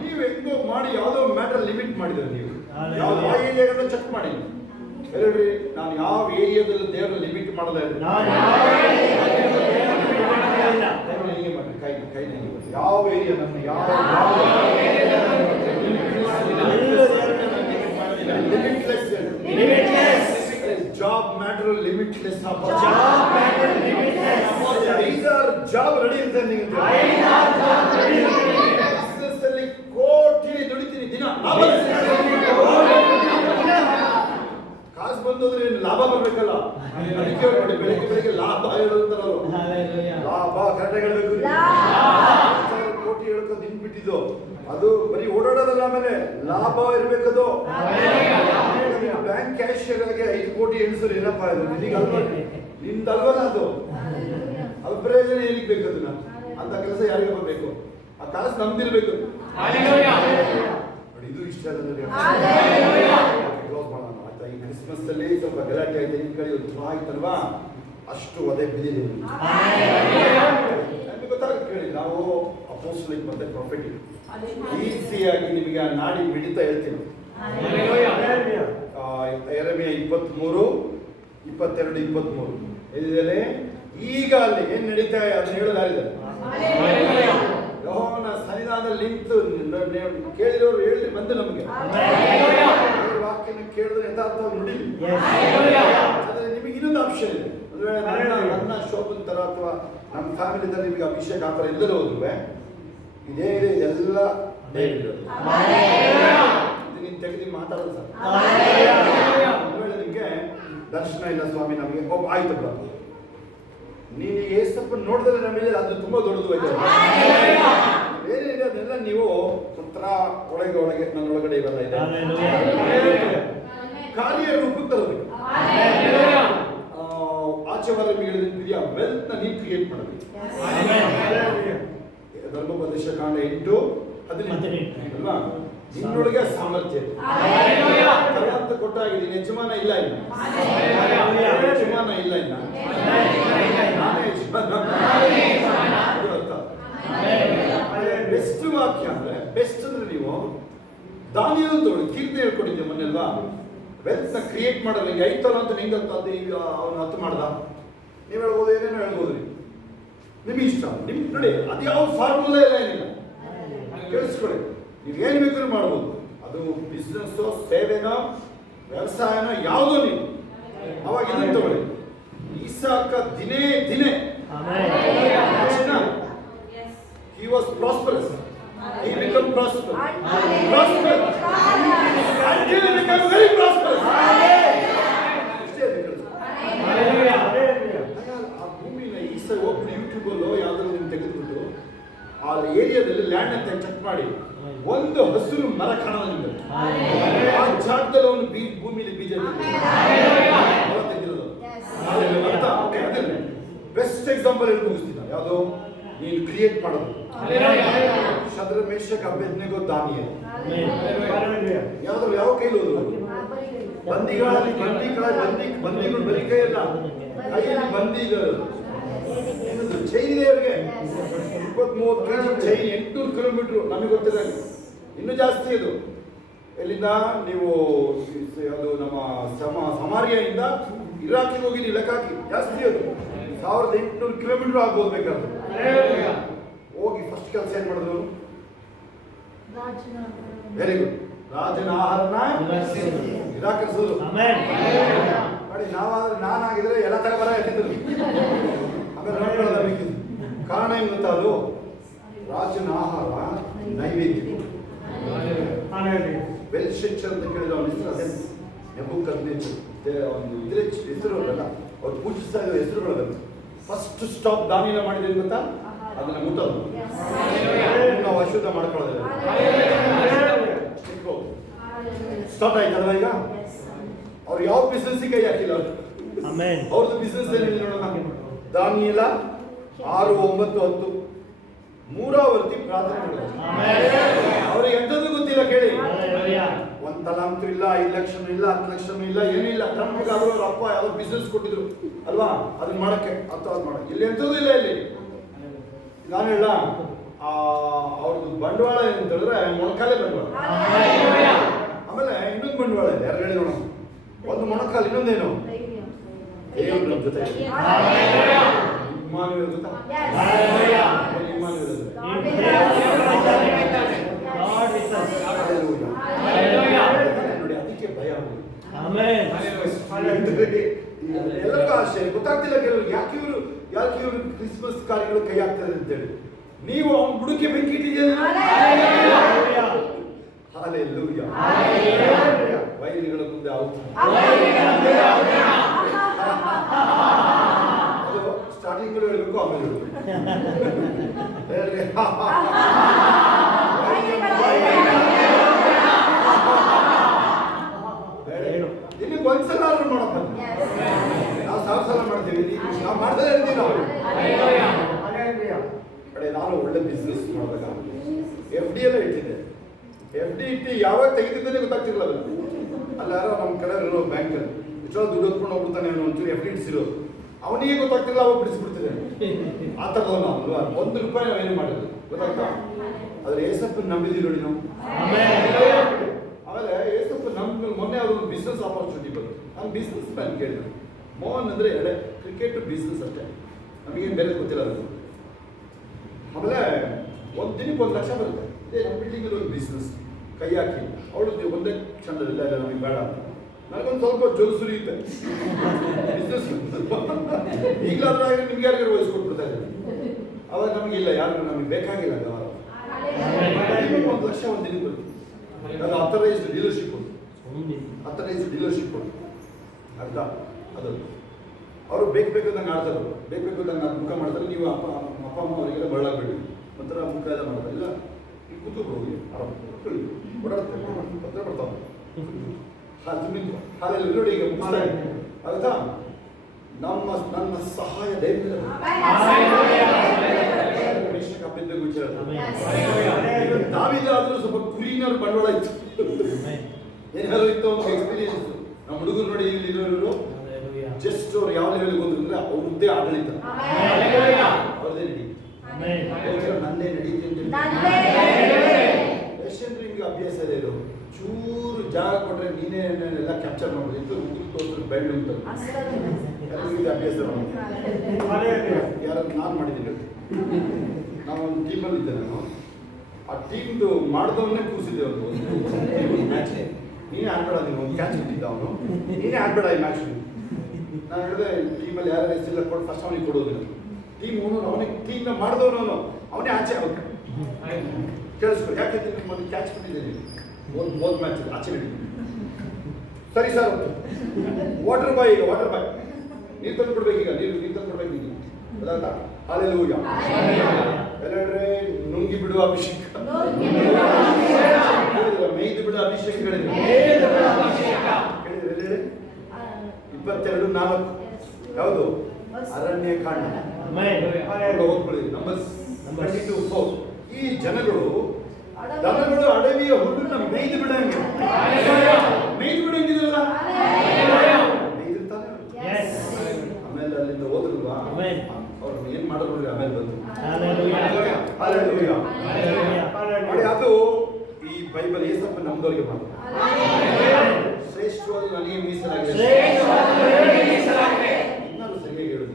ನೀವು ಹೆಂಗೋ ಮಾಡಿ ಯಾವುದೋ ಮ್ಯಾಟರ್ ಲಿಮಿಟ್ ಮಾಡಿದ್ರೆ ನೀವು ಯಾವ ಏರಿಯಾಗಳನ್ನ ಚೆಕ್ ಮಾಡಿ ಹೇಳ್ರಿ. ನಾನು ಯಾವ ಏರಿಯಾದಲ್ಲಿ ದೇವರ ಲಿಮಿಟ್ ಮಾಡಲ್ಲ. ಕೈ ಯಾವ ಏರಿಯಾ ನನ್ನ ಯಾವ job matter limitless. Job ready ಇರುತ್ತೆ ನಿಮಗೆ. ಕೋಟಿ ದುಡಿತೀನಿ ದಿನ, ಕಾಸು ಬಂದೋದ್ರೆ ಲಾಭ ಬರ್ಬೇಕಲ್ಲ. ಅದಕ್ಕೆ ನೋಡಿ ಬೆಳಿಗ್ಗೆ ಬೆಳಿಗ್ಗೆ ಲಾಭ ಹೇಳುತ್ತಾರೆ ಅವರು. ಲಾಭ ಕರೆಕ್ಟಾಗಿ ಹೇಳ್ಬೇಕು. ಕೋಟಿ ಹೇಳ್ಕೊಂಡು ನಿಂತ್ಬಿಟ್ಟಿದ್ದು ಅದು ಬರೀ ಓಡಾಡೋದಲ್ಲ, ಆಮೇಲೆ ಲಾಭ ಇರ್ಬೇಕದು. ಬ್ಯಾಂಕ್ ಕ್ಯಾಶಿಯರ್ ಆಗಿ 5 ಕೋಟಿ ಎಣಿಸಿದ್ರೆ ಏನಪ್ಪ ಇದು ನಿನಗಲ್ವ, ನಿಂದಲ್ವಲ್ಲ ಅದು. ಅದು ಪ್ರಯೋಜನ ಏನಿಗೆ ಬೇಕು ಅದನ್ನ? ಅಂತ ಕೆಲಸ ಯಾರಿಗೆ ಬರಬೇಕು? ಆ ಕಾಸು ನಮ್ದಿರ್ಬೇಕು. ನೋಡಿ, ಇದು ಇಷ್ಟ ಕ್ಲೋಸ್ ಮಾಡೋಣ ಆಯ್ತಾ? ಈ ಕ್ರಿಸ್ಮಸ್ ಅಲ್ಲಿ ಸ್ವಲ್ಪ ಗಲಾಟೆ ಆಯ್ತು, ಈ ಕಡೆ ಆಯ್ತಲ್ವಾ, ಅಷ್ಟು ಒದೆ ಬಿದ್ದಿದೆ. ನಮಗೆ ಗೊತ್ತಾಗುತ್ತೆ ಕೇಳಿ, ನಾವು ಅಪೋಸ್ಟಲಿಕ್ ಮತ್ತೆ ಪ್ರಾಫಿಟಿಕ್ ಈಸಿಯಾಗಿ ನಿಮಗೆ ಆ ನಾಡಿ ಮಿಡಿತ ಹೇಳ್ತೀನಿ. ಯೆರೆಮೀಯ 23:22-23 ಎಲ್ಲಿದೆ? ಈಗ ಅಲ್ಲಿ ಏನ್ ನಡೀತಾ ಅದನ್ನ ಹೇಳಲಾರಿದ್ದಾರೆ. ಯೆಹೋವನ ಸನ್ನಿಧಾನದಲ್ಲಿ ನಿಂತು ಕೇಳಿರೋರು ಹೇಳಿ ಬಂದು ನಮಗೆ ವಾಕ್ಯನ ಕೇಳಿದ್ರೆ ಯಥಾರ್ಥ ನುಡಿಲಿ. ಆದ್ರೆ ನಿಮಗೆ ಇನ್ನೊಂದು ಆಪ್ಷನ್ ಇದೆ. ನನ್ನ ಶೋಭನ್ ತರ ಅಥವಾ ನಮ್ಮ ಫ್ಯಾಮಿಲಿದಲ್ಲಿ ನಿಮಗೆ ಅಭಿಷೇಕ ಆ ಥರ ಇಲ್ಲದೆ ಹೋದ್ರು ಇದೇ ಎಲ್ಲ ಇದು ನೀನು ತೆಗೆದು ಮಾತಾಡೋದು ಸರ್. ಒಂದು ನಿಮಗೆ ದರ್ಶನ ಇಲ್ಲ ಸ್ವಾಮಿ, ನಮಗೆ ಒಬ್ಬ ಆಯ್ತು ಬಿಡ, ನೀನು ಏಸಪ್ಪ ನೋಡಿದ್ರೆ ನಮಗೆ ಅದು ತುಂಬಾ ದೊಡ್ಡದು ಆಯ್ತು. ಏನಿದೆ ಅದನ್ನೆಲ್ಲ ನೀವು ಪುತ್ರ ಒಳಗೆ ನನ್ನೊಳಗಡೆ ಇವೆಲ್ಲ ಇದೆ, ಕಾರ್ಯ ರೂಪಕ್ಕೆ ತರಬೇಕು. ಆಚೆ ಹೊರ ಹೇಳಿದ್ಯಾ ವೆಲ್ತ್ ನ ನೀವು ಕ್ರಿಯೇಟ್ ಮಾಡಬೇಕು. ಧರ್ಮೋಪದೇಶ ಕಾಂಡ 8:18 ಅಲ್ವಾ? ನಿನ್ನೊಳಗೆ ಸಾಮರ್ಥ್ಯ ಅಂತ ಕೊಟ್ಟಾಗಿದ್ದೀನಿ. ಯಜಮಾನ ಇಲ್ಲ ಇನ್ನ, ಯಜಮಾನ ಇಲ್ಲ ಇನ್ನ, ನಾನೇ ಯಜಮಾನ. ಬೆಸ್ಟ್ ವಾಕ್ಯ ಅಂದ್ರೆ, ಬೆಸ್ಟ್ ಅಂದ್ರೆ ನೀವು ದಾನಿಯಲ್ ತಗೊಳ್ಳಿ, ಕೀರ್ತಿ ಹೇಳ್ಕೊಟ್ಟಿದ್ದೆ ಮೊನ್ನೆ ಅಲ್ವಾ? ವೆಲ್ತ್ ನ ಕ್ರಿಯೇಟ್ ಮಾಡೋದು ಈಗ ಐತಲ್ಲ ಅಂತ ನಿಂಗೆ ಅದು ಈಗ ಅವನು ಹತ್ತು ಮಾಡ್ದ. ನೀವು ಹೇಳ್ಬೋದು, ಏನೇನೋ ಹೇಳ್ಬೋದ್ರಿ, ನಿಮ್ಗೆ ಇಷ್ಟ. ನಿಮ್ ನೋಡಿ, ಅದು ಯಾವ ಫಾರ್ಮುಲಾ ಇಲ್ಲ, ಏನಿಲ್ಲ. ಕೇಳಿಸ್ಕೊಳ್ಳಿ, ನೀವು ಏನು ಬೇಕಾದ್ರೂ ಮಾಡ್ಬೋದು. ಅದು ಬಿಸ್ನೆಸ್, ಸೇವೆನೋ, ವ್ಯವಸಾಯನೋ, ಯಾವುದೋ ನೀವು ಅವಾಗ ಇದನ್ನು ತಗೊಳ್ಳಿ. ಇಸಾಕ ದಿನೇ he was prosperous. He became prosperous. Until he became very prosperous. ಆ ಭೂಮಿನ ಈಸ ಒಬ್ಬರು ಯೂಟ್ಯೂಬಲ್ಲೋ ಯಾವ್ದಾದ್ರು ನೀವು ತೆಗೆದುಬಿಟ್ಟು ಆ ಏರಿಯಾದಲ್ಲಿ ಲ್ಯಾಂಡ್ ಅಂತ ಚೆಕ್ ಮಾಡಿ, ಒಂದು ಹಸಿರು ಮರ ಕಾಣೋದಿಲ್ಲ. ಆ ಜಾಗದಲ್ಲಿ ಅವನು ಭೂಮಿಲಿ ಬೀಜ ತೆಗೆದಿರೋದು. ಬೆಸ್ಟ್ ಎಕ್ಸಾಂಪಲ್ ಹೇಳಿ ಮುಗಿಸ್ತೀನಿ. ಯಾವುದು? ನೀನು ಕ್ರಿಯೇಟ್ ಮಾಡೋದು. ಶದ್ರ, ಮೇಷಕ್, ಅಬೇದ್ನೆಗೋ, ದಾನಿಯೇಲ್ ಯಾವ್ದು ಯಾವ ಕೈಲಿ ಹೋದ್ರು? ಬಂದಿಗಳಲ್ಲಿ ಬಂದಿಗಳು ಬರೀ ಕೈ ಅಲ್ಲ, ಕೈಯಲ್ಲಿ ಬಂದಿಗಳು ಚೈನ್ ಇದೆ ಅವ್ರಿಗೆ. 20-30 kg ಚೈನ್, 800 ಕಿಲೋಮೀಟರ್. ನಮಗೆ ಗೊತ್ತಿಲ್ಲ, ಇನ್ನೂ ಜಾಸ್ತಿ ಅದು. ಎಲ್ಲಿಂದ ನೀವು ಅದು ನಮ್ಮ ಸಮಾರಿಯಿಂದ ಇರಾಕಿಗೆ ಹೋಗಿ ನೀವು ಲೆಕ್ಕ ಹಾಕಿ, ಜಾಸ್ತಿ ಅದು 1800 ಕಿಲೋಮೀಟರ್ ಆಗ್ಬೋದು ಬೇಕಾದ್ರೆ. ಹೋಗಿ ಫಸ್ಟ್ ಕೆಲಸ ಏನ್ ಮಾಡಿದ್ರು? ವೆರಿ ಗುಡ್, ರಾಜನ ಆಹಾರನ ನಿರಾಕರಿಸೋದು. ನೋಡಿ, ನಾನಾಗಿದ್ರೆ ಎಲ್ಲ ತಗೊಬರ ಎತ್ತಿದ್ರು. ಆಮೇಲೆ ನೋಡ್ಕೊಳ್ಳೋದ ಬೇಕಿತ್ತು. ಕಾರಣ ಏನು ಗೊತ್ತಾ? ಅದು ರಾಜನ ಆಹಾರ ನೈವೇದ್ಯ. ಬೆಲ್ಶಚ್ಚರ್ ಅಂತ ಕೇಳಿದ್ರೆ ಅವನ ಹೆಸರು ಅದೇ ನೆಬೂಕದ್ನೆಚ್ಚರ್. ಒಂದು ಇದ್ರೆ ಹೆಸರು ಅಲ್ಲ, ಅವ್ರು ಪೂಜಿಸ್ತಾ ಇರೋ ಹೆಸರುಗಳು. ಫಸ್ಟ್ ಸ್ಟಾಪ್ ದಾನಿಯೇಲ ಮಾಡಿದ್ರೆ ಗೊತ್ತಾ? ಅದನ್ನ ಮುಟ್ಟೋದು, ನಾವು ಅಶುದ್ಧ ಮಾಡ್ಕೊಳ್ಳೋದಿಲ್ಲ. ಸ್ಟಾರ್ಟ್ ಆಯ್ತಲ್ವ ಈಗ? ಅವ್ರು ಯಾವ ಬಿಸ್ನೆಸ್ ಕೈ ಹಾಕಿಲ್ಲ. ಅವ್ರದ್ದು ಬಿಸ್ನೆಸ್ ಏನಿಲ್ಲ ನೋಡೋಣ. ದಾನಿಯೇಲ 6, 9, 10 ಮೂರಾವರ್ತಿ ಪ್ರಾರ್ಥನೆ. ಅವ್ರಿಗೆ ಎಂಥದ್ದು ಗೊತ್ತಿಲ್ಲ ಕೇಳಿ. 1 ತಲಾಂತು ಇಲ್ಲ, 5 ಲಕ್ಷನೂ ಇಲ್ಲ, 10 ಲಕ್ಷನೂ ಇಲ್ಲ, ಏನೂ ಇಲ್ಲ. ಟ್ರಂಪ್ಗೆ ಅವ್ರ ಅಪ್ಪ ಯಾವ್ದೋ ಬಿಸ್ನೆಸ್ ಕೊಟ್ಟಿದ್ರು ಅಲ್ವಾ, ಅದನ್ನ ಮಾಡಕ್ಕೆ ಅಥವಾ ಅದು ಮಾಡಕ್ಕೆ. ಇಲ್ಲಿ ಎಂಥದ್ದು ಇಲ್ಲ. ಇಲ್ಲಿ ನಾನು ಹೇಳ, ಅವ್ರದ್ದು ಬಂಡವಾಳ ಏನಂತ ಹೇಳಿದ್ರೆ ಮೊಣಕಾಲೇ ಬಂಡವಾಳ. ಆಮೇಲೆ ಇನ್ನೊಂದು ಬಂಡವಾಳ ಇದೆ, 2 ಹೇಳಿ ನೋಡೋಣ. ಒಂದು ಮೊಣಕಾಲು, ಇನ್ನೊಂದೇನು? ದೇವ್ರ ನಮ್ಮ ಜೊತೆ. ಇಮ್ಮಾನುವೇಲ್ ಗೊತ್ತಾ? ಇಮ್ಮಾನುವೇಲ್ ನೋಡಿ, ಅದಕ್ಕೆ ಭಯ. ಎಲ್ಲರಿಗೂ ಆಶ್ಚರ್ಯ ಗೊತ್ತಾಗ್ತಿಲ್ಲ ಕೆಲವರು, ಯಾಕೆ ಇವರು ಕ್ರಿಸ್ಮಸ್ ಕಾರ್ಯಗಳು ಕೈ ಹಾಕ್ತಾರೆ ಅಂತೇಳಿ. ನೀವು ಅವನ ಬುಡಕ್ಕೆ ಬೆಂಕಿ ಇಟ್ಟಿದ್ದೀರಿ. ಹಲ್ಲೆಲೂಯಾ. ವೈರಿಗಳ ಮುಂದೆ ಅದು ಸ್ಟಾರ್ಟಿಂಗ್ ಹೇಳಬೇಕು, ಆಮೇಲೆ ಹೇಳ್ರಿ. ನಿಮಗೆ ಒಂದ್ಸಲ ಆರ್ಡರ್ ಮಾಡಪ್ಪ. ನಾವು 1000 ಸಲ ಮಾಡ್ತೀವಿ, ನಾವು ಮಾಡ್ತಾರೆ ಇರ್ತೀವಿ ನಾವು. ಕಡೆ ನಾನು ಒಳ್ಳೆ ಬಿಸ್ನೆಸ್ ಮಾಡಬೇಕಾಗ FD ಎಲ್ಲ ಇಟ್ಟಿದ್ದೆ. FD ಇಟ್ಟು ಯಾವಾಗ ತೆಗೆದಿದ್ದೇನೆ ಗೊತ್ತಾಗ್ತಿರಲ್ಲ ಅದು. ಅಲ್ಲಿ ಯಾರೋ ನಮ್ಮ ಕಡೆ ಇರೋ ಬ್ಯಾಂಕಲ್ಲಿ ಇಷ್ಟೊಂದು ದುಡ್ಡು ಹೊತ್ಕೊಂಡು ಹೋಗ್ಬಿಡ್ತಾನೆ, ಅವನು ಒಂಚೂರು FD ಇಡಿಸಿರೋ ಅವನಿಗೆ ಗೊತ್ತಾಗ್ತಿರಲ್ಲ, ಅವಾಗ ಬಿಡಿಸ್ಬಿಡ್ತಿದ್ದಾನೆ. ಆ ಥರದವನು ಅಲ್ವಾ. 1 ರೂಪಾಯಿ ನಾವೇನು ಮಾಡಿದ್ರು ಗೊತ್ತಾಗ್ತಾ. ಆದರೆ ಏಸಪ್ಪನ ನಂಬಿದ್ದೀವಿ ನೋಡಿ ನಾವು. ಆಮೇಲೆ ಏಸಪ್ಪ ನಮ್ಗೆ ಮೊನ್ನೆ ಅವರು ಬಿಸ್ನೆಸ್ ಆಪರ್ಚುನಿಟಿ ಬಂತು. ನಾನು ಬಿಸ್ನೆಸ್ ಮ್ಯಾನ್ ಕೇಳಿದ್ರು. ಮೋಹನ್ ಅಂದರೆ ಕ್ರಿಕೆಟ್ ಬಿಸ್ನೆಸ್ ಅಷ್ಟೇ, ನಮಗೇನು ಬೇರೆ ಗೊತ್ತಿಲ್ಲ ಅದು. ಆಮೇಲೆ ಒಂದು ದಿನಕ್ಕೆ 1 ಲಕ್ಷ ಬರುತ್ತೆ. ಇದೇ ನಮ್ಮ ಬಿಲ್ಡಿಂಗಲ್ಲಿ ಒಂದು ಬಿಸ್ನೆಸ್ ಕೈ ಹಾಕಿ ಅವಳು ಒಂದೇ ಕ್ಷಣದಲ್ಲಿಲ್ಲ, ಇಲ್ಲ ನಮಗೆ ಬೇಡ ಅಂತ. ನನಗೊಂದು ಸ್ವಲ್ಪ ಜೋರು ಸುರಿಯುತ್ತೆ ಬಿಸ್ನೆಸ್. ಈಗಲಾದ್ರೂ ನಿಮ್ಗೆ ಯಾರಿಗಾರು ವಹಿಸ್ಕೊಟ್ಬಿಡ್ತಾ ಇದ್ದೀನಿ. ಅವಾಗ ನಮಗಿಲ್ಲ, ಯಾರು ನಮಗೆ ಬೇಕಾಗಿಲ್ಲ. 1 ಲಕ್ಷ ಒಂದು ದಿನಕ್ಕೆ ಬರುತ್ತೆ. ಅದು ಅಥರೈಸ್ಡ್ ಡೀಲರ್ಶಿಪ್ ಅರ್ಥ. ಅದು ಅವರು ಬೇಕು ನಂಗೆ ಆಡ್ತಾರೆ, ಬೇಕು ನಂಗೆ ಮುಖ ಮಾಡ್ತಾರೆ. ನೀವು ಅಪ್ಪ ಅಮ್ಮ ಅವರಿಗೆಲ್ಲ ಬರಲಾಗಬೇಡಿ, ಒಂಥರ ಮುಖ ಎಲ್ಲ ಮಾಡ್ತಾರೆ. ಇಲ್ಲ ನೀವು ಕೂತ್ಕೊಂಡು ಹೋಗಿ ಆರಾಮ ಓಡಾಡ್ತಾರೆ, ಪತ್ರ ಬರ್ತಾವೆ. ಹಾಲೆಲ್ಲ ನೋಡಿ ಈಗ ಆಗುತ್ತಾ. ನನ್ನ ಸಹಾಯ ದೈವ ಕಪ್ಪಿದ್ಬೇಕು ವಿಚಾರ. ನಾವಿದಾದ್ರೂ ಸ್ವಲ್ಪ ಕುರಿನವ್ರ ಬಂಡವಾಳ ಇತ್ತು, ಏನಾದ್ರು ಇತ್ತು ಅವ್ರಿಗೆ ಎಕ್ಸ್ಪೀರಿಯನ್ಸ್. ನಮ್ಮ ಹುಡುಗರು ನೋಡಿ ಇಲ್ಲಿ ಇರೋರು ಜಸ್ಟ್ ಅವ್ರು ಯಾವ ಲೆವೆಲ್ಗೆ ಹೋದ್ರೆ ಅವ್ರದ್ದೇ ಆಡಳಿತ, ಅವ್ರದ್ದೇ ನಡೀತಿ, ನಂದೇ ನಡೀತಿ ಅಂತ. ನಿಮ್ಗೆ ಅಭ್ಯಾಸ ಇದೆ. ಇದು ಚೂರು ಜಾಗ ಕೊಟ್ರೆ ನೀನೇ ಎಲ್ಲ ಕ್ಯಾಪ್ಚರ್ ಮಾಡ್ಬೋದು. ತೋರಿಸಿದ್ರೆ ಬೆಳ್ಳು ಅಂತ ಎಲ್ಲರಿಗೂ ಅಭ್ಯಾಸ ಯಾರು ನಾನು ಮಾಡಿದ್ದೀನಿ. ನಾವು ಒಂದು ಟೀಮಲ್ಲಿ ಇದ್ದೆ. ನಾನು ಆ ಟೀಮ್ದು ಮಾಡಿದವನ್ನೇ ಕೂರಿಸಿದ್ದೆ. ಒಂದು ಮ್ಯಾಚ್ ನೀನೇ ಆಡ್ಬೇಡ, ನೀನು ಒಂದು ಕ್ಯಾಚ್ ಬಿಟ್ಟಿದ್ದ ಅವನು, ನೀನೇ ಆಡ್ಬೇಡ ಈ ಮ್ಯಾಚ್. ನಾನು ಹೇಳಿದೆ ಟೀಮಲ್ಲಿ ಯಾರು ಹೆಸರಿಲ್ಲ ಕೊಟ್ಟು ಫಸ್ಟ್ ಅವನಿಗೆ ಕೊಡೋದಿಲ್ಲ. ಟೀಮ್ ಅವನಿಗೆ ಟೀಮ್ನ ಮಾಡಿದವನು ಅವನೇ ಆಚೆ ಹೋಗ್ತಾನೆ. ಕೇಳಿಸ್ಕೊ, ಯಾಕೆಂದ್ರೆ ನಿಮ್ಮಲ್ಲಿ ಕ್ಯಾಚ್ ಬಿಟ್ಟಿದ್ದೀನಿ ಹೋದ ಮ್ಯಾಚ್ ಆಚೆ ಬಿಡಿ. ಸರಿ ಸರ್, ವಾಟರ್ ಬಾಯ್ ನೀರು ತಂದು ಕೊಡ್ಬೇಕು. ಈಗ ನೀರು ತಂದು ಕೊಡ್ಬೇಕು. ಈಗ ಅದಾಯ್ತಾ? ಹಾಲೆಲೂಯ. ಎಲ್ಲರೇ ನುಂಗಿ ಬಿಡುವ ಅಭಿಷೇಕ, ಮೇಯ್ದು ಬಿಡುವ ಅಭಿಷೇಕ ಹೇಳಿದ್ರು. 22:4 ಯಾವುದು? ಅರಣ್ಯ ಕಾಂಡ ಓದ್ಕೊಳ್ಳಿ. ನಂಬರ್ 22:4. ಈ ಜನಗಳು ದನಗಳು ಅಡವಿಯ ಹುಲ್ಲನ್ನ ಮೇಯ್ದು ಬಿಡಂಗೆ ಮೇಯ್ದಿರಲ್ಲ, ಮೇಯ್ದಿರ್ತಾನೆ. ಆಮೇಲೆ ಅಲ್ಲಿಂದ ಹೋದ್ರಲ್ವಾ, ಅವ್ರು ಏನ್ ಮಾಡೋದು ನೋಡಿ. ಆಮೇಲೆ ಬಂದು ನೋಡಿ, ಅದು ಈ ಬೈಬಲ್ ಏಸಪ್ಪ ನಮ್ದವ್ರಿಗೆ ಮಾತ್ರ ಶ್ರೇಷ್ಠವಾದ ನನಗೆ ಮೀಸಲಾಗಿದೆ. ಇನ್ನೂ ಸರಿಯಾಗಿ ಹೇಳುದು.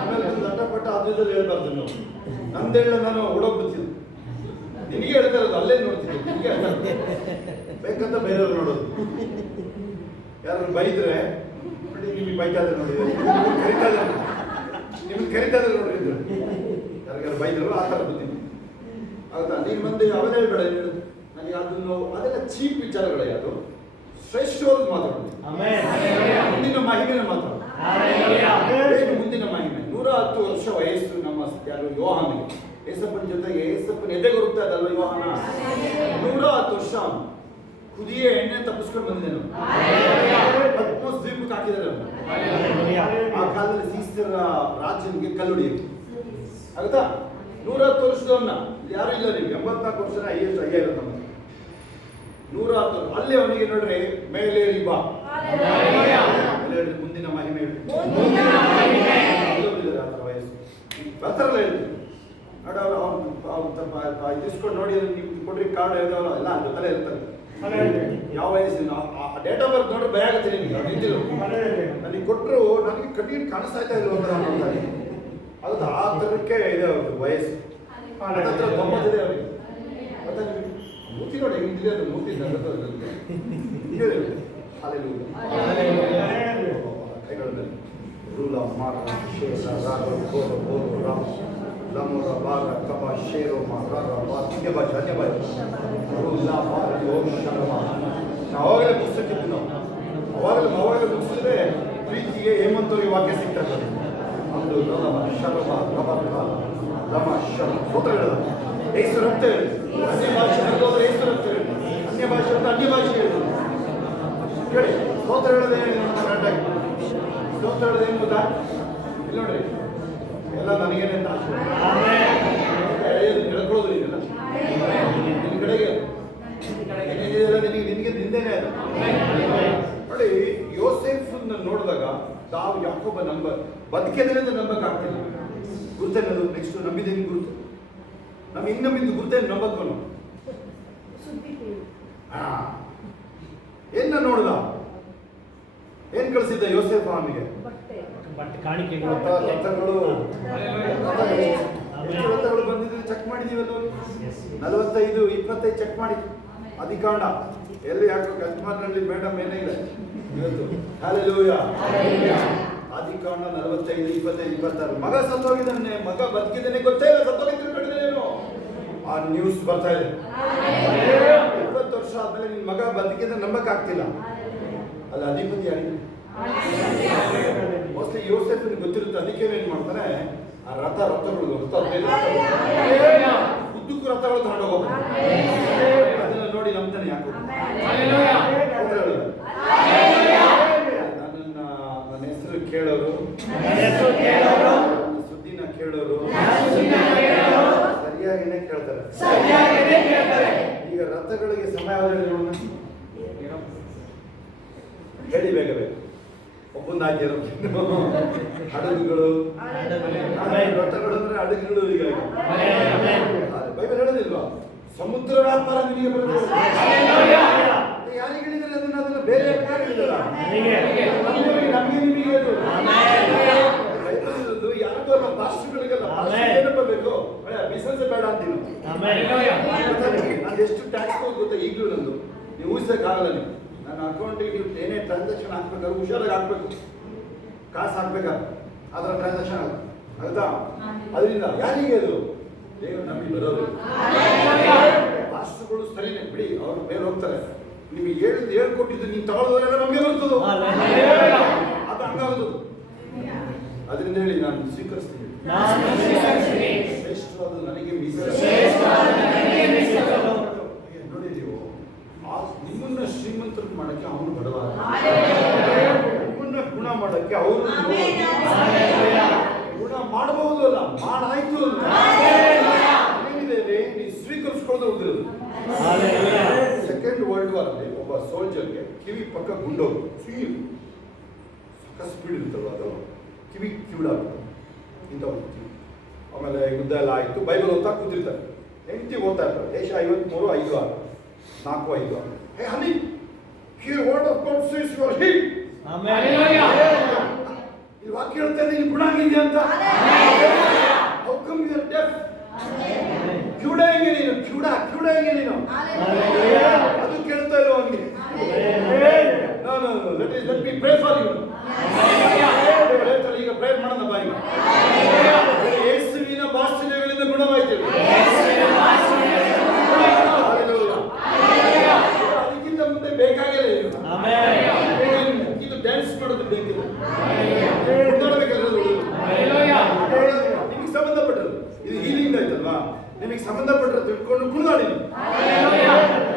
ಆಮೇಲೆ ಲಟ್ಟಪಟ್ಟ ಅದ್ರಲ್ಲಿ ಹೇಳ್ಬಾರ್ದು. ನಾವು ನಂದೇಳ ನಾನು ಓಡೋಗ್ಬಿಡ್ತಿದ್ದೆ. ನಿನಗೆ ಹೇಳ್ತಾ ಇರೋದು ಅಲ್ಲೇ ನೋಡ್ತಿದ್ದೆ. ನಿನಗೆ ಬೇಕಂತ ಬೇರೆಯವ್ರು ನೋಡೋದು. ಯಾರು ಬೈದ್ರೆ ನೋಡಿ, ನಿಮಗೆ ಬೈತಾ ಇದ್ರೆ ನೋಡಿ, ನಿಮ್ಗೆ ಕರಿತಾ ಇದ್ರೆ ನೋಡಿದ್ರು. ಯಾರಿಗಾರು ಬೈದ್ರು ಆ ಥರ ಬುದ್ಧಿ ಹೌದಾ. ನೀನು ಬಂದು ಅವೆಲ್ಲ ಹೇಳ್ಬೇಡ, ನನಗೆ ಅದನ್ನು ಅದೆಲ್ಲ ಚೀಪ್ ವಿಚಾರಗಳೇ. ಅದು ಶ್ರೇಷ್ಠವಾದ ಮಾತಾಡೋದು. ಮುಂದಿನ ಮಹಿಮೆನ ಮಾತಾಡೋದು. ಮುಂದಿನ ಮಹಿಮೆ. 110 ವರ್ಷ ವಯಸ್ಸು ನಮ್ಮ ಯಾರು ಯೋಹಾನಿಗೆ. ಏಸಪ್ಪನ ಜೊತೆಗೆ ಏಸಪ್ಪನ ಎದೆಗೆ ಹುಡುಕ್ತಾ ಇದ್ದಲ್ವ ಯೋಹಾನ. 110 ವರ್ಷ ಕುದಿಯ ಎಣ್ಣೆ ತಪ್ಪಿಸ್ಕೊಂಡು ಬಂದಿದ್ದೇನೆ. ಪದ್ಮೋಸ್ ದ್ವೀಪಕ್ಕೆ ಹಾಕಿದ್ದಾರೆ. ಆ ಕಾಲದಲ್ಲಿ ಸೀಸರ ರಾಜನಿಗೆ ಕಲ್ಲುಡಿಯಿತು ಆಗುತ್ತಾ. 110 ವರ್ಷದವನ್ನ ಯಾರು ಇಲ್ಲ. ನೀವು 84 ವರ್ಷ ಹೈಯೆಸ್ಟ್ ಇರುತ್ತೆ ನಮ್ಮ 110. ಅಲ್ಲಿ ಅವನಿಗೆ ನೋಡ್ರಿ ಮೇಲೇರಿ ಬಾ, ಮುಂದಿನ ಮಹಿಮೆ ವಯಸ್ಸು ಬರ್ತಾರಲ್ಲ ಹೇಳಿ ನೋಡಿ. ಅವ್ರು ಇಸ್ಕೊಂಡು ನೋಡಿ, ನಿಮ್ಗೆ ಕೊಡ್ರಿ ಕಾರ್ಡ್ ಯಾವ್ದಾವಲ್ಲ ಎಲ್ಲ ಜೊತೆಲೇ ಇರ್ತಾರೆ. ಯಾವ ವಯಸ್ಸಿನ ಡೇಟ್ ಆಫ್ ಬರ್ತ್ ನೋಡ್ರಿ ಭಯ ಆಗುತ್ತೆ ನಿಮಗೆ. ನಿಂತಿರು ನನಗೆ ಕೊಟ್ಟರು, ನನಗೆ ಕಣ್ಣೀರು ಕಾಣಿಸ್ತಾ ಇಲ್ಲ ಅಂತ ನೋಡ್ತಾರೆ. ಅದು ಆ ಥರಕ್ಕೆ ಇದೆ ಅವ್ರದ್ದು ವಯಸ್ಸು. ಹತ್ರ 90 ಇದೆ ಅವರಿಗೆ. ಮತ್ತೆ ಮೂರ್ತಿ ನೋಡಿ ಹೆಂಗಿದೆ ಅದು. ಮೂರ್ತಿ ಕೈಗಳಲ್ಲಿ ರೂಲ ಮಾರ ಶೇಷ ರಾಗ ಗೋರ ಗೋರು ರಾಮ ಲಮೋರ ಬಾರ ಕಬ ಶೇರೋ ಮಾರ ಬಾಧ್ಯ ಬಾಜ್ ಧನ್ಯವಾದ ರೂಲ ಮಾರ ಓಂ ಶರಮ. ನಾವು ಅವಾಗಲೇ ಮುಗಿಸ್ತಿದ್ವಿ. ನಾವು ಅವಾಗಲೇ ಮುಗಿಸಿದ್ರೆ ಪ್ರೀತಿಗೆ ಹೇಮಂತವ್ರಿಗೆ ವಾಕ್ಯ ಸಿಗ್ತಾ ಇದ್ದಾರೆ. ಒಂದು ಲಮ ಶರಮ ರಮ ಲಮ ಶರಮ ಸೂತ್ರ ಹೇಳಿದ. ಹೆಸರು ಅಂತ ಹೇಳಿ ಅನ್ಯ ಭಾಷೆ ಬರೋದು ಯೇಸು ರಕ್ತವೇ. ಅನ್ಯ ಭಾಷೆ ಅಂತ ಅನ್ಯ ಭಾಷೆ ಹೇಳೋದು ಕೇಳಿ. ಸ್ತೋತ್ರ ಹೇಳೋದೇ ಕರೆಕ್ಟಾಗಿ. ಸ್ತೋತ್ರ ಹೇಳೋದು ಏನು ಗೊತ್ತಾ? ಇಲ್ಲಿ ನೋಡ್ರಿ, ಎಲ್ಲ ನನಗೇನೆ ಅಂತ ಆಶೆ ಹೇಳ್ಕೊಳ್ಳೋದು ಇದೆಲ್ಲ ನಿನ್ನ ಕಡೆಗೆ ನಿನಗೆ ನಿಂದೇನೆ ಅದು. ನೋಡಿ, ಯೋಸೇಫನ್ನ ನೋಡಿದಾಗ ತಾವು ಯಾಕೋಬ ಬದುಕಿದ್ರೆ ಅಂತ ನಂಬಕ್ಕಾಗ್ತಿಲ್ಲ. ಗುರುತೇನದು ನೆಕ್ಸ್ಟ್ ನಂಬಿದ್ದೇನೆ ಗುರುತು. ನಾವು ಹಿಂಗೆ ನಂಬಿದ್ದು ಗುರುತೇನು ನಂಬಕ್ಕನು. ಏನ ನೋಡ್ದ? ಏನ್ ಕಳಿಸಿದ್ದ ಯೋಸೇಫ ಅವನಿಗೆ? ರಥಗಳು ಬಂದಿದ್ದು ಚೆಕ್ ಮಾಡಿದೀವಲ್ಲ, 45, 25 ಚೆಕ್ ಮಾಡಿ. ಅಧಿಕಾಂಡ ಎಲ್ಲಿ ಯಾಕೋ ಗಜ್ಮಾನ್ನಲ್ಲಿ ಮೇಡಮ್ ಏನೇ ಇಲ್ಲ ಇವತ್ತು. ಹಲ್ಲೆಲೂಯಾ. ಆದಿಕಾಂಡ 45, 25, 26. ಮಗ ಸತ್ತೋಗಿದ್ದಾನೆ, ಮಗ ಬದುಕಿದ್ದಾನೆ ಗೊತ್ತೇ ಇಲ್ಲ, ಸತ್ತೋಗಿದ್ರೆ ಕಟ್ಟಿದ್ದೇನೇನು ಆ ನ್ಯೂಸ್ ಬರ್ತಾ ಇದೆ. 20 ವರ್ಷ ಆದ್ಮೇಲೆ ನಿನ್ ಮಗ ಬದುಕಿದ್ರೆ ನಂಬಕ್ ಆಗ್ತಿಲ್ಲ. ಅಲ್ಲ ಅಧಿಪತಿ ಆಗಿದೆ. ಮೋಸ್ಟ್ಲಿ ಯೋಸೇಫ್ ಗೊತ್ತಿರುತ್ತೆ. ಅದಕ್ಕೆ ಏನ್ ಮಾಡ್ತಾನೆ, ಆ ರಥಗಳು ಉದ್ದಕ್ಕೂ ರಥಗಳು ತಗೊಂಡು ಹೋಗ್ತಾರೆ. ಅದನ್ನ ನೋಡಿ ನಂಬ್ತಾನೆ ಯಾಕೋ. ನನ್ನ ಹೆಸರು ಕೇಳೋರು, ಸುದ್ದಿನ ಕೇಳೋರು ಸರಿಯಾಗಿನೇ ಕೇಳ್ತಾರೆ. ಈಗ ರಥಗಳಿಗೆ ಸಮಯ ಹೇಳಿ ಬೇಗ ಬೇಗ. ಒಬ್ಬಂದಾಗಿ ಹಡಗುಗಳು, ರಥಗಳು ಅಂದ್ರೆ ಹಡಗುಗಳು. ಈಗ ಬೈಬಲ್ ಹೇಳೋದಿಲ್ವಾ? ಸಮುದ್ರ ವ್ಯಾಪಾರ ನಿಮಗೆ ಬರುತ್ತೆ. ಯಾರಿಗೆ ಹೇಳಿದ್ರೆ ಅದನ್ನ ಬೇರೆ ಹೇಳಿಲ್ಲ. ನಮಗೆ ನಿಮಗೆ ಅದು ಬೈಬಲ್ ಯಾರಿಗೂ ಅಲ್ಲ, ಭಾಷೆಗಳಿಗಲ್ಲ. ಏನಪ್ಪ ಬೇಕು, ಬಿಸಿನೆಸ್ ಬೇಡ ಅಂತೀವಿ. ನಾನು ಎಷ್ಟು ಟ್ಯಾಕ್ಸ್ ಗೊತ್ತಾ ಈಗಲೂ ನಂದು. ನೀವು ಊಹಿಸಕ್ಕಾಗಲ್ಲ. ನೀವು ನನ್ನ ಅಕೌಂಟಿಗೆ ನೀವು ಏನೇ ಟ್ರಾನ್ಸಾಕ್ಷನ್ ಹಾಕ್ಬೇಕಾದ್ರೆ ಹುಷಾರಾಗಿ ಹಾಕ್ಬೇಕು. ಕಾಸು ಹಾಕ್ಬೇಕಾದ್ರೆ ಅದರ ಟ್ರಾನ್ಸಾಕ್ಷನ್ ಆಗುತ್ತಾ? ಅದರಿಂದ ಯಾರಿಗೆ ಅದು ದೇವರು ನಂಬಿ ಬರೋದು. ರಾಷ್ಟ್ರಗಳು ಸರಿನೇ ಬಿಡಿ, ಅವ್ರು ಮೇಲೆ ಹೋಗ್ತಾರೆ. ನಿಮಗೆ ಹೇಳ್ಕೊಟ್ಟಿದ್ದು ನೀವು ತಗೊಳ್ಳೋದೆಲ್ಲ ನಮಗೆ ಬರ್ತದೋ ಅದು ಹಂಗಾಗುದು. ಅದರಿಂದ ಹೇಳಿ ನಾನು ಸ್ವೀಕರಿಸ್ತೀನಿ. ಶ್ರೇಷ್ಠವಾದ ನನಗೆ ನೋಡಿ, ನೀವು ನಿಮ್ಮನ್ನ ಶ್ರೀಮಂತರು ಮಾಡಕ್ಕೆ ಅವನು ಬಡವ, ನಿಮ್ಮನ್ನ ಗುಣ ಮಾಡಕ್ಕೆ ಅವರು ಗುಣ ಮಾಡಬಹುದು ಅಲ್ಲ, ಮಾಡಾಯ್ತು ಏನಿದೆ ನೀವು ಸ್ವೀಕರಿಸ್ಕೊಳ್ಳೋದು. ಸೆಕೆಂಡ್ ವರ್ಲ್ಡ್ ವಾರ್ ಅಲ್ಲಿ ಒಬ್ಬ ಸೋಲ್ಜರ್ಗೆ ಕಿವಿ ಪಕ್ಕ ಗುಂಡೋದು ಸಕ್ಕ ಸ್ಪೀಡ್ ಇರ್ತಲ್ಲ, ಅದು ಕಿವಿಡಾಗುತ್ತೆ ಇಂಥ. ಆಮೇಲೆ ಯುದ್ಧ ಎಲ್ಲ ಆಯ್ತು. ಬೈಬಲ್ ಓದ್ತಾ ಕೂತಿರ್ತಾರೆ, ಹೆಂಡತಿ ಓದ್ತಾ ಇರ್ತಾರೆ. ದೇಶ 53, 5, 6, 4, 5, 6. Hey honey, hear word of God says you are healed. Amen. ಈ ವಾಕ್ಯ ಹೇಳ್ತಾ ಇದೆ ನೀನು ಗುಣ ಆಗಿದೆಯಾ ಅಂತ. How come you are deaf? ಕಿವುಡ ಹೆಂಗೆ ನೀನು? ಕಿವುಡ ಹೆಂಗೆ ನೀನು? ಅದು ಕೇಳ್ತಾ ಇರೋ ಅವನಿಗೆ. No, let me pray for you. ಈಗ ಪ್ರೇಯರ್ ಮಾಡೋಣ ಬಾ. ಈಗ ಯೇಸುವಿನ ಭಾಷಣಗಳಿಂದ ಗುಣವಾಯಿತು. ಅದಕ್ಕಿಂತ ಮುಂದೆ ಬೇಕಾಗಿಲ್ಲ. ಇದು ಡ್ಯಾನ್ಸ್ ಮಾಡೋದು ಬೇಕಿಲ್ಲ, ನಿಮಗೆ ಸಂಬಂಧಪಟ್ಟದ್ದು. ಇದು ಹೀಲಿಂಗ್ ಆಯ್ತಲ್ವಾ, ನಿಮಗೆ ಸಂಬಂಧಪಟ್ಟರೆ ತಿಳ್ಕೊಂಡು ಕುಣಿದಾಡಿ.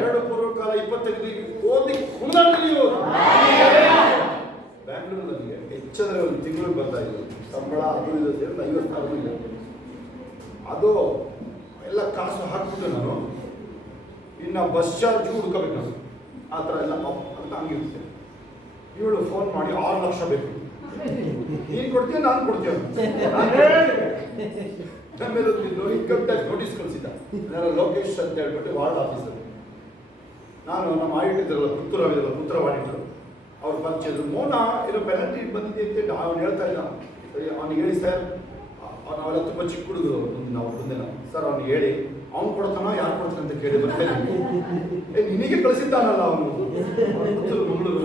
2 ಪೂರ್ವಕಾಲ 25 ಓದಿ ಕುಣಿದಾಡಿ. ನೀವು ಬ್ಯಾಂಗ್ಳೂರಿನಲ್ಲಿ ಹೆಚ್ಚಂದ್ರೆ ಒಂದು ತಿಂಗಳಿಗೆ ಬರ್ತಾ ಇದ್ರು ಸಂಬಳ, ಅದು ಇದು ಸೇರಿ 50,000 ಇದೆ. ಅದು ಎಲ್ಲ ಕಾಸು ಹಾಕ್ಬಿಟ್ಟು ನಾನು ಇನ್ನು ಬಸ್ ಚಾರ್ಜ್ ಹುಡ್ಕೋಬೇಕು ನಾನು. ಆ ಥರ ಎಲ್ಲ ಅಂತ ಹಂಗಿರುತ್ತೆ. ಇವಳು ಫೋನ್ ಮಾಡಿ 6 ಲಕ್ಷ ಬೇಕು, ನೀನು ಕೊಡ್ತೀಯ ನಾನು ಕೊಡ್ತೀಯ. ಆಮೇಲೆ ಇನ್ಕಮ್ ಟ್ಯಾಕ್ಸ್ ನೋಟಿಸ್ ಕಳಿಸಿದ್ದ ಲೋಕೇಶ್ ಅಂತ ಹೇಳ್ಬಿಟ್ಟು ವಾರ್ಡ್ ಆಫೀಸರ್. ನಾನು ನಮ್ಮ ಆಡಿಟರ್ ಇದ್ರಲ್ಲ, ಪುತ್ರ ಆಡಿಟರ್, ಅವ್ರು ಪರಿಚಯದ್ರು. ಮೋನ ಏನೋ ಪೆನಾಲ್ಟಿ ಬಂದಿದೆ ಅಂತ ಅವ್ನು ಹೇಳ್ತಾ ಇದ್ದ. ಅವ್ನಿಗೆ ಹೇಳಿ ಸರ್, ನಾವೆಲ್ಲ ತುಂಬ ಚಿಕ್ಕ ಹುಡುಗರು ನಾವು ಬಂದಿಲ್ಲ ಸರ್, ಅವ್ನಿಗೆ ಹೇಳಿ ಅವ್ನು ಕೊಡ್ತಾನೋ ಯಾರು ಕೊಡ್ತಾನೆ ಅಂತ ಕೇಳಿ ಬರ್ತೇನೆ. ನಿನಗೆ ಕಳಿಸಿದ್ದಾನಲ್ಲ ಅವನು ಮಗಳು.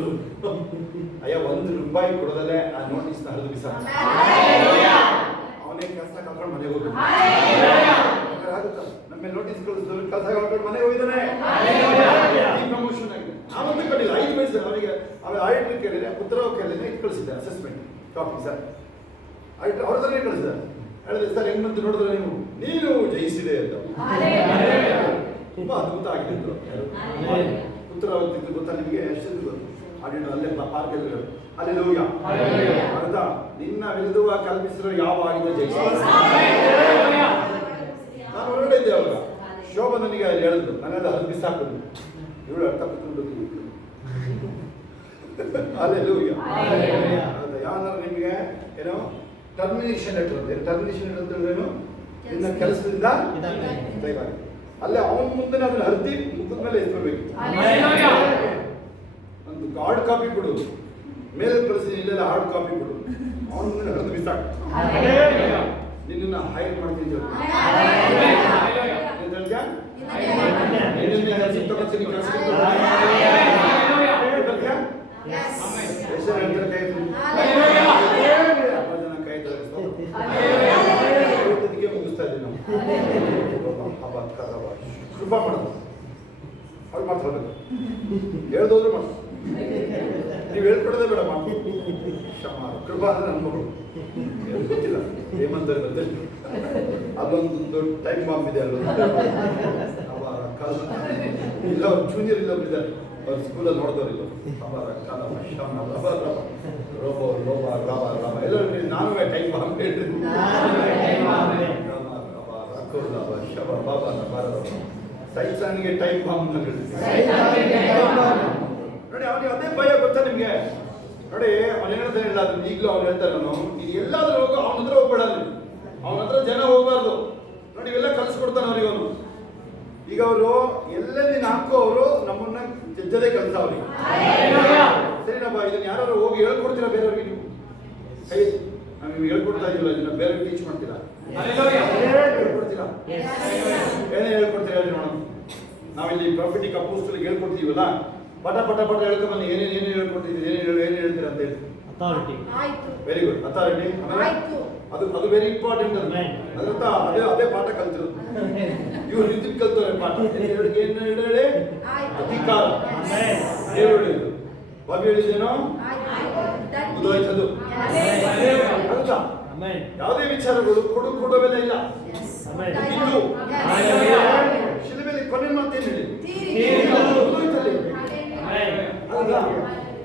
ಅಯ್ಯ, 1 ರೂಪಾಯಿ ಕೊಡದಲ್ಲೇ ಆ ನೋಟಿಸ್ನ ಹರಿದು ಬಿಸ. ಅವನೇ ಕೆಲಸ ಕಳ್ಕೊಂಡು ಮನೆಗೆ ಹೋಗ್ಬೇಕು. ಆಗುತ್ತಾ? ನಮ್ಮ ನೋಟಿಸ್ ಕಳಿಸಿದ್ರು, ಕೆಲಸ ಕಳ್ಕೊಂಡು ಮನೆಗೆ ಹೋಗಿದ್ದಾನೆ. ಪ್ರಮೋಷನ್ ಆಗಿದೆ. ನಾವಂತೂ ಕಟ್ಟಿಲ್ಲ, 5 ವಯಸ್ಸು ಅವನಿಗೆ. ಆಮೇಲೆ ಆಡಿಟರ್ ಕೇಳಿದ್ರೆ, ಉತ್ತರ ಕೇಳಿದ್ರೆ ಇದು ಕಳಿಸಿದ್ದೆ ಅಸೆಸ್ಮೆಂಟ್ ಕಾಪಿ ಸರ್. ಆಡಿಟರ್ ಅವ್ರ ಹತ್ರನೇ ಕಳಿಸಿದ್ದಾರೆ. ಹೇಳಿದ್ರೆ ಸರ್ ಹೆಂಗ್ ಬಂತು ನೋಡಿದ್ರೆ ನೀನು ಜಯಿಸಿದೆ ಅಂತ. ತುಂಬಾ ಅದ್ಭುತ ಆಗಿದ್ದು ಉತ್ತರ ಗೊತ್ತಾ ನಿಮಗೆ ಎಷ್ಟು ಗೊತ್ತು ಅಡಿಟ್ಟು ಅಲ್ಲೇ ಪಾರ್ಕಲ್ಲಿ ಅಲ್ಲೆಲೂಯಾ ಅರ್ಥ ನಿನ್ನ ವಿರುದ್ಧ ಕಲ್ಪಿಸಿರೋ ಯಾವ ಆಗಿದೆ ಜಯಿಸ ನಾನು ಹೊರಗಡೆ ಇದ್ದೆ ಅವಾಗ ಶೋಭ ನನಗೆ ಹೇಳಿದ್ರು ನನ್ನೆಲ್ಲ ಹಲ್ಬಿಸಿ ಹಾಕಿದ್ರು ಇವಳು ಅರ್ಥ ಕೂತ್ಕೊಂಡು ಅಲ್ಲೆಲೂಯಾ ಯಾವ್ದಾರು ನಿಮಗೆ ಏನೋ ಟರ್ಮಿನೇಷನ್ ಲೆಟರ್ ಅಂತ ಟರ್ಮಿನೇಷನ್ ಲೆಟರ್ ಅಂತ ಏನು ನಿನ್ನ ಕೆಲಸದಿಂದ ಅಲ್ಲೇ ಅವನ ಮುಂದೆ ಅದನ್ನ ಹರಿದಿ ಮುಖದ ಮೇಲೆ ಎತ್ಕೊಳ್ಬೇಕು ಒಂದು ಹಾರ್ಡ್ ಕಾಪಿ ಕೊಡು ಮೇಲೆ ಕಳಿಸಿ ಇಲ್ಲೆಲ್ಲ ಹಾರ್ಡ್ ಕಾಪಿ ಕೊಡು ಅವನ ಮುಂದೆ ಹರಿದು ಬಿಸಾಕ ನಿನ್ನ ಹೈರ್ ಮಾಡ್ತೀನಿ ಮುಗಿಸ್ತಾ ಇದ್ದೀವಿ ನಾವು ಕೃಪಾ ಮಾಡೋದು ಅವ್ರು ಮಾತಾಡಬೇಕು ಹೇಳ್ದೋದ್ರೆ ಮಾಡು ನೀವು ಹೇಳ್ಕೊಡೋದೇ ಬೇಡ ಮಾಡು ಕ್ಷಮ ಕೃಪಾ ಅಂದ್ರೆ ನನ್ನ ಮಗಳು ಗೊತ್ತಿಲ್ಲ ಹೇಮಂತ ಗೊತ್ತಿಲ್ಲ ಅಲ್ಲೊಂದು ಟೈಮ್ ಬಾಂಬ್ ಇದೆ ಅಲ್ಲೊಂದು ಇಲ್ಲ ಅವ್ರು ಜೂನಿಯರ್ ಇಲ್ಲ ಇದ್ದಾರೆ ಅವ್ರು ಸ್ಕೂಲಲ್ಲಿ ನೋಡಿದವ್ರಿಲ್ಲ ಅವರ ಕಾಲ ಶ್ಯಾಮ ರೋಬೋ ಲೋಬ ರಾಮ ರಾಮ ಎಲ್ಲ ನಾನು ಟೈಮ್ ಬಾಂಬ್ ಹೇಳ್ರಿ ಶಬ ಬಾಬಾ ಸೈತಾನಿಗೆ ಟೈಮ್ ಬಾಂಬ್ ನೋಡಿ ಅವನಿಗೆ ಅದೇ ಭಯ ಗೊತ್ತಾ ನಿಮ್ಗೆ ನೋಡಿ ಅವನು ಹೇಳ್ತಾನೆ ಇಲ್ಲ ಅದನ್ನ ಈಗಲೂ ಅವ್ನು ಹೇಳ್ತಾನೆ ನಾನು ಇದು ಎಲ್ಲಾದ್ರೂ ಹೋಗೋ ಅವನ ಹತ್ರ ಹೋಗ್ಬೇಡ ಅವನ ಹತ್ರ ಜನ ಹೋಗ್ಬಾರ್ದು ನೋಡಿ ಇವೆಲ್ಲ ಕಲ್ಸ್ಕೊಡ್ತಾನೆ ಅವ್ರಿಗೆ ಅವನು ಈಗ ಅವರು ಎಲ್ಲೆಲ್ಲಿ ಹಾಕೋ ಅವರು ನಮ್ಮನ್ನ ಜಜ್ಜದೇ ಕಲ್ಸ ಅವ್ರಿಗೆ ಸರಿನಪ್ಪ ಇದನ್ನ ಯಾರು ಹೋಗಿ ಹೇಳ್ಕೊಡ್ತೀರಾ ಬೇರೆಯವ್ರಿಗೆ ನೀವು ಕೈ ನಾವು ನೀವು ಹೇಳ್ಕೊಡ್ತಾ ಇದೀವಲ್ಲ ಇದನ್ನ ಬೇರೆ ಟೀಚ್ ಮಾಡ್ತೀರಾ ಹೇಳ್ಕೊಡ್ತೀರಾ ಏನೇ ಹೇಳ್ಕೊಡ್ತೀರಾ ಹೇಳಿ ನೋಡೋಣ ನಾವಿಲ್ಲಿ ಪ್ರಾಫಿಟಿಕ್ ಅಪೋಸ್ಟಲ್ ಹೇಳ್ಕೊಡ್ತೀವಲ್ಲ ಪಟ ಪಟ ಪಟ ಹೇಳ್ಕೊಂಬನ್ನಿ ಏನೇನು ಹೇಳ್ಕೊಡ್ತಿದ್ದೀವಿ ಏನು ಹೇಳ್ತೀರಾ ಅಂತ ಹೇಳಿ ವೆರಿ ಗುಡ್ ಅಥಾರಿಟಿ ಅದು ವೆರಿ ಇಂಪಾರ್ಟೆಂಟ್ ಅದಂತ ಅದೇ ಪಾಠ ಕಲ್ತಿರೋದು ಇವ್ರು ನಿಂತು ಕಲ್ತವ್ರೆ ಪಾಠ ಏನು ಹೇಳಿ ಅಧಿಕಾರ ಹೇಳಿದ್ದು ಬಾಬಿ ಹೇಳಿದ್ದೇನೋ ಮುದೋಯ್ತದು ಅರ್ಥ ಯಾವುದೇ ವಿಚಾರಗಳು ಕೊಡುವೆಲ್ಲ ಇಲ್ಲ ಇದು ಶಿಲೆಮೇಲೆ ಕೊನೆ ಮಾತೇನು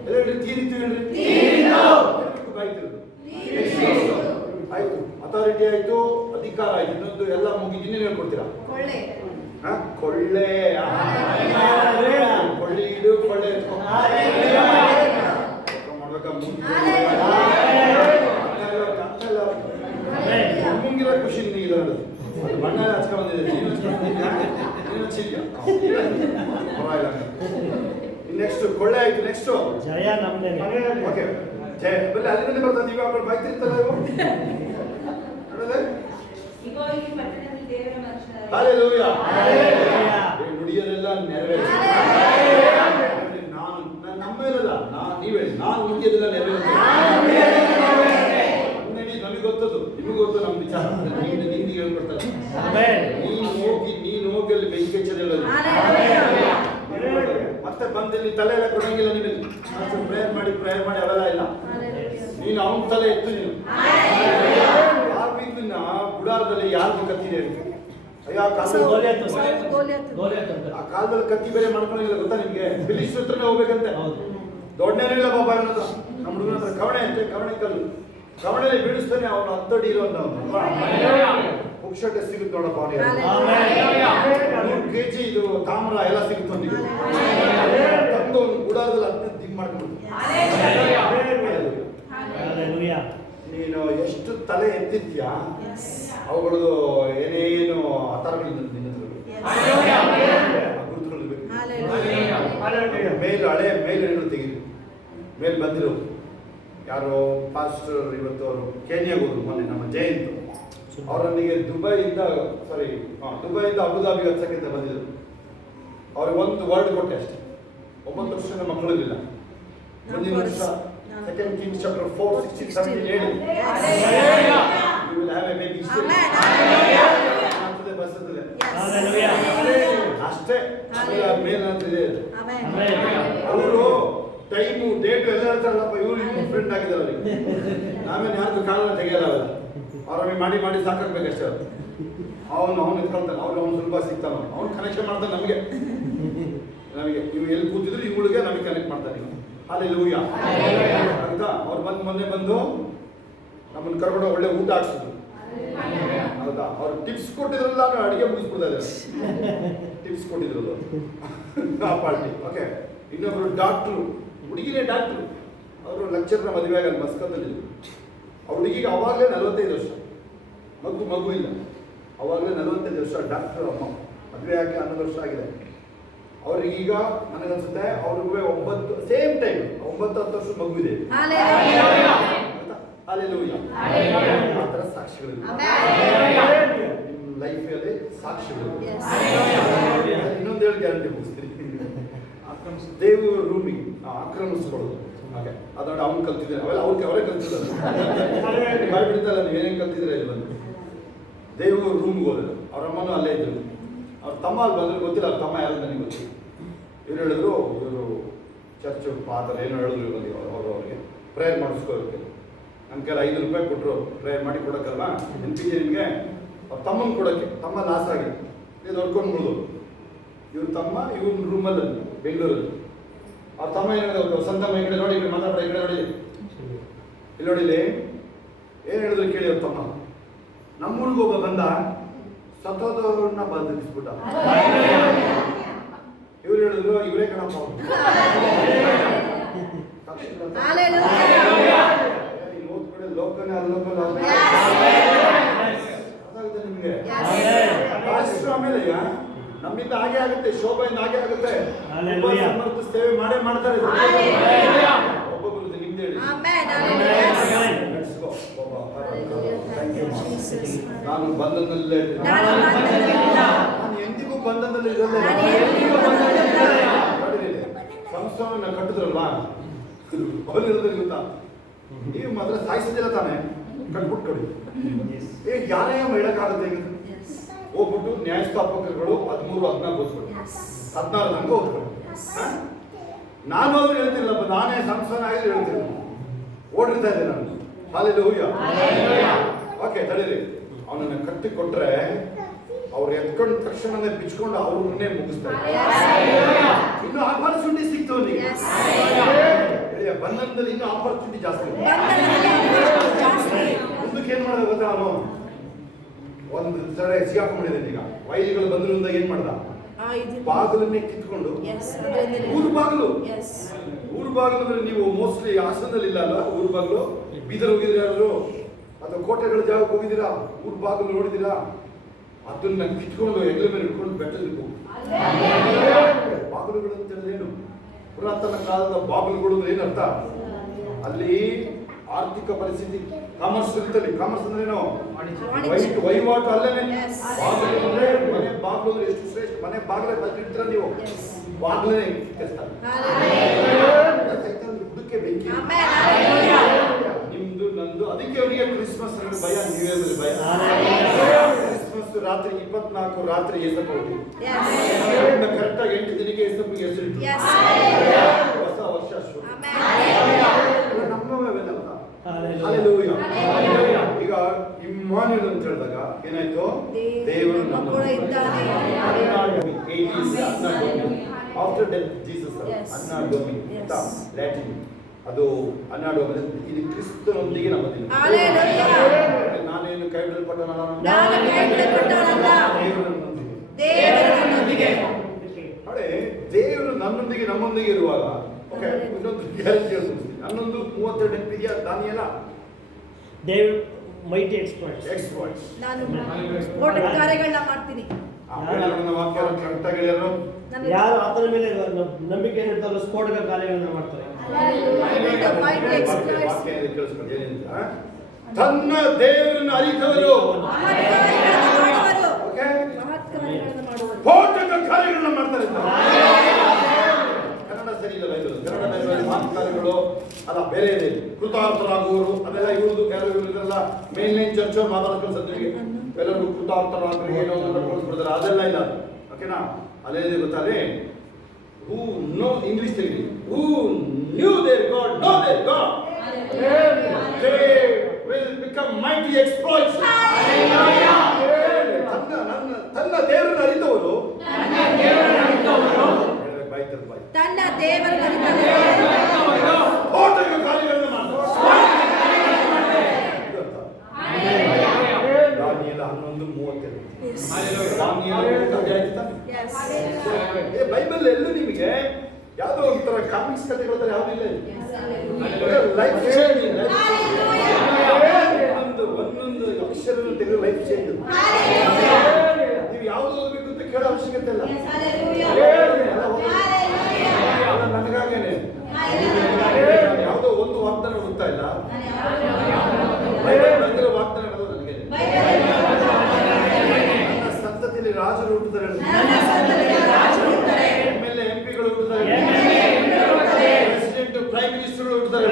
ಹೇಳಿ ತೀರಿತು ಹೇಳ್ರಿ ಆಯ್ತು ಅಥಾರಿಟಿ ಆಯ್ತು ಅಧಿಕಾರ ಆಯ್ತು ಇನ್ನೊಂದು ಎಲ್ಲ ಮುಗಿದು ಇನ್ನೇನು ಹೇಳ್ಕೊಡ್ತೀರಾ ಕೊಳ್ಳೆ ಕೊಳ್ಳಿ ಇಡು ಕೊಳ್ಳೆ ಮುಂಗಿರೋ ಖುಷಿ ನಿನಗಿಲ್ಲ ಬಣ್ಣ ಹಚ್ಕ ಬಂದಿದೆ ನೆಕ್ಸ್ಟ್ ಕೊಳ್ಳೆ ಆಯ್ತು ನೆಕ್ಸ್ಟ್ ಜಯ ನಮ್ದೇನೆ ಓಕೆ ಜಯ ಬಲ್ಲಿ ಅಲ್ಲಿಂದ ಬರ್ತದೆ ನೀವು ಅವ್ರು ಬಾಯ್ತಿರ್ತಾರ ಇವು ನೋಡಲೆ ಹಲ್ಲೆಲೂಯಾ ನುಡಿಯೋದೆಲ್ಲ ನೆರವೇರಿಸಿ ನಾನು ನಮ್ಮೇಲಲ್ಲ ನೀವು ಹೇಳಿ ನಾನು ನುಡಿಯೋದೆಲ್ಲ ನೆರವೇರಿಸಿ ನಮಗೆ ಗೊತ್ತದು ನಿಮಗೆ ಗೊತ್ತು ನಮ್ಮ ವಿಚಾರ ನಿಂದಿಗೆ ಹೇಳ್ಕೊಡ್ತಾರೆ ನೀನು ಹೋಗಿ ಅಲ್ಲಿ ಬೆಂಕಿ ಹಚ್ಚದಲ್ಲ ಮತ್ತೆ ಬಂದಲ್ಲಿ ತಲೆ ಎಲ್ಲ ಕೊಡಂಗಿಲ್ಲ ನಿಮಗೆ ಪ್ರೇಯರ್ ಮಾಡಿ ಅವೆಲ್ಲ ಇಲ್ಲ ನೀನು ಅವನ ತಲೆ ಎತ್ತು ನೀನು ಆವಿನ ಗುಡಾರದಲ್ಲಿ ಯಾರು ಕತ್ತಿದೆ ಅಯ್ಯೋ ಆ ಕಾಲದಲ್ಲಿ ಕತ್ತಿ ಬೇರೆ ಮಾಡ್ಕೊಂಡಿಲ್ಲ ಗೊತ್ತಾ ನಿಮ್ಗೆ ಬಿಲಿಸ್ ಹತ್ರನೇ ಹೋಗ್ಬೇಕಂತೆ ದೊಡ್ಡನೇನಿಲ್ಲ ಬಾಬಾ ಅನ್ನೋದು ನಮ್ಮ ಹುಡುಗನ ಹತ್ರ ಕವಣೆ ಅಂತೆ ಕವಣೆ ಕಲ್ಲು ಕವಣೆಯಲ್ಲಿ ಬೀಳಿಸ್ತಾನೆ ಅವನು 10 ಅಡಿ ಇರೋದು ಪುಕ್ಷಟೆ ಸಿಗುತ್ತೆ ನೋಡಪ್ಪ ಅವನಿಗೆ 3 kg ಇದು ತಾಮ್ರ ಎಲ್ಲ ಸಿಗುತ್ತೆ ಅವನಿಗೆ ತಂದು ಒಂದು ಗುಡಾರದಲ್ಲಿ 15 ದಿಗ್ ಮಾಡ್ಕೊಂಡು ನೀನು ಎಷ್ಟು ತಲೆ ಎತ್ತಿದ್ಯಾ ಅವುಗಳದು ಏನೇನು ಆಧಾರಗಳಿಂದ ಮೇಲ್ ಹಳೆ ಮೇಲ್ಗಳು ತೆಗೆದು ಮೇಲ್ ಬಂದಿರು ಯಾರೋ ಪಾಸ್ಟರ್ ಇವತ್ತು ಅವರು ಕೇನ್ಯಾಗ ಹೋದ್ರು ಮೊನ್ನೆ ನಮ್ಮ ಜಯಂತ್ ಅವರೊಂದಿಗೆ ದುಬೈಯಿಂದ ಅಬುದಾಬಿ ಹಚ್ಚಕ್ಕಿಂತ ಬಂದಿದ್ರು ಅವ್ರಿಗೆ ಒಂದು ವರ್ಡ್ ಕೊಟ್ಟೆ ಅಷ್ಟೇ 9 ವರ್ಷದ ಮಕ್ಕಳಿಲ್ಲ ಮುಂದಿನ ವರ್ಷ 2 Kings chapter 4, 16, 17 ಹೇಳಿ you will have a baby soon ಅಂತದೆ ಬರ್ತದೆ ಅಷ್ಟೇ ಮೇಲಂತಿದೆ ಅವರು ಟೈಮು ಡೇಟು ಎಲ್ಲ ಹೇಳ್ತಾರಲ್ಲಪ್ಪ ಇವ್ರು ಫ್ರೆಂಡ್ ಆಗಿದ್ದಾರೆ ಅವ್ರಿಗೆ ನಾವೇನು ಯಾರ್ದು ಕಾಲ ತೆಗೆಯಲ್ಲ ಅವೆಲ್ಲ ಅವ್ರವ್ರಿಗೆ ಮಾಡಿ ಸಾಕಾಗ್ಬೇಕಷ್ಟೇ ಅವನು ಎತ್ಕೊಳ್ತಾನೆ, ಅವ್ನು ಸುಲಭ ಸಿಗ್ತಾನ, ಅವ್ನು ಕನೆಕ್ಷನ್ ಮಾಡ್ತಾನೆ ನಮಗೆ ಇವು ಎಲ್ಲಿ ಕೂತಿದ್ರು ಇವುಗಳಿಗೆ ನಮಗೆ ಕನೆಕ್ಟ್ ಮಾಡ್ತಾನೆ ನೀವು. ಹಲ್ಲೆಲೂಯಾ. ಆಯ್ತಾ? ಅವ್ರು ಮೊನ್ನೆ ಬಂದು ನಮ್ಮನ್ನು ಕರ್ಕೊಂಡು ಒಳ್ಳೆ ಊಟ ಹಾಕ್ಸಿದ್ರು. ಹೌದಾ? ಅವ್ರು ಟಿಪ್ಸ್ ಕೊಟ್ಟಿದ್ರಲ್ಲ, ನಾನು ಅಡುಗೆ ಮುಗಿಸ್ಬಿಡ್ತಾ ಇದ್ದಾರೆ. ಟಿಪ್ಸ್ ಕೊಟ್ಟಿದ್ರು ಆ ಪಾರ್ಟಿ. ಓಕೆ. ಇನ್ನೊಬ್ರು ಡಾಕ್ಟ್ರು, ಹುಡುಗಿನೇ ಡಾಕ್ಟ್ರು, ಅವರು ಲೆಕ್ಚರ್ನ ಮದುವೆ ಆಗಲ್ಲ ಮಸ್ಕತ್ತಲ್ಲಿದ್ರು. ಆ ಹುಡುಗಿಗೆ ಅವಾಗಲೇ 45 ವರ್ಷ, ಮಗು ಇಲ್ಲ, ಅವಾಗಲೇ 45 ವರ್ಷ, ಡಾಕ್ಟ್ರು ಅಮ್ಮ, ಮದುವೆ ಆಗಿ 11 ವರ್ಷ ಆಗಿದೆ. ಅವ್ರಿಗೀಗ ನನಗನ್ಸುತ್ತೆ ಅವ್ರಿಗೂ 9 ಸೇಮ್ ಟೈಮ್ 9-10 ವರ್ಷದ ಮಗು ಇದೆ. ಹಲ್ಲೆಲೂಯಾ. ಆ ಥರ ಸಾಕ್ಷಿಗಳು ನಿಮ್ಮ ಲೈಫಲ್ಲಿ ಸಾಕ್ಷಿಗಳು. ಇನ್ನೊಂದು ಹೇಳಿ ಗ್ಯಾರಂಟಿ ಮುಗಿಸ್ತೀನಿ. ದೇವ್ರ ರೂಮಿಗೆ ಆಕ್ರಮಿಸ್ಕೊಳ್ಳೋದು. ಹಾಗೆ ಅದನ್ನ ಅವ್ನು ಕಲ್ತಿದ್ದೇನೆ, ಅವರೇ ಕಲ್ತಿದ್ದಾರೆ. ಬಾಯ್ ಬಿಡ್ತಲ್ಲ, ನೀವೇನೇನು ಕಲ್ತಿದ್ರೆ ಇಲ್ಲಿ ಬಂದು ದೇವ್ರ ರೂಮ್ಗೆ ಹೋದ್ರು. ಅವ್ರ ಅಮ್ಮನೂ ಅಲ್ಲೇ ಇದ್ರು. ಅವ್ರ ತಮ್ಮ ಅಲ್ಲಿ ಬಂದ್ರೆ ಗೊತ್ತಿಲ್ಲ, ಅವ್ರ ತಮ್ಮ ಯಾರು ನನಗೆ ಗೊತ್ತಿಲ್ಲ. ಇವ್ರು ಹೇಳಿದ್ರು, ಇವರು ಚರ್ಚ್ ಪಾತ್ರ ಏನೋ ಹೇಳಿದ್ರು ಇವರು ಅವ್ರಿಗೆ ಪ್ರೇಯರ್ ಮಾಡಿಸ್ಕೋಬೇಕು. ನನ್ನ ಕೈಲಿ 5 ರೂಪಾಯಿ ಕೊಟ್ಟರು, ಪ್ರೇಯರ್ ಮಾಡಿ ಕೊಡೋಕ್ಕಲ್ವಾ ನೆನಪಿಗೆ ನಿಮಗೆ. ಅವ್ರ ತಮ್ಮನ ಕೊಡೋಕ್ಕೆ, ತಮ್ಮ ಲಾಸ್ ಆಗಿ ಇದು ಹೊಡ್ಕೊಂಡ್ಬಿಡೋದು. ಇವ್ರ ತಮ್ಮ ಇವ್ನ ರೂಮಲ್ಲಿ ಬೆಂಗಳೂರಲ್ಲಿ. ಅವ್ರ ತಮ್ಮ ಏನು ಹೇಳಿದ್ರು, ಸಂತಮ್ಮ ಈ ಕಡೆ ನೋಡಿ, ಈ ಕಡೆ ಮಾತಾಡ, ಈ ಕಡೆ ನೋಡಿ, ಇಲ್ಲಿ ನೋಡಿಲಿ ಏನು ಹೇಳಿದ್ರು ಕೇಳಿ. ಅವ್ರ ತಮ್ಮ ನಮ್ಮೂರಿಗೆ ಒಬ್ಬ ಬಂದ, ಸತ್ತೋದವ್ರನ್ನ ಬಂಧಿಸ್ಬಿಟ್ಟ. ಇವ್ರು ಹೇಳಿದ್ರು, ಇವರೇ ಕಣಪ್ಪ ಲೋಕನೇ ಅಲ್ಲೋಕಲ್ಲ ನಿಮಗೆ. ಆಮೇಲೆ ನಮ್ಮಿಂದ ಹಾಗೆ ಆಗುತ್ತೆ, ಶೋಭೆಯಿಂದ ಹಾಗೆ ಆಗುತ್ತೆ. ಸೇವೆ ಮಾಡೇ ಮಾಡ್ತಾರೆ ಒಬ್ಬೊಬ್ಬರು. ನಿಮ್ದು ಹೇಳಿ, ನಾನು ಬಂಧನದಲ್ಲೇ, ನಾನು ಎಂದಿಗೂ ಬಂಧನದಲ್ಲಿ ಇರಲ್ಲ. ಸಂಸ್ಥಾನ ಕಟ್ಟಿದ್ರಲ್ವಾ, ಅವ್ರು ಇರೋದ್ರಿಗೆ ಗೊತ್ತಾ, ನೀವು ಮಾತ್ರ ಸಾಯಿಸಿದಿಲ್ಲ ತಾನೆ, ಕಟ್ಬಿಟ್ಟು ಕೊಡಿ. ಯಾರೇ ಹೇಳಕ್ಕಾಗುತ್ತೆ. ಈಗ ಹೋಗ್ಬಿಟ್ಟು ನ್ಯಾಯಸ್ಥಾಪಕರುಗಳು 13-14 ಓದ್ಕೊಡಿ, 14 ತನಕ ಓದ್ಕೊಡಿ. ನಾನು ಅವ್ರು ಹೇಳ್ತಿಲ್ಲಪ್ಪ, ನಾನೇ ಸಂಸ್ಥಾನ ಆಗಿದ್ರೆ ಹೇಳ್ತೀನಿ, ಓಡಿರ್ತಾ ಇದ್ದೆ ನಾನು. ಹಲ್ಲೆಲೂಯಾ. ಓಕೆ, ತಡೀರಿ. ಅವನನ್ನ ಕಟ್ಟಿ ಕೊಟ್ರೆ ಅವ್ರು ಎತ್ಕೊಂಡ ತಕ್ಷಣನೇ ಬಿಚ್ಕೊಂಡು ಅವ್ರನ್ನೇ ಮುಗಿಸ್ತಾರೆ. ಇನ್ನು ಆಪರ್ಚುನಿಟಿ ಸಿಕ್ತು ಅವನಿಗೆ. ಬಂಧನದಲ್ಲಿ ಇನ್ನೂ ಆಪರ್ಚುನಿಟಿ ಜಾಸ್ತಿ. ಮುಂದಕ್ಕೆ ಏನ್ ಮಾಡೋದು ಗೊತ್ತಾ, ಅವನು ಒಂದು ಸಲ ಸಿಗಾಕೊಂಡಿದ್ದೇನೆ. ಈಗ ವೈರಿಗಳು ಬಂದ್ರಿಂದ ಏನ್ ಮಾಡ್ದ, ಬಾಗಿಲನ್ನೇ ಕಿತ್ಕೊಂಡು, ಊರು ಬಾಗಿಲು ಅಂದ್ರೆ ನೀವು ಮೋಸ್ಟ್ಲಿ ಹಾಸನದಲ್ಲಿ ಇಲ್ಲ ಅಲ್ವಾ, ಊರು ಬಾಗಿಲು. ಬೀದರ್ ಹೋಗಿದ್ರೆ ಯಾರು, ಅಥವಾ ಕೋಟೆಗಳ ಜಾಗಕ್ಕೆ ಹೋಗಿದ್ದೀರಾ, ಊರು ಬಾಗಿಲು ನೋಡಿದ್ದೀರಾ, ಅದನ್ನ ಕಿತ್ಕೊಂಡು ಹೆಗ್ಲ ಮೇಲೆ ಇಟ್ಕೊಂಡು ಬೆಟ್ಟದಲ್ಲಿ ಬಾಗಿಲುಗಳು ಅಂತ ಹೇಳಿದ್ರೇನು, ಪುರಾತನ ಕಾಲದ ಬಾಗಿಲುಗಳು ಏನರ್ಥ, ಅಲ್ಲಿ ಆರ್ಥಿಕ ಪರಿಸ್ಥಿತಿ, ಕಾಮರ್ಸ್ ಇರ್ತಲ್ಲಿ. ಕಾಮರ್ಸ್ ಅಂದ್ರೆ ಏನು, ವಹಿವಾಟು ಅಲ್ಲೇನೆ. ಬಾಗಿಲು ಅಂದ್ರೆ ಮನೆ ಬಾಗಿಲು ಅಂದ್ರೆ ಎಷ್ಟು ಶ್ರೇಷ್ಠ. ಮನೆ ಬಾಗಿಲೇ ಬರ್ತಿರ್ತೀರ ನೀವು, ಬಾಗಿಲೇ ಹುಡುಕೆ ಬೆಂಕಿ ನಿಮ್ದು ನಂದು. ಅದಕ್ಕೆ ಅವರಿಗೆ ಕ್ರಿಸ್ಮಸ್ ಅಂದ್ರೆ ಭಯ, ನ್ಯೂ ಇಯರ್ ಭಯ. ಕ್ರಿಸ್ಮಸ್ ರಾತ್ರಿ 24 ರಾತ್ರಿ ಏಸಪ್ಪ ಹೋಗಿ ಕರೆಕ್ಟಾಗಿ 8 ದಿನಕ್ಕೆ ಏಸಪ್ಪಿಗೆ ಹೆಸರಿಟ್ಟು ಹೊಸ ವರ್ಷ ಶುರು. ಈಗ ಇಮ್ಮಾನ್ಯುಯಲ್ ಅಂತ ಹೇಳಿದಾಗ ಏನಾಯ್ತು, ದೇವರು ಆಫ್ಟರ್ ಡೆತ್ ಜೀಸಸ್ ಅನ್ನಾಡೋಮಿ ಅಂತ ಲ್ಯಾಟಿನ್. ಅದು ಅನ್ನಾಡೋಮಿ, ಇದು ಕ್ರಿಸ್ತನೊಂದಿಗೆ ನಮ್ಮ ದಿನ. ನಾನೇನು ಕೈ ಬಿಡಲ್ಪಟ್ಟವನಲ್ಲ, ನೋಡಿ ದೇವರು ನನ್ನೊಂದಿಗೆ ನಮ್ಮೊಂದಿಗೆ ಇರುವಾಗ. ಓಕೆ, ಇನ್ನೊಂದು ಗ್ಯಾರಂಟಿ ಹೇಳ್ತೀನಿ. ಹನ್ನೊಂದು 32 ನೆನಪಿದೆಯಾ ದಾನಿಯೇಲ? ದೇವರು ಮೈಟಿ ಎಕ್ಸ್ಪರ್ಟ್ಸ್. ನಾನು ಸ್ಫೋಟಕ ಕಾರ್ಯಗಳನ್ನ ಮಾಡ್ತೀನಿ. ವಾಕ್ಯ ಕರೆಕ್ಟಾಗಿ ಹೇಳ್ಯಾರು. ಯಾರು ಆತನ ಮೇಲೆ ನಂಬಿಕೆ ಇರ್ತಾರೋ ಸ್ಫೋಟಕ ಕಾರ್ಯಗಳನ್ನ ಮಾಡ್ತಾರೆ. ವಾಕ್ಯ ಕೇಳಿಸ್ಕೊಂಡು ಏನಿಲ್ಲ, ತನ್ನ ದೇವರನ್ನು ಅರಿತವರು ಸ್ಫೋಟಕ ಕಾರ್ಯಗಳನ್ನ ಮಾಡ್ತಾರೆ. ಕನ್ನಡ ಸರಿ ಇಲ್ಲ, ಕನ್ನಡ ಕಾರ್ಯಗಳು ಅಲ್ಲ, ಬೇರೆ ಇದೆ. ಕೃತಾರ್ಥರಾಗುವರು ಅದೆಲ್ಲ ಇವ್ರದ್ದು ಕೆಲವು ಇದೆಲ್ಲ ಮೇನ್ ಲೈನ್ ಚರ್ಚ್ ಮಾತಾಡ್ಕೊಂಡು ಸದ್ಯಗೆ ಎಲ್ಲರೂ ಕೃತಾರ್ಥರಾಗ್ರಿ ಏನೋ ಕಳ್ಸ್ಬಿಡ್ತಾರೆ, ಅದೆಲ್ಲ ಇಲ್ಲ. ಓಕೆನಾ? ಅಲ್ಲೇ ಗೊತ್ತಾದ್ರೆ ಹೂ ನೋ ಇಂಗ್ಲಿಷ್ ತೆಗೀರಿ. Who knew their God, know their God, they will become mighty exploits. Bible ಎಲ್ಲೂ ನಿಮಗೆ ಯಾವುದೋ ಒಂಥರ ಕಾಮಿಕ್ಸ್ ಕಥೆಗಳ ತರ ಯಾವುದಿಲ್ಲ. ಲೈಫ್ ಚೇಂಜ್, ಒಂದೊಂದು ಅಕ್ಷರ ತೆಗೆದು ಲೈಫ್ ಚೇಂಜ್. ನೀವು ಯಾವ್ದು ಓದಬೇಕು ಅಂತ ಕೇಳೋ ಅವಶ್ಯಕತೆ ಇಲ್ಲ. ನನಗಾಗೇನೆ ಯಾವುದೋ ಒಂದು ವಾಗ್ದಾನ ಹುಡುಕ್ತಾ ಇಲ್ಲ. ಬೈಬಲ್ ವಾಗ್ದಾನ ಹೇಳೋದು ನನಗೆ. ನನ್ನ ಸಂತತಿಯಲ್ಲಿ ರಾಜರು ಹುಟ್ಟುತ್ತಾರೆ, MLA MP ಗಳು ಹುಟ್ಟುತ್ತಾರೆ, ಪ್ರೆಸಿಡೆಂಟ್ ಪ್ರೈಮ್ ಮಿನಿಸ್ಟರ್ಗಳು ಹುಟ್ಟುತ್ತಾರೆ.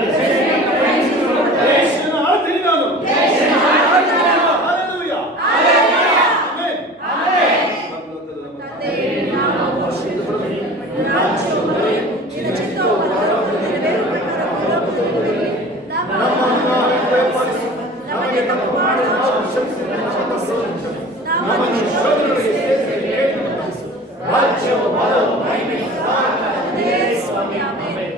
ದೇಶನ ಆಳ್ತೀನಿ ನಾನು. Hallelujah. Amen. ನಮಗೆ ತಪ್ಪು ಮಾಡಿದ ನಮ್ಮನ್ನು ಶೋಧನೆಗೆ ರಾಜ್ಯವು ಬಲವು ಮಹಿಮೆ ಸ್ವಾಮಿ. ಆಮೆನ್.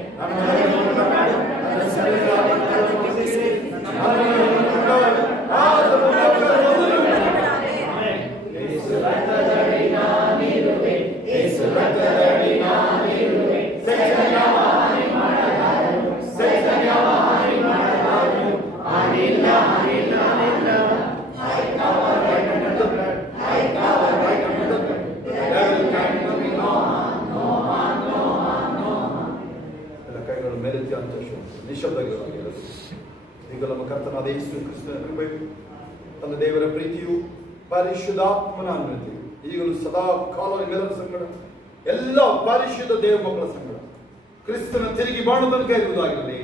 ಈಗ ನಮ್ಮ ಕರ್ತನಾದ ಯೇಸು ಕ್ರಿಸ್ತನ ಕೃಪೆಯು, ತನ್ನ ದೇವರ ಪ್ರೀತಿಯು, ಪರಿಶುದ್ಧಾತ್ಮನ ಅನ್ವತಿಯು ಈಗಲೂ ಸದಾ ಕಾಲ ನಿಮ್ಮೆಲ್ಲರ ಸಂಗಡ, ಎಲ್ಲ ಪರಿಶುದ್ಧ ದೇವ ಮಕ್ಕಳ ಸಂಗಡ ಕ್ರಿಸ್ತನ ತಿರುಗಿ ಬಾಣ ತನಕ ಇರುವುದಾಗಿರಲಿ.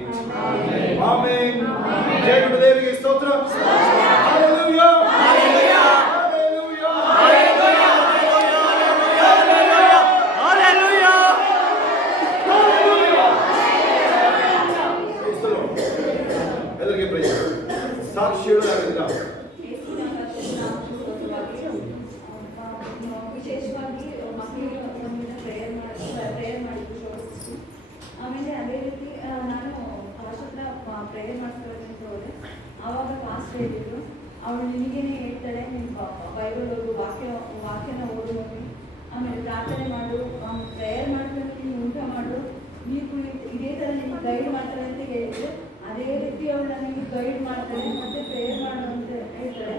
ಆಮೆನ್. ಜಯ ದೇವರಿಗೆ ಸ್ತೋತ್ರ. ಹಲ್ಲೆಲೂಯಾ. ಎಲ್ಲರಿಗೆ ಪ್ರಯೋಜನ ಸಾಕ್ಷಿ ಹೇಳೋದಾಗಿಲ್ಲ. ವಿಶೇಷವಾಗಿ ಮಕ್ಕಳಿಗೆ ಪ್ರೇಯರ್ ಮಾಡಿದ್ದು. ಆಮೇಲೆ ಅದೇ ರೀತಿ ನಾನು ಅವಶ್ಯಕ ಪ್ರೇಯರ್ ಮಾಡಿಸ್ಕೊಳ್ಳೋದಂತ ಹೋದೆ. ಆವಾಗ ಫಾಸ್ಟ್ ಹೇಳಿದ್ರು, ಅವಳು ನಿನಗೇನೆ ಹೇಳ್ತಾಳೆ, ನಿಮ್ಮ ಬೈಬಲ್ ಓದು, ವಾಕ್ಯನ ಓದು ನೋಡಿ, ಆಮೇಲೆ ಪ್ರಾರ್ಥನೆ ಮಾಡು, ಪ್ರೇಯರ್ ಮಾಡ್ಕೊಂಡು ನೀನು ಊಟ ಮಾಡು, ನೀರು ಕುಡಿದು ಇದೇ ಥರ ನಿಮಗೆ ಗೈಡ್ ಮಾಡ್ತಾಳೆ ಅಂತ ಹೇಳಿದ್ರು. ಅದೇ ರೀತಿ ಅವಳು ನನಗೆ ಗೈಡ್ ಮಾಡ್ತಾಳೆ ಮತ್ತು ಪ್ರೇಯರ್ ಮಾಡು ಅಂತ ಹೇಳ್ತಾಳೆ.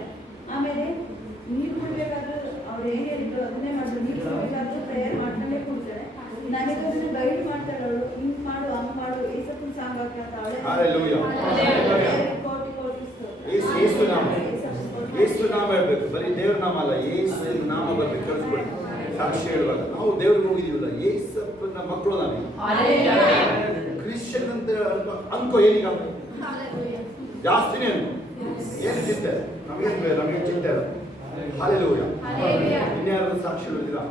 ಆಮೇಲೆ ನೀರು ಕುಡಿಬೇಕಾದ್ರೂ ಅವ್ರು ಏನು ಹೇಳಿದ್ರು ಅದನ್ನೇ ಮಾಡಿದ್ರು. ನೀರು ಕುಡಿಬೇಕಾದ್ರೂ ಪ್ರೇಯರ್ ಮಾಡ್ತಾನೆ ಕೊಡ್ತಾಳೆ. ನನಗೆ ಅದನ್ನು ಗೈಡ್ ಮಾಡ್ತಾಳೆ ಅವಳು, ಹಿಂಗೆ ಮಾಡು ಹಂಗೆ ಮಾಡು, ಏಸಪ್ಪನ ಸಾಂಗ್ ಹಾಕ್ತಾಳೆ. ಯೇಸು ನಾಮ ಹೇಳ್ಬೇಕು, ಬರೀ ದೇವ್ರ ನಾಮ ಅಲ್ಲ, ಯೇಸು ನಾಮ ಬರ್ಬೇಕು. ಕಳಿಸ್ಬಿಡಿ ಸಾಕ್ಷಿ ಹೇಳುವಾಗ ನಾವು ದೇವ್ರಿಗೆ ಹೋಗಿದೀವಲ್ಲ, ಯೇಸಪ್ಪನ ಮಕ್ಕಳು ನಾವೇ. ಕ್ರಿಶ್ಚಿಯನ್ ಅಂತ ಅನ್ಕೋ, ಏನೀಗ ಜಾಸ್ತಿನೇ ಅನ್ಕೋ, ಏನು ಚಿಂತೆ ನಮಗೆ ಚಿಂತೆ ಅಲ್ಲ. ಹಲ್ಲೆಲೂಯಾ. ಇನ್ಯಾರು ಸಾಕ್ಷಿ ಹೇಳ್ತೀರಾ?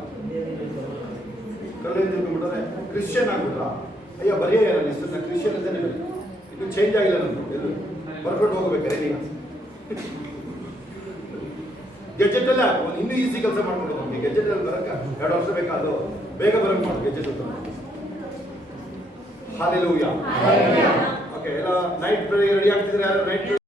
ಕಲ್ಲೇಜ್ ತಿಳ್ಕೊಂಡ್ಬಿಟ್ರೆ ಕ್ರಿಶ್ಚಿಯನ್ ಆಗ್ಬಿಟ್ರ, ಅಯ್ಯ ಬರೀ ನನ್ನ ಹೆಸರು ಕ್ರಿಶ್ಚಿಯನ್ ಅಂತಾನೆ ಬರೀ, ಇದು ಚೇಂಜ್ ಆಗಿಲ್ಲ ನಮ್ದು, ಎಲ್ಲೂ ಬರ್ಕೊಂಡು ಹೋಗ್ಬೇಕಾರೆ ಈಗ ಗೆಜೆಟ್ ಅಲ್ಲೇ ಹಾಕೋ, ಇನ್ನೂ ಈಸಿ ಕೆಲಸ ಮಾಡ್ಕೊಂಡು ನಮಗೆ ಗೆಜೆಟ್ ಅಲ್ಲಿ ಬರಕ 2 ವರ್ಷ ಬೇಕಾದ್ರು, ಬೇಗ ಬರಕ್ ಮಾಡು ಗೆಜೆಟ್ ಅಂತ. ಹಲ್ಲೆಲೂಯಾ. ಓಕೆ, ಎಲ್ಲ ನೈಟ್ ರೆಡಿ ಆಗ್ತಿದ್ರೆ ಯಾರು ನೈಟ್